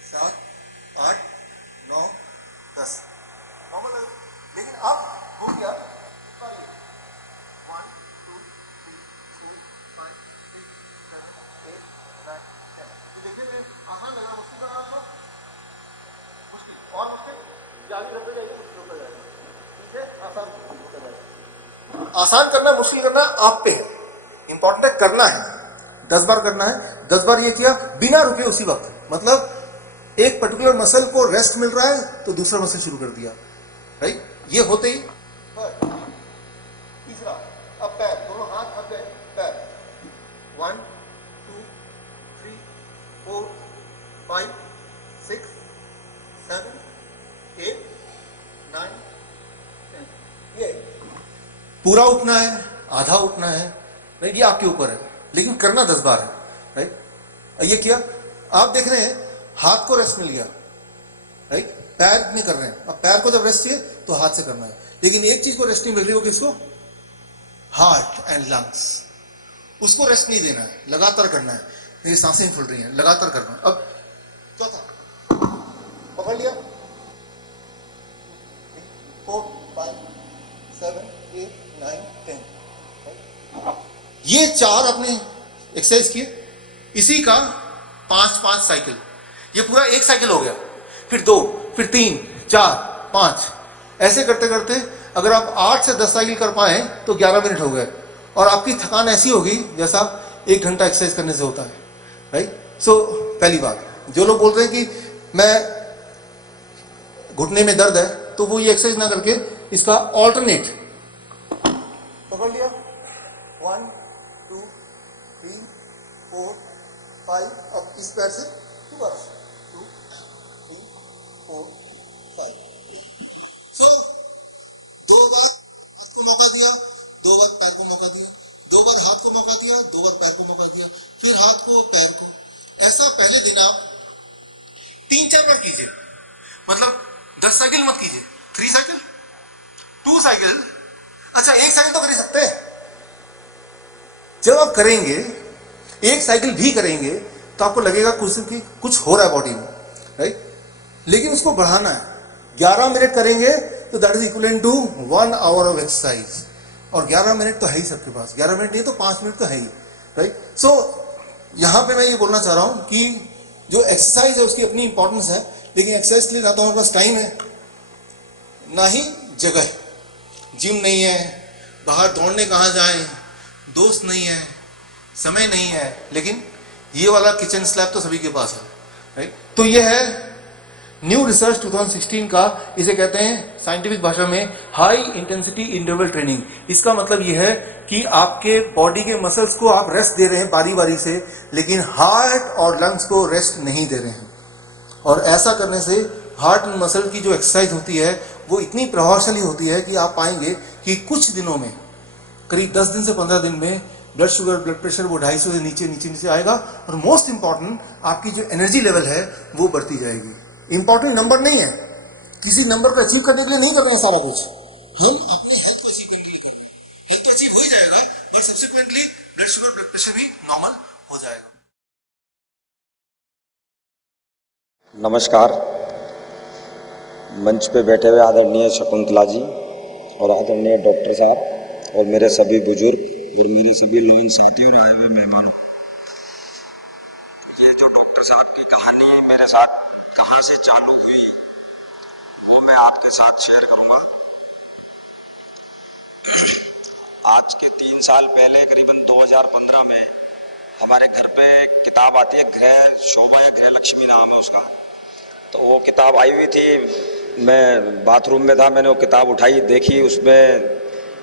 7 8 9 10 नॉर्मल है। लेकिन अब हो गया 1 2 3 4 5 6 7 8 9 10। तो देखने में आसान लग रहा है, मुश्किल लग रहा है, मुश्किल और मुश्किल जारी रखते जाइए, मुश्किल होता जाएगा, ठीक है। आसान होता जाएगा। आसान करना मुश्किल करना आप पे है, इंपॉर्टेंट है करना है। 10 बार करना है। 10 बार ये किया बिना रुके उसी वक्त, मतलब एक पर्टिकुलर मसल को रेस्ट मिल रहा है तो दूसरा मसल शुरू कर दिया, राइट। ये होते ही तीसरा, अब पैर, दोनों हाथ हट गए, पैर 1 2 3 4 5 6 7 8 9 10। ये पूरा उठना है, आधा उठना है, राइट, ये आपके ऊपर है, लेकिन करना 10 बार है, राइट। ये किया, आप देख रहे हैं हाथ को रेस्ट मिल गया, राइट, पैर में कर रहे हैं। अब पैर को जब रेस्ट चाहिए तो हाथ से करना है, लेकिन एक चीज को रेस्ट नहीं मिल रही हो, किसको, हार्ट एंड लंग्स, उसको रेस्ट नहीं देना है, लगातार करना है। मेरी सांसें फूल रही हैं, लगातार करना है। अब चौथा पकड़ लिया, 4 5 7 8 9 10। ये 4 आपने एक्सरसाइज किए, इसी का 5 साइकिल, ये पूरा एक साइकिल हो गया, फिर 2 फिर 3 4 5, ऐसे करते करते अगर आप 8 से 10 साइकिल कर पाए तो 11 मिनट हो गए, और आपकी थकान ऐसी होगी जैसा 1 घंटा एक्सरसाइज करने से होता है, राइट। सो पहली बात, जो लोग बोल रहे हैं कि मैं घुटने में दर्द है, तो वो ये एक्सरसाइज ना करके इसका ऑल्टरनेट पकड़ लिया, 1 2 3 4 5, अब इस पैर से दोबारा 2 3 4 5। सो 2 बार हाथ को मौका दिया, 2 बार पैर को मौका दिया, 2 बार हाथ को मौका दिया, 2 बार पैर को मौका दिया, फिर हाथ को पैर को। ऐसा पहले दिन आप 3-4 बार कीजिए, मतलब 10 साइकिल मत कीजिए, 3 साइकिल 2 साइकिल, अच्छा 1 साइकिल तो कर ही सकते हैं। जब आप करेंगे, 1 साइकिल भी करेंगे तो आपको लगेगा कुछ हो रहा है बॉडी में, राइट, लेकिन उसको बढ़ाना है। 11 मिनट करेंगे तो that is equivalent to 1 hour of exercise, और 11 मिनट तो है ही सबके पास, 11 मिनट नहीं तो 5 मिनट तो है ही, राइट। सो यहां पे मैं ये बोलना चाह रहा हूं कि जो एक्सरसाइज है उसकी अपनी इंपॉर्टेंस है, लेकिन एक्सरसाइज के लिए ना तो हमारे पास टाइम है, ना ही जगह, जिम नहीं है, बाहर दौड़ने कहाँ जाएं, दोस्त नहीं है, समय नहीं है, लेकिन ये वाला किचन स्लैब तो सभी के पास है, राइट। तो ये है न्यू रिसर्च 2016 का, इसे कहते हैं साइंटिफिक भाषा में हाई इंटेंसिटी इंटरवल ट्रेनिंग। इसका मतलब ये है कि आपके बॉडी के मसल्स को आप रेस्ट दे रहे हैं बारी बारी से, लेकिन हार्ट और लंग्स को रेस्ट नहीं दे रहे हैं। और ऐसा करने से हार्ट मसल की जो एक्सरसाइज होती है वो इतनी प्रभावशाली होती है कि आप पाएंगे कि कुछ दिनों में, करीब 10 दिन से 15 दिन में ब्लड शुगर, ब्लड प्रेशर वो 250 से नीचे आएगा, और मोस्ट इंपॉर्टेंट आपकी जो एनर्जी लेवल है वो बढ़ती जाएगी। इंपॉर्टेंट नंबर नहीं है, किसी नंबर को अचीव करने के लिए नहीं कर रहे हैं सारा कुछ, हम अपने हेल्थ को अचीव करने के लिए कर रहे हैं। हेल्थ तो अचीव हो ही जाएगा, पर subsequently blood sugar, blood pressure भी नॉर्मल हो जाएगा। नमस्कार। मंच पे बैठे हुए आदरणीय शकुंतला जी और आदरणीय डॉक्टर साहब और मेरे सभी बुजुर्ग और मेरे सभी लोन साथी और आए हुए मेहमानों, ये जो डॉक्टर साहब की कहानी मेरे साथ कहाँ से चालू हुई वो मैं आपके साथ शेयर करूंगा। आज के 3 साल पहले करीबन 2015 में हमारे घर पे एक किताब आती है, गृह शोभा या गृह लक्ष्मी नाम है उसका। तो वो किताब आई हुई थी, मैं बाथरूम में था, मैंने वो किताब उठाई, देखी, उसमें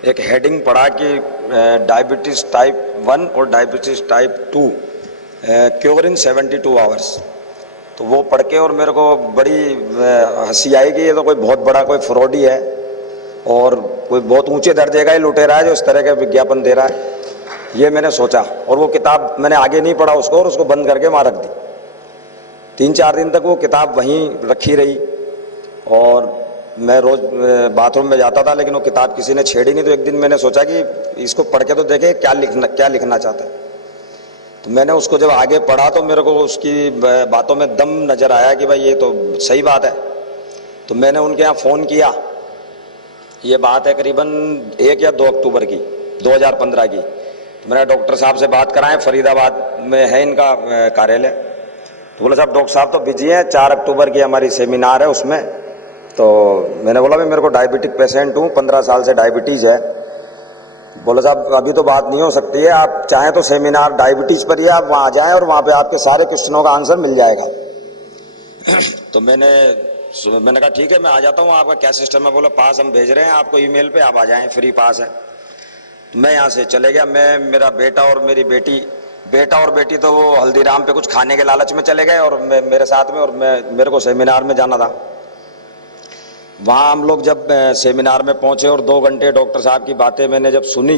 एक हेडिंग पढ़ा कि डायबिटीज़ टाइप 1 और डायबिटीज़ टाइप 2 क्योर इन 72 आवर्स। तो वो पढ़ के और मेरे को बड़ी हंसी आई कि ये तो कोई बहुत बड़ा कोई फ्रॉड ही है और कोई बहुत ऊंचे दर्जे का ही लुटेरा है जो इस तरह के विज्ञापन दे रहा है। ये मैंने सोचा और वो किताब मैंने आगे नहीं पढ़ा उसको और उसको बंद करके वहाँ रख दी। 3-4 दिन तक वो किताब वहीं रखी रही और मैं रोज़ बाथरूम में जाता था, लेकिन वो किताब किसी ने छेड़ी नहीं। तो एक दिन मैंने सोचा कि इसको पढ़ के तो देखे क्या लिखना चाहता है। तो मैंने उसको जब आगे पढ़ा तो मेरे को उसकी बातों में दम नज़र आया कि भाई ये तो सही बात है। तो मैंने उनके यहाँ फ़ोन किया, ये बात है करीबन 1 या 2 अक्टूबर की 2015 की। तो मैंने डॉक्टर साहब से बात कराएं, फरीदाबाद में है इनका कार्यालय। तो बोला साहब डॉक्टर साहब तो बिजी हैं, 4 अक्टूबर की हमारी सेमिनार है उसमें। तो मैंने बोला भाई मेरे को डायबिटिक पेशेंट हूँ, 15 साल से डायबिटीज़ है। बोला साहब अभी तो बात नहीं हो सकती है, आप चाहें तो सेमिनार डायबिटीज़ पर ही आप वहाँ आ जाएँ और वहाँ पे आपके सारे क्वेश्चनों का आंसर मिल जाएगा। तो मैंने कहा ठीक है मैं आ जाता हूँ, आपका क्या सिस्टम है। बोला पास हम भेज रहे हैं आपको ईमेल पे, आप आ जाएँ, फ्री पास है। तो मैं यहाँ से चले गया, मैं, मेरा बेटा और मेरी बेटी। बेटा और बेटी तो वो हल्दीराम पे कुछ खाने के लालच में चले गए और मेरे साथ में, और मेरे को सेमिनार में जाना था। वहाँ हम लोग जब सेमिनार में पहुँचे और 2 घंटे डॉक्टर साहब की बातें मैंने जब सुनी,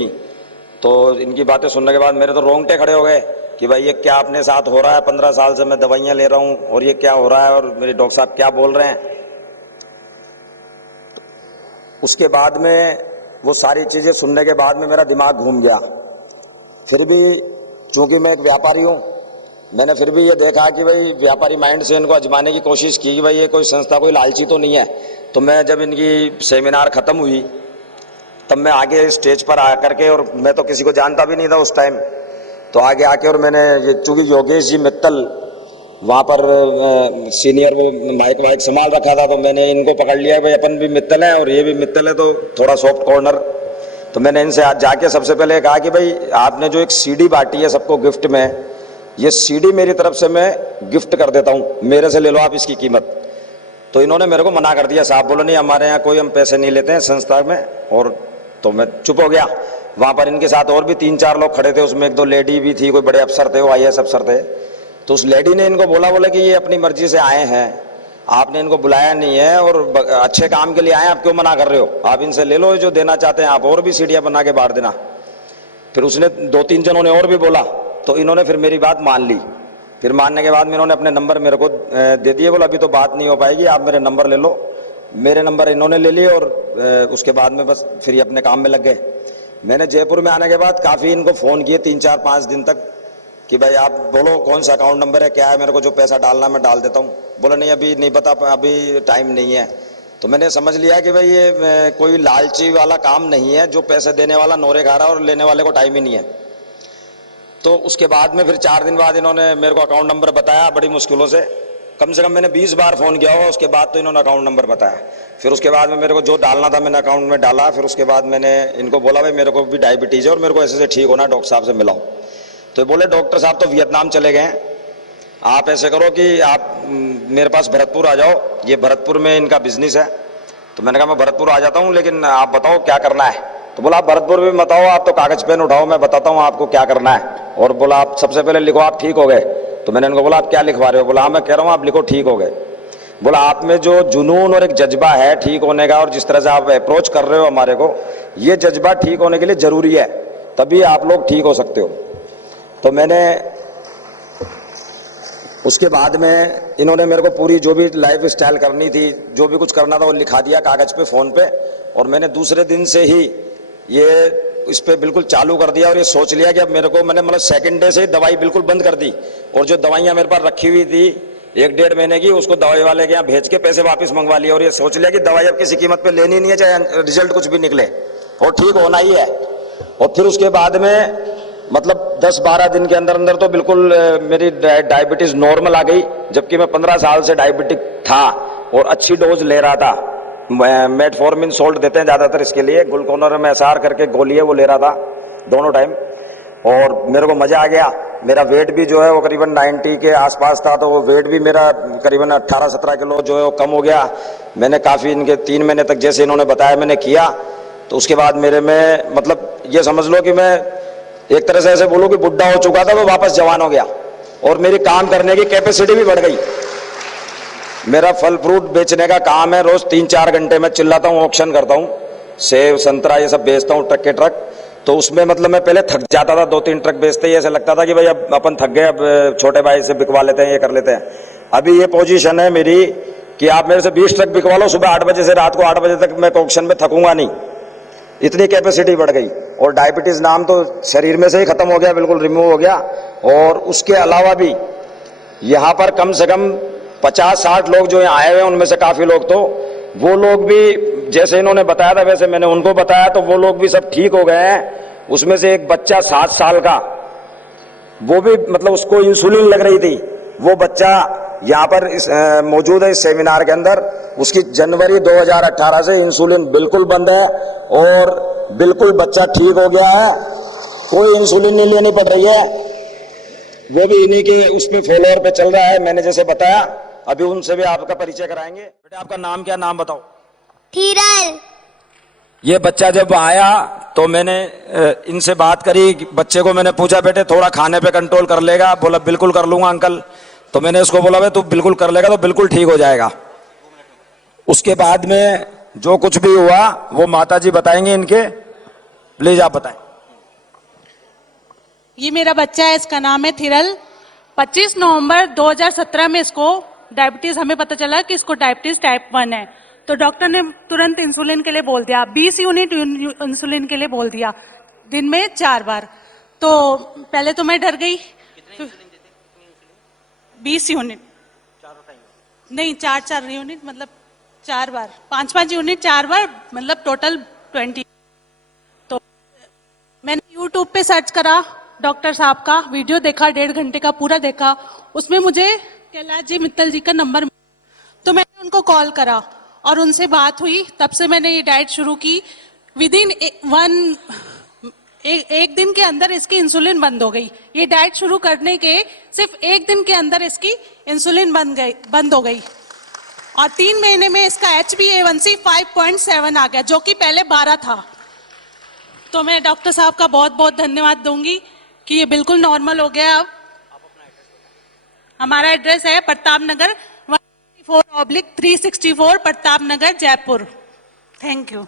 तो इनकी बातें सुनने के बाद मेरे तो रोंगटे खड़े हो गए कि भाई ये क्या अपने साथ हो रहा है। 15 साल से मैं दवाइयाँ ले रहा हूँ और ये क्या हो रहा है और मेरे डॉक्टर साहब क्या बोल रहे हैं। उसके बाद में वो सारी चीज़ें सुनने के बाद में मेरा दिमाग घूम गया। फिर भी चूँकि मैं एक व्यापारी हूँ, मैंने फिर भी ये देखा कि भाई व्यापारी माइंड से इनको आजमाने की कोशिश की कि भाई ये कोई संस्था कोई लालची तो नहीं है। तो मैं जब इनकी सेमिनार ख़त्म हुई तब मैं आगे स्टेज पर आकर के, और मैं तो किसी को जानता भी नहीं था उस टाइम, तो आगे आके और मैंने ये, चूँकि योगेश जी मित्तल वहाँ पर सीनियर वो माइक वाइक संभाल रखा था, तो मैंने इनको पकड़ लिया भाई अपन भी मित्तल हैं और ये भी मित्तल है, तो थोड़ा सॉफ्ट कॉर्नर। तो मैंने इनसे आज जाके सबसे पहले कहा कि भाई आपने जो एक सीडी बांटी है सबको गिफ्ट में, ये सीडी मेरी तरफ से मैं गिफ्ट कर देता हूँ, मेरे से ले लो आप इसकी कीमत। तो इन्होंने मेरे को मना कर दिया, साहब बोलो नहीं हमारे यहाँ कोई हम पैसे नहीं लेते हैं संस्था में। और तो मैं चुप हो गया। वहाँ पर इनके साथ और भी 3-4 लोग खड़े थे, उसमें 1-2 लेडी भी थी, कोई बड़े अफसर थे, वो IAS अफसर थे। तो उस लेडी ने इनको बोला कि ये अपनी मर्जी से आए हैं, आपने इनको बुलाया नहीं है और अच्छे काम के लिए आए, आप क्यों मना कर रहे हो, आप इनसे ले लो जो देना चाहते हैं आप, और भी सीढ़ियाँ बना के बांट देना। फिर उसने 2-3 जनों ने और भी बोला, तो इन्होंने फिर मेरी बात मान ली। फिर मानने के बाद में इन्होंने अपने नंबर मेरे को दे दिए। बोला अभी तो बात नहीं हो पाएगी, आप मेरे नंबर ले लो। मेरे नंबर इन्होंने ले लिए और उसके बाद में बस फिर अपने काम में लग गए। मैंने जयपुर में आने के बाद काफ़ी इनको फ़ोन किए 3-4-5 दिन तक कि भाई आप बोलो कौन सा अकाउंट नंबर है, क्या है, मेरे को जो पैसा डालना मैं डाल देता हूँ। बोला नहीं अभी नहीं पता, अभी टाइम नहीं है। तो मैंने समझ लिया कि भाई ये कोई लालची वाला काम नहीं है, जो पैसे देने वाला नोरे खा रहा है और लेने वाले को टाइम ही नहीं है। तो उसके बाद में फिर 4 दिन बाद इन्होंने मेरे को अकाउंट नंबर बताया, बड़ी मुश्किलों से कम मैंने 20 बार फ़ोन किया हुआ, उसके बाद तो इन्होंने अकाउंट नंबर बताया। फिर उसके बाद में मेरे को जो डालना था मैंने अकाउंट में डाला। फिर उसके बाद मैंने इनको बोला भाई मेरे को भी डायबिटीज़ है और मेरे को ऐसे से ठीक होना, डॉक्टर साहब से मिलाओ। तो बोले डॉक्टर साहब तो वियतनाम चले गए हैं, आप ऐसे करो कि आप मेरे पास भरतपुर आ जाओ, ये भरतपुर में इनका बिजनेस है। तो मैंने कहा मैं भरतपुर आ जाता हूँ, लेकिन आप बताओ क्या करना है। तो बोला आप भरतपुर भी मत आओ, आप तो कागज़ पेन उठाओ, मैं बताता हूँ आपको क्या करना है। और बोला आप सबसे पहले लिखो आप ठीक हो गए। तो मैंने इनको बोला आप क्या लिखवा रहे हो। बोला हाँ मैं कह रहा हूँ आप लिखो ठीक हो गए। बोला आप में जो जुनून और एक जज्बा है ठीक होने का, और जिस तरह से आप अप्रोच कर रहे हो हमारे को, ये जज्बा ठीक होने के लिए ज़रूरी है, तभी आप लोग ठीक हो सकते हो। तो मैंने उसके बाद में इन्होंने मेरे को पूरी जो भी लाइफ स्टाइल करनी थी, जो भी कुछ करना था वो लिखा दिया कागज़ पे, फ़ोन पे। और मैंने दूसरे दिन से ही ये इस पर बिल्कुल चालू कर दिया और ये सोच लिया कि अब मेरे को, मैंने मतलब सेकंड डे से ही दवाई बिल्कुल बंद कर दी। और जो दवाइयाँ मेरे पास रखी हुई थी 1-1.5 महीने की, उसको दवाई वाले के यहाँ भेज के पैसे वापस मंगवा लिए। और ये सोच लिया कि दवाई अब किसी कीमत पे लेनी नहीं है, चाहे रिजल्ट कुछ भी निकले, और ठीक होना ही है। और फिर उसके बाद में मतलब 10-12 दिन के अंदर अंदर तो बिल्कुल मेरी डायबिटीज़ नॉर्मल आ गई, जबकि मैं 15 साल से डायबिटिक था और अच्छी डोज ले रहा था। मेटफॉर्मिन सोल्ट देते हैं ज़्यादातर इसके लिए, ग्लूकोनर में SR करके गोली है वो ले रहा था दोनों टाइम। और मेरे को मजा आ गया। मेरा वेट भी जो है वो करीबन 90 के आसपास था, तो वो वेट भी मेरा करीबन 18-17 किलो जो है वो कम हो गया। मैंने काफ़ी इनके 3 महीने तक जैसे इन्होंने बताया मैंने किया, तो उसके बाद मेरे में मतलब ये समझ लो कि मैं एक तरह से ऐसे बोलूँ कि बुढ़ा हो चुका था, वो वापस जवान हो गया और मेरी काम करने की कैपेसिटी भी बढ़ गई। मेरा फल फ्रूट बेचने का काम है, रोज 3-4 घंटे में चिल्लाता हूँ, ऑक्शन करता हूँ, सेब संतरा ये सब बेचता हूँ ट्रक के ट्रक। तो उसमें मतलब मैं पहले थक जाता था, 2-3 ट्रक बेचते ही ऐसे लगता था कि भाई अब अपन थक गए, अब छोटे भाई से बिकवा लेते हैं, ये कर लेते हैं। अभी ये पोजीशन है मेरी कि आप मेरे से 20 ट्रक बिकवा लो, सुबह 8 बजे से रात को 8 बजे तक मैं ऑक्शन में थकूंगा नहीं, इतनी कैपेसिटी बढ़ गई। और डायबिटीज नाम तो शरीर में से ही खत्म हो गया, बिल्कुल रिमूव हो गया। और उसके अलावा भी यहाँ पर कम से कम 50-60 लोग जो यहाँ आए हुए हैं, उनमें से काफी लोग तो वो लोग भी जैसे इन्होंने बताया था वैसे मैंने उनको बताया, तो वो लोग भी सब ठीक हो गए हैं। उसमें से एक बच्चा 7 साल का, वो भी मतलब उसको इंसुलिन लग रही थी, वो बच्चा यहाँ पर मौजूद है इस सेमिनार के अंदर। उसकी जनवरी 2018 से इंसुलिन बिल्कुल बंद है और बिल्कुल बच्चा ठीक हो गया है, कोई इंसुलिन नहीं लेनी पड़ रही है। वो भी इन्हीं के उस पे फॉलोअर पे चल रहा है, मैंने जैसे बताया। अभी उनसे भी आपका परिचय कराएंगे। बेटा आपका नाम क्या, नाम बताओ। थीरल। ये बच्चा जब आया तो मैंने इनसे बात करी, बच्चे को मैंने पूछा बेटे थोड़ा खाने पे कंट्रोल कर लेगा? बोला बिल्कुल कर लूंगा अंकल। तो मैंने इसको बोला भाई तू बिल्कुल कर लेगा तो बिल्कुल ठीक हो जाएगा। उसके बाद में जो कुछ भी हुआ वो माता जी बताएंगे इनके, प्लीज आप बताएं। ये मेरा बच्चा है, इसका नाम है थिरल। 25 नवंबर 2017 में इसको डायबिटीज, हमें पता चला कि इसको डायबिटीज टाइप 1 है। तो डॉक्टर ने तुरंत इंसुलिन के लिए बोल दिया, 20 यूनिट इंसुलिन के लिए बोल दिया, दिन में 4 बार। तो पहले तो मैं डर गई। 20 यूनिट नहीं, 4 यूनिट मतलब 4 बार, 5 यूनिट 4 बार, मतलब टोटल 20। तो मैंने यूट्यूब पे सर्च करा, डॉक्टर साहब का वीडियो देखा, 1.5 घंटे का पूरा देखा। उसमें मुझे कैलाश जी मित्तल जी का नंबर, तो मैंने उनको कॉल करा और उनसे बात हुई। तब से मैंने ये डाइट शुरू की। विदिन एक दिन के अंदर इसकी इंसुलिन बंद हो गई। ये डाइट शुरू करने के सिर्फ 1 दिन के अंदर इसकी इंसुलिन बंद हो गई। और 3 महीने में इसका HbA1c 5.7 आ गया, जो कि पहले 12 था। तो मैं डॉक्टर साहब का बहुत बहुत धन्यवाद दूंगी कि ये बिल्कुल नॉर्मल हो गया। अब हमारा एड्रेस है प्रताप नगर 164/364 प्रताप नगर, जयपुर। Thank you.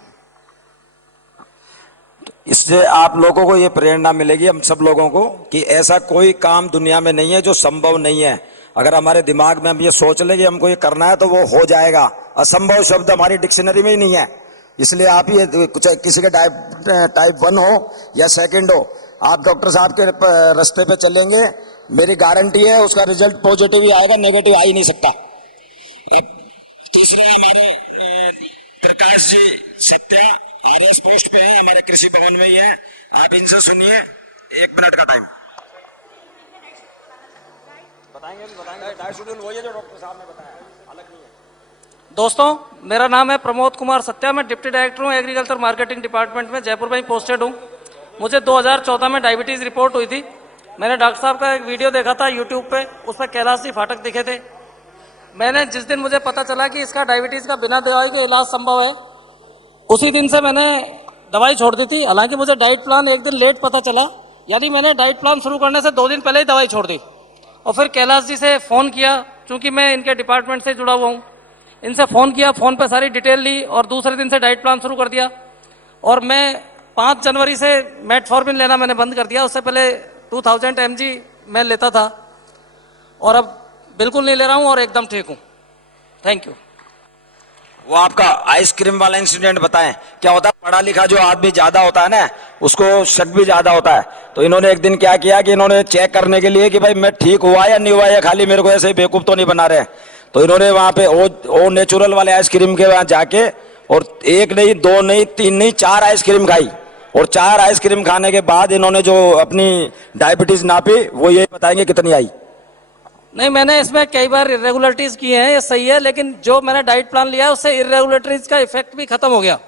इससे आप लोगों को ये प्रेरणा मिलेगी, हम सब लोगों को, कि ऐसा कोई काम दुनिया में नहीं है जो संभव नहीं है। अगर हमारे दिमाग में हम ये सोच लें कि हमको ये करना है तो वो हो जाएगा। असंभव शब्द हमारी डिक्शनरी में ही नहीं है। इसलिए आप ये किसी के टाइप 1 हो या 2 हो, आप डॉक्टर साहब के रास्ते पे चलेंगे, मेरी गारंटी है उसका रिजल्ट पॉजिटिव ही आएगा, नेगेटिव आ ही नहीं सकता। तीसरे हमारे प्रकाश जी सत्या RS पोस्ट पे है, हमारे कृषि भवन में ही है, आप इनसे सुनिए। 1 मिनट का टाइम बताएंगे डाइट शेड्यूल वही है जो डॉक्टर साहब ने बताया, अलग नहीं है। दोस्तों, मेरा नाम है प्रमोद कुमार सत्या, मैं डिप्टी डायरेक्टर हूँ एग्रीकल्चर मार्केटिंग डिपार्टमेंट में, जयपुर में ही पोस्टेड हूँ। मुझे 2014 में डायबिटीज़ रिपोर्ट हुई थी। मैंने डॉक्टर साहब का एक वीडियो देखा था यूट्यूब पे, उस पर कैलाश जी फाटक दिखे थे। मैंने जिस दिन मुझे पता चला कि इसका डायबिटीज़ का बिना दवाई के इलाज संभव है, उसी दिन से मैंने दवाई छोड़ दी थी। हालांकि मुझे डाइट प्लान एक दिन लेट पता चला, यानी मैंने डाइट प्लान शुरू करने से 2 दिन पहले ही दवाई छोड़ दी। और फिर कैलाश जी से फ़ोन किया, चूँकि मैं इनके डिपार्टमेंट से जुड़ा हुआ हूँ, इनसे फ़ोन किया, फ़ोन पे सारी डिटेल ली और दूसरे दिन से डाइट प्लान शुरू कर दिया। और मैं 5 जनवरी से मेटफॉर्मिन लेना मैंने बंद कर दिया। उससे पहले 2000 mg मैं लेता था और अब बिल्कुल नहीं ले रहा हूँ और एकदम ठीक हूँ। Thank you. वो आपका आइसक्रीम वाला इंसिडेंट बताएं, क्या होता है, पढ़ा लिखा जो आदमी ज्यादा होता है ना, उसको शक भी ज्यादा होता है। तो इन्होंने एक दिन क्या किया कि इन्होंने चेक करने के लिए कि भाई मैं ठीक हुआ या नहीं हुआ, या खाली मेरे को ऐसे बेवकूफ तो नहीं बना रहे, तो इन्होंने वहां पे ओ नेचुरल वाले आइसक्रीम के वहां जाके और 1 नहीं 2 नहीं 3 नहीं 4 आइसक्रीम खाई। और 4 आइसक्रीम खाने के बाद इन्होंने जो अपनी डायबिटीज नापी, वो ये बताएंगे कितनी आई। नहीं, मैंने इसमें कई बार इरेगुलरिटीज की हैं, ये सही है, लेकिन जो मैंने डाइट प्लान लिया है उससे इरेगुलरिटीज का इफेक्ट भी खत्म हो गया।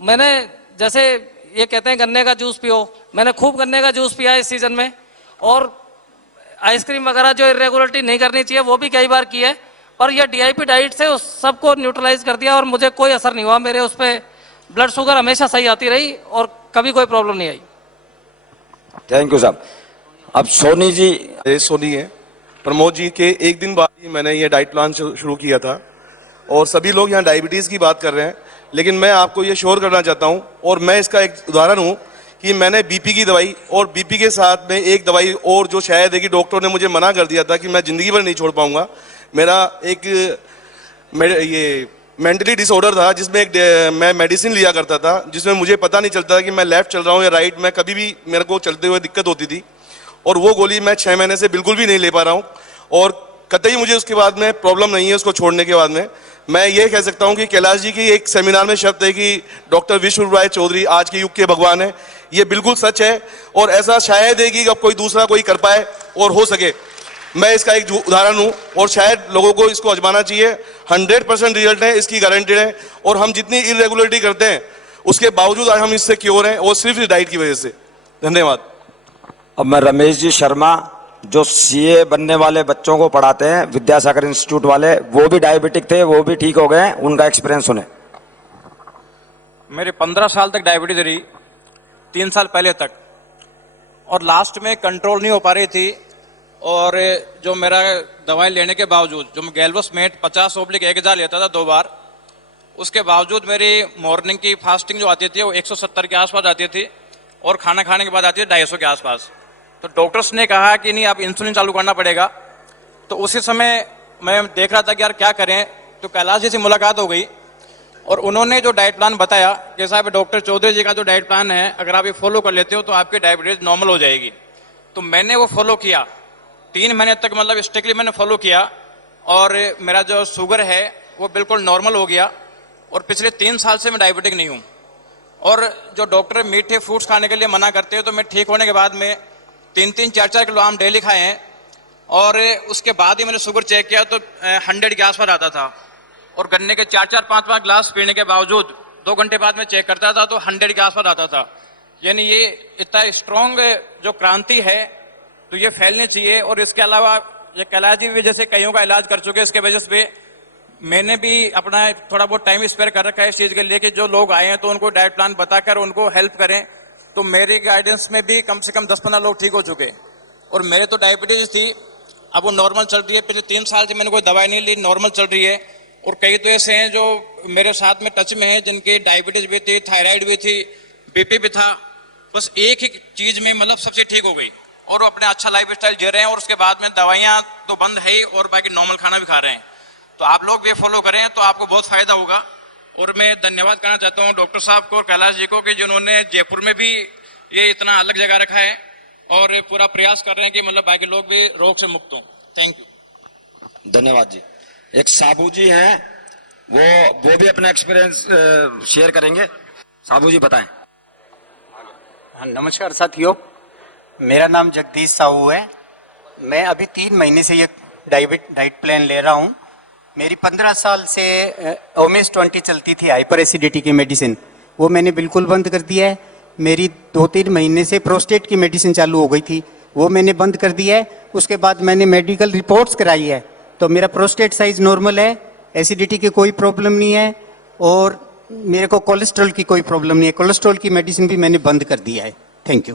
मैंने जैसे ये कहते हैं गन्ने का जूस पियो, मैंने खूब गन्ने का जूस पिया इस सीजन में, और आइसक्रीम वगैरह जो इरेगुलरिटी नहीं करनी चाहिए वो भी कई बार की है, पर यह DIP डाइट से उस सबको न्यूट्रलाइज कर दिया और मुझे कोई असर नहीं हुआ। मेरे उस पर ब्लड शुगर हमेशा सही आती रही और कभी कोई प्रॉब्लम नहीं आई। थैंक यू साहब। अब सोनी जी। ये सोनी है, प्रमोद जी के एक दिन बाद ही मैंने ये डाइट प्लान शुरू किया था, और सभी लोग यहाँ डायबिटीज़ की बात कर रहे हैं, लेकिन मैं आपको ये श्योर करना चाहता हूँ, और मैं इसका एक उदाहरण हूँ कि मैंने BP की दवाई और BP के साथ में एक दवाई और जो शायद है कि डॉक्टर ने मुझे मना कर दिया था कि मैं ज़िंदगी भर नहीं छोड़ पाऊँगा। मेरा एक ये मेंटली डिसऑर्डर था जिसमें मैं मेडिसिन लिया करता था, जिसमें मुझे पता नहीं चलता था कि मैं लेफ्ट चल रहा हूँ या राइट, मैं कभी भी मेरे को चलते हुए दिक्कत होती थी, और वो गोली मैं 6 महीने से बिल्कुल भी नहीं ले पा रहा हूँ, और कतई मुझे उसके बाद में प्रॉब्लम नहीं है उसको छोड़ने के बाद में। मैं ये कह सकता हूँ कि कैलाश जी की एक सेमिनार में शब्द है कि डॉक्टर विश्व राय चौधरी आज के युग के भगवान है, ये बिल्कुल सच है, और ऐसा शायद है कि अब कोई दूसरा कोई कर पाए और हो सके। मैं इसका एक उदाहरण हूँ, और शायद लोगों को इसको आजमाना चाहिए। 100% रिजल्ट है, इसकी गारंटेड है, और हम जितनी इरेगुलरिटी करते हैं उसके बावजूद आज हम इससे क्योर हैं, और सिर्फ इस डाइट की वजह से। धन्यवाद। अब मैं रमेश जी शर्मा, जो CA बनने वाले बच्चों को पढ़ाते हैं, विद्यासागर इंस्टीट्यूट वाले, वो भी डायबिटिक थे, वो भी ठीक हो गए, उनका एक्सपीरियंस सुने। मेरे 15 साल तक डायबिटीज रही, 3 साल पहले तक, और लास्ट में कंट्रोल नहीं हो पा रही थी, और जो मेरा दवाई लेने के बावजूद, जो मैं गैल्वोस्मेट 50/1000 लेता था 2 बार, उसके बावजूद मेरी मॉर्निंग की फास्टिंग जो आती थी वो 170 के आसपास आती थी, और खाना खाने के बाद आती है 250 के आसपास। तो डॉक्टर्स ने कहा कि नहीं, आप इंसुलिन चालू करना पड़ेगा। तो उसी समय मैं देख रहा था कि यार क्या करें, तो कैलाश जी से मुलाकात हो गई, और उन्होंने जो डाइट प्लान बताया कि साहब डॉक्टर चौधरी जी का जो डाइट प्लान है, अगर आप ये फॉलो कर लेते हो तो आपकी डायबिटीज नॉर्मल हो जाएगी। तो मैंने वो फॉलो किया 3 महीने तक, मतलब स्ट्रिक्टली मैंने फॉलो किया, और मेरा जो शुगर है वो बिल्कुल नॉर्मल हो गया, और पिछले 3 साल से मैं डायबिटिक नहीं हूँ। और जो डॉक्टर मीठे फ्रूट्स खाने के लिए मना करते हैं, तो मैं ठीक होने के बाद में 3-3, 4-4 किलो आम डेली खाए हैं, और उसके बाद ही मैंने शुगर चेक किया तो 100 के आसपास आता था, और गन्ने के 4-4, 5-5 ग्लास पीने के बावजूद 2 घंटे बाद में चेक करता था तो 100 के आसपास आता था। यानी ये इतना स्ट्रॉन्ग जो क्रांति है तो ये फैलनी चाहिए। और इसके अलावा ये कैलाश जी भी जैसे कईयों का इलाज कर चुके हैं, इसके वजह से मैंने भी अपना थोड़ा बहुत टाइम स्पेयर कर रखा है इस चीज़ के लिए कि जो लोग आए हैं तो उनको डाइट प्लान बताकर उनको हेल्प करें। तो मेरी गाइडेंस में भी कम से कम 10-15 लोग ठीक हो चुके, और मेरे तो डायबिटीज थी, अब वो नॉर्मल चल रही है। पिछले 3 साल से मैंने कोई दवाई नहीं ली, नॉर्मल चल रही है। और कई तो ऐसे हैं जो मेरे साथ में टच में हैं जिनकी डायबिटीज भी थी, थायराइड भी थी, BP भी था, बस एक ही चीज़ में मतलब सबसे ठीक हो गई, और वो अपने अच्छा लाइफ स्टाइल जी रहे हैं, और उसके बाद में दवाइयाँ तो बंद है ही, और बाकी नॉर्मल खाना भी खा रहे हैं। तो आप लोग भी फॉलो करें तो आपको बहुत फायदा होगा। और मैं धन्यवाद करना चाहता हूँ डॉक्टर साहब को और कैलाश जी को कि जिन्होंने जयपुर में भी ये इतना अलग जगह रखा है, और पूरा प्रयास कर रहे हैं कि मतलब बाकी लोग भी रोग से मुक्त हों। Thank you. धन्यवाद जी। एक साबू जी हैं, वो भी अपना एक्सपीरियंस शेयर करेंगे। साबू जी बताएं। हाँ, नमस्कार साथियों, मेरा नाम जगदीश साहू है। मैं अभी 3 महीने से ये डाइट प्लान ले रहा हूँ। मेरी 15 साल से ओमेस 20 चलती थी, हाइपर एसिडिटी की मेडिसिन, वो मैंने बिल्कुल बंद कर दिया है। मेरी 2-3 महीने से प्रोस्टेट की मेडिसिन चालू हो गई थी, वो मैंने बंद कर दिया है। उसके बाद मैंने मेडिकल रिपोर्ट्स कराई है, तो मेरा प्रोस्टेट साइज नॉर्मल है, एसिडिटी की कोई प्रॉब्लम नहीं है, और मेरे को कोलेस्ट्रॉल की कोई प्रॉब्लम नहीं है। कोलेस्ट्रॉल की मेडिसिन भी मैंने बंद कर दिया है। Thank you.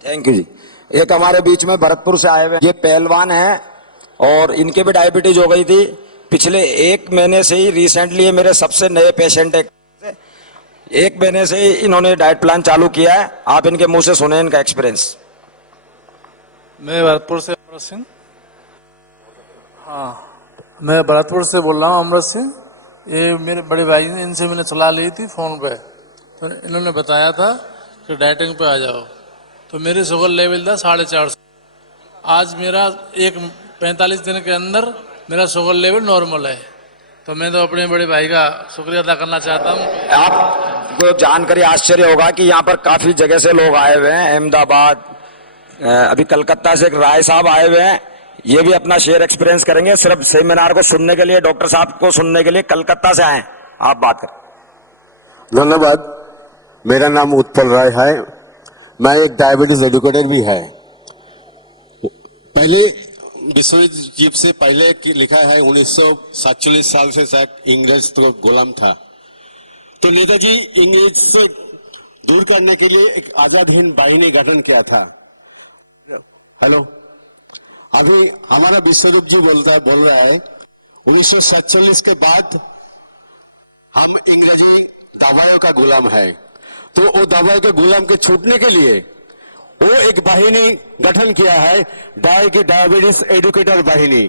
थैंक यू जी। एक हमारे बीच में भरतपुर से आए हुए ये पहलवान हैं, और इनके भी डायबिटीज हो गई थी। पिछले 1 महीने से ही रिसेंटली ये मेरे सबसे नए पेशेंट है। 1 महीने से ही इन्होंने डाइट प्लान चालू किया है। आप इनके मुंह से सुने इनका एक्सपीरियंस। मैं भरतपुर से अमृत सिंह। हाँ, मैं भरतपुर से बोल रहा हूँ, अमृत सिंह। ये मेरे बड़े भाई ने, इनसे मैंने सलाह ली थी फ़ोन पे, तो इन्होंने बताया था कि डाइटिंग पे आ जाओ। तो मेरी शुगर लेवल था 450। आज मेरा 45 दिन के अंदर मेरा शुगर लेवल नॉर्मल है। तो मैं तो अपने बड़े भाई का शुक्रिया अदा करना चाहता हूँ। आपको जानकारी आश्चर्य होगा कि यहाँ पर काफी जगह से लोग आए हुए हैं, अहमदाबाद, अभी कलकत्ता से एक राय साहब आए हुए हैं, ये भी अपना शेयर एक्सपीरियंस करेंगे। सिर्फ सेमिनार को सुनने के लिए, डॉक्टर साहब को सुनने के लिए कलकत्ता से आए। आप बात करें। धन्यवाद। मेरा नाम उत्पल राय है। मैं एक डायबिटीज एडुकेटर भी है। पहले विश्वनाथ जी से पहले लिखा है 1947 साल से शायद इंग्रज तो गुलाम था, तो नेताजी इंग्रज से दूर करने के लिए एक आजाद हिंद बाहिनी गठन किया था। हेलो, अभी हमारा विश्वरूप जी बोल रहा है 1947 के बाद हम अंग्रेजी दवाइयों का गुलाम है, तो वो दवाई के गुलाम के छूटने के लिए वो एक वाहिनी गठन किया है, डायबिटीज एडुकेटर वाहिनी।